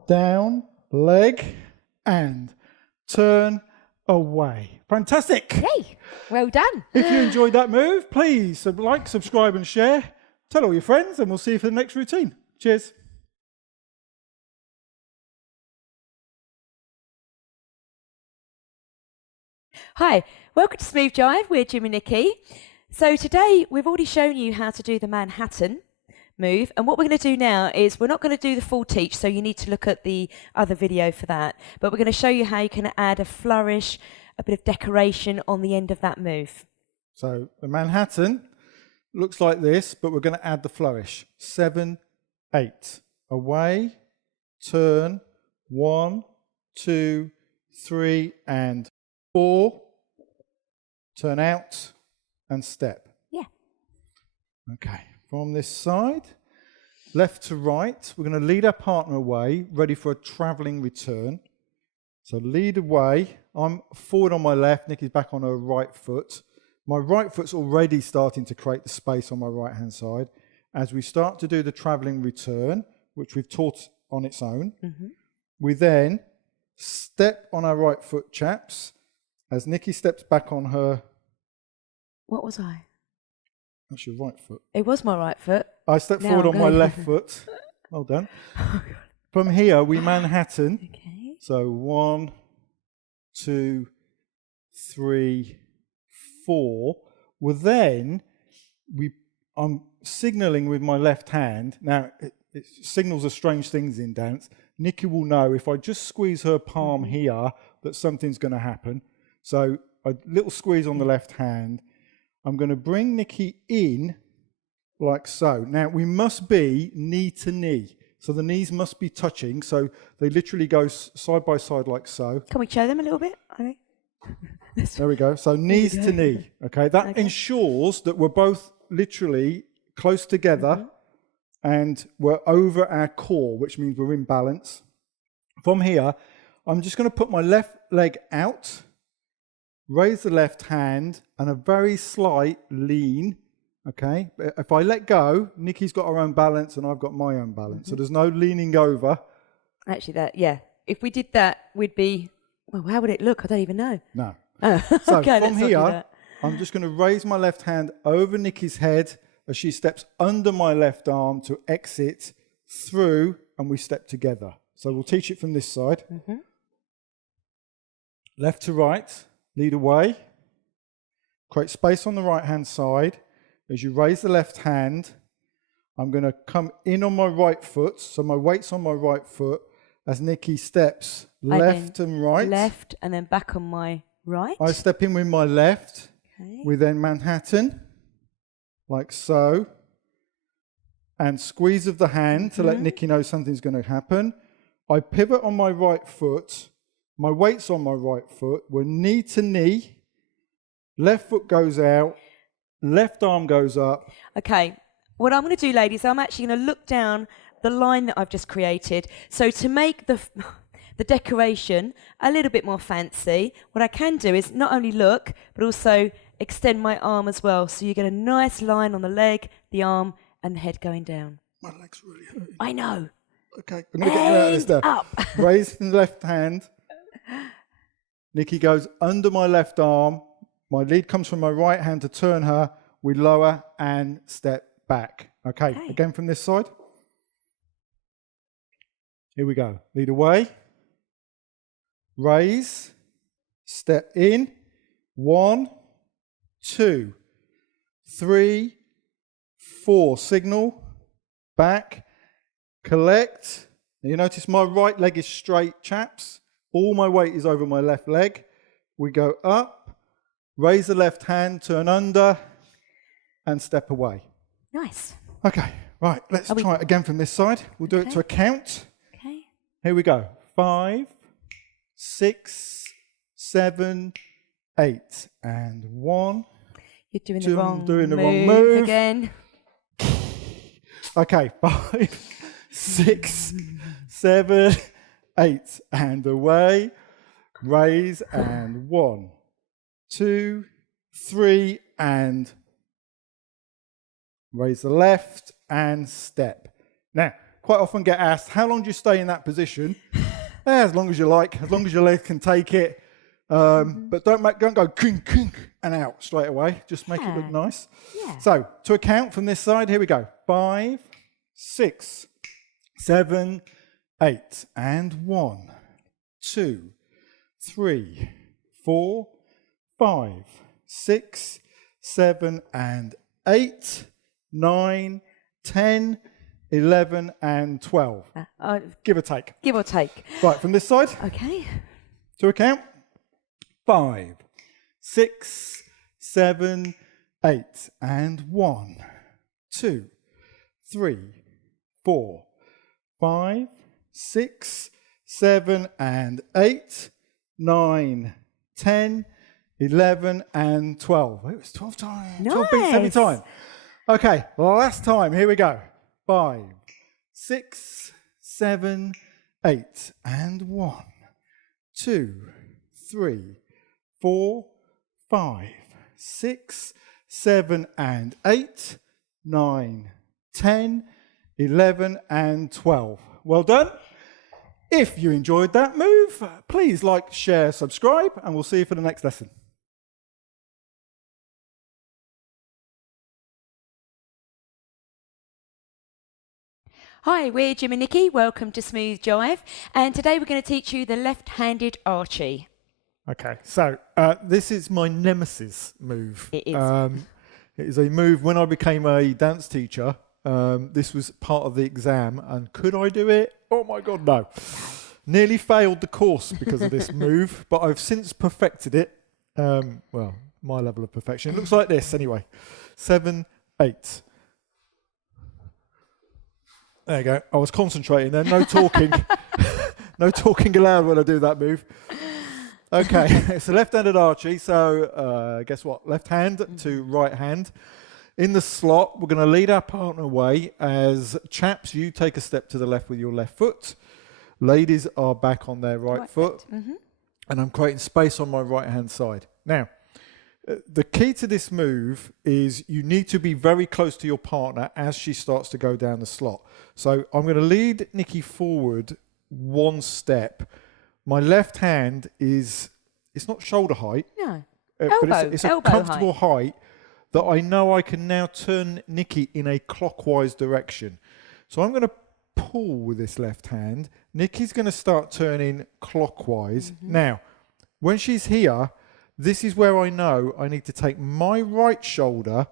Down. Leg. And turn away. Fantastic. Hey, well done. If you enjoyed that move, please like, subscribe and share. Tell all your friends and we'll see you for the next routine. Cheers. Hi, welcome to Smooth Jive. We're Jim and Nikki. So today we've already shown you how to do the Manhattan move, and what we're going to do now is we're not going to do the full teach, so you need to look at the other video for that, but we're going to show you how you can add a flourish, a bit of decoration on the end of that move. So the Manhattan looks like this, but we're going to add the flourish. 7, 8. Away, turn, 1, 2, 3, and 4. Turn out and step. Yeah. Okay. From this side, left to right, we're going to lead our partner away, ready for a travelling return. So lead away. I'm forward on my left, Nikki's back on her right foot. My right foot's already starting to create the space on my right-hand side. As we start to do the travelling return, which we've taught on its own, we then step on our right foot, chaps, as Nikki steps back on her... What was I? That's your right foot. It was my right foot. I step Now forward I'm on my going. left foot. Well done. From here, we Manhattan. Okay. So 1, 2, 3, 4. Well, then I'm signalling with my left hand. Now, signals are strange things in dance. Nikki will know if I just squeeze her palm here that something's going to happen. So a little squeeze on the left hand. I'm going to bring Nikki in like so. Now, we must be knee to knee. So the knees must be touching. So they literally go side by side like so. Can we show them a little bit? Okay. There we go. So knees to knee. Okay. That ensures that we're both literally close together and we're over our core, which means we're in balance. From here, I'm just going to put my left leg out, raise the left hand, and a very slight lean. Okay. But if I let go, Nikki's got her own balance and I've got my own balance. So there's no leaning over. Actually, if we did that, we'd be, well, how would it look? I don't even know. No. Oh. So Okay, from here, I'm just going to raise my left hand over Nikki's head as she steps under my left arm to exit through, and we step together. So we'll teach it from this side. Left to right, lead away. Create space on the right-hand side. As you raise the left hand, I'm going to come in on my right foot. So my weight's on my right foot as Nikki steps left and right. Left and then back on my right. I step in with my left. Okay. We then Manhattan, like so. And squeeze of the hand to let Nikki know something's going to happen. I pivot on my right foot. My weight's on my right foot. We're knee to knee. Left foot goes out. Left arm goes up. Okay, what I'm going to do, ladies, I'm actually going to look down the line that I've just created. So to make the decoration a little bit more fancy, what I can do is not only look, but also extend my arm as well. So you get a nice line on the leg, the arm, and the head going down. My leg's really hurting. I know. Okay, I'm going to get you out of this now. Up. Raise the left hand. Nikki goes under my left arm. My lead comes from my right hand to turn her. We lower and step back. Okay, again from this side. Here we go. Lead away. Raise. Step in. 1, 2, 3, 4. Signal. Back. Collect. Now you notice my right leg is straight, chaps. All my weight is over my left leg. We go up. Raise the left hand, turn under, and step away. Nice. Okay, right, let's try it again from this side. We'll do it to a count. Okay. Here we go. 5, 6, 7, 8. And 1. You're doing 2, the wrong doing the wrong move. again. Okay, 5, 6, 7, 8. And away. Raise and 1, 2, 3, and raise the left and step. Now, quite often get asked, how long do you stay in that position? As long as you like, as long as your leg can take it. But don't go kink, kink, and out straight away. Just make it look nice. Yeah. So, to a count from this side, here we go. 5, 6, 7, 8, and 1, 2, 3, 4, 5, 6, 7, and 8, 9, 10, 11, and 12. Give or take. Give or take. Right, from this side. Okay. To a count. 5, 6, 7, 8, and 1, 2, 3, 4, 5, 6, 7, and 8, 9, 10, 11, and 12. It was 12 times. Nice. 12 beats every time. Okay, last time. Here we go. 5, 6, 7, 8, and 1, 2, 3, 4, 5, 6, 7, and 8, 9, 10, 11, and 12. Well done. If you enjoyed that move, please like, share, subscribe, and we'll see you for the next lesson. Hi, we're Jim and Nikki. Welcome to Smooth Jive. And today we're going to teach you the left-handed Archie. Okay, so this is my nemesis move. It is. It is a move when I became a dance teacher. This was part of the exam, and could I do it? Oh my God, no. Nearly failed the course because of this move, but I've since perfected it. Well, my level of perfection. It looks like this anyway. 7, 8. There you go. I was concentrating there. No talking. No talking aloud when I do that move. Okay, it's a left-handed Archie. So guess what? Left hand to right hand. In the slot, we're going to lead our partner away. As chaps, you take a step to the left with your left foot. Ladies are back on their right foot. And I'm creating space on my right-hand side. Now, the key to this move is you need to be very close to your partner as she starts to go down the slot. So I'm going to lead Nikki forward one step. My left hand it's not shoulder height. No. But it's a comfortable height that I know I can now turn Nikki in a clockwise direction. So I'm going to pull with this left hand. Nikki's going to start turning clockwise. Now, when she's here, this is where I know I need to take my right shoulder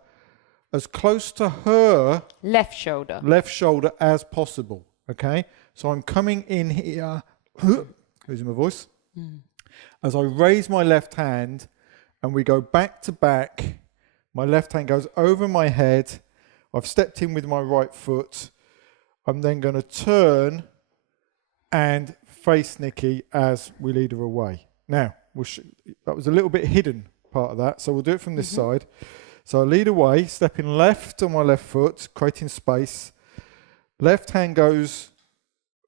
as close to her left shoulder as possible. Okay? So I'm coming in here, losing my voice, as I raise my left hand and we go back to back. My left hand goes over my head. I've stepped in with my right foot. I'm then going to turn and face Nikki as we lead her away. Now, that was a little bit hidden part of that, so we'll do it from this side. So I lead away, stepping left on my left foot, creating space. Left hand goes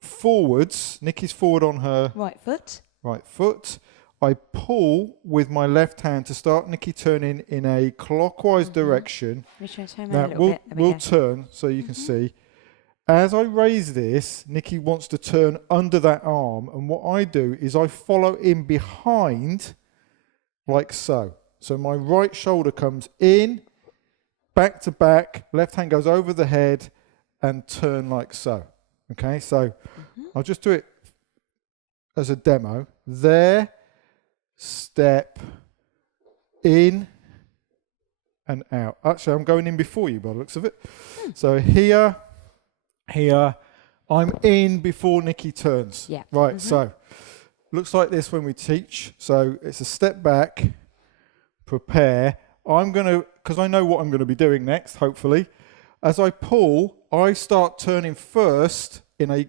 forwards. Nikki's forward on her right foot. I pull with my left hand to start Nikki turning in a clockwise direction. Now, we'll turn so you can see. As I raise this, Nikki wants to turn under that arm, and what I do is I follow in behind like so. So my right shoulder comes in, back to back, left hand goes over the head and turn like so. Okay, so I'll just do it as a demo. There, step, in and out. Actually, I'm going in before you by the looks of it. So here, I'm in before Nikki turns. Yeah. Right, so looks like this when we teach. So it's a step back, prepare. I'm going to, because I know what I'm going to be doing next, hopefully. As I pull, I start turning first in a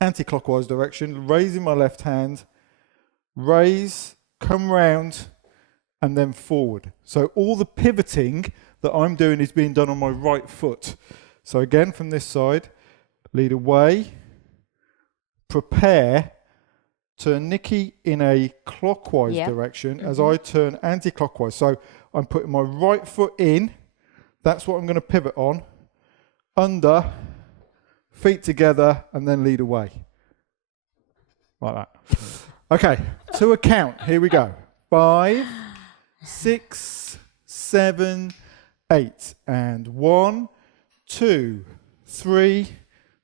anti-clockwise direction, raising my left hand, raise, come round, and then forward. So all the pivoting that I'm doing is being done on my right foot. So again, from this side, lead away, prepare, turn Nikki in a clockwise direction as I turn anti-clockwise. So I'm putting my right foot in, that's what I'm going to pivot on, under, feet together, and then lead away. Like that. Okay, to a count, here we go. 5, 6, 7, 8, and 1, 2, 3,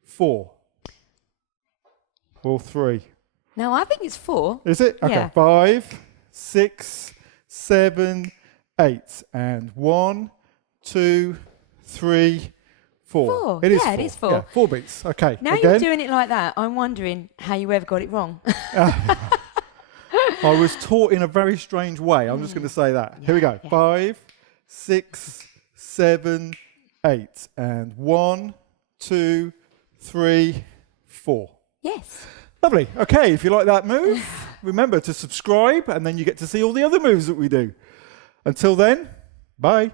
4. Or 3. No, I think it's 4. Is it? Okay. Yeah. 5, 6, 7, 8, and 1, 2, 3, 4. 4. It is Yeah, 4. it is 4. Yeah, 4 beats. Okay. Now again. you're doing it like that, I'm wondering how you ever got it wrong. I was taught in a very strange way. I'm just going to say that. Here we go. 5, 6, 7, 8, and 1, 2, 3, 4. Yes. Lovely. Okay, if you like that move, remember to subscribe, and then you get to see all the other moves that we do. Until then, bye.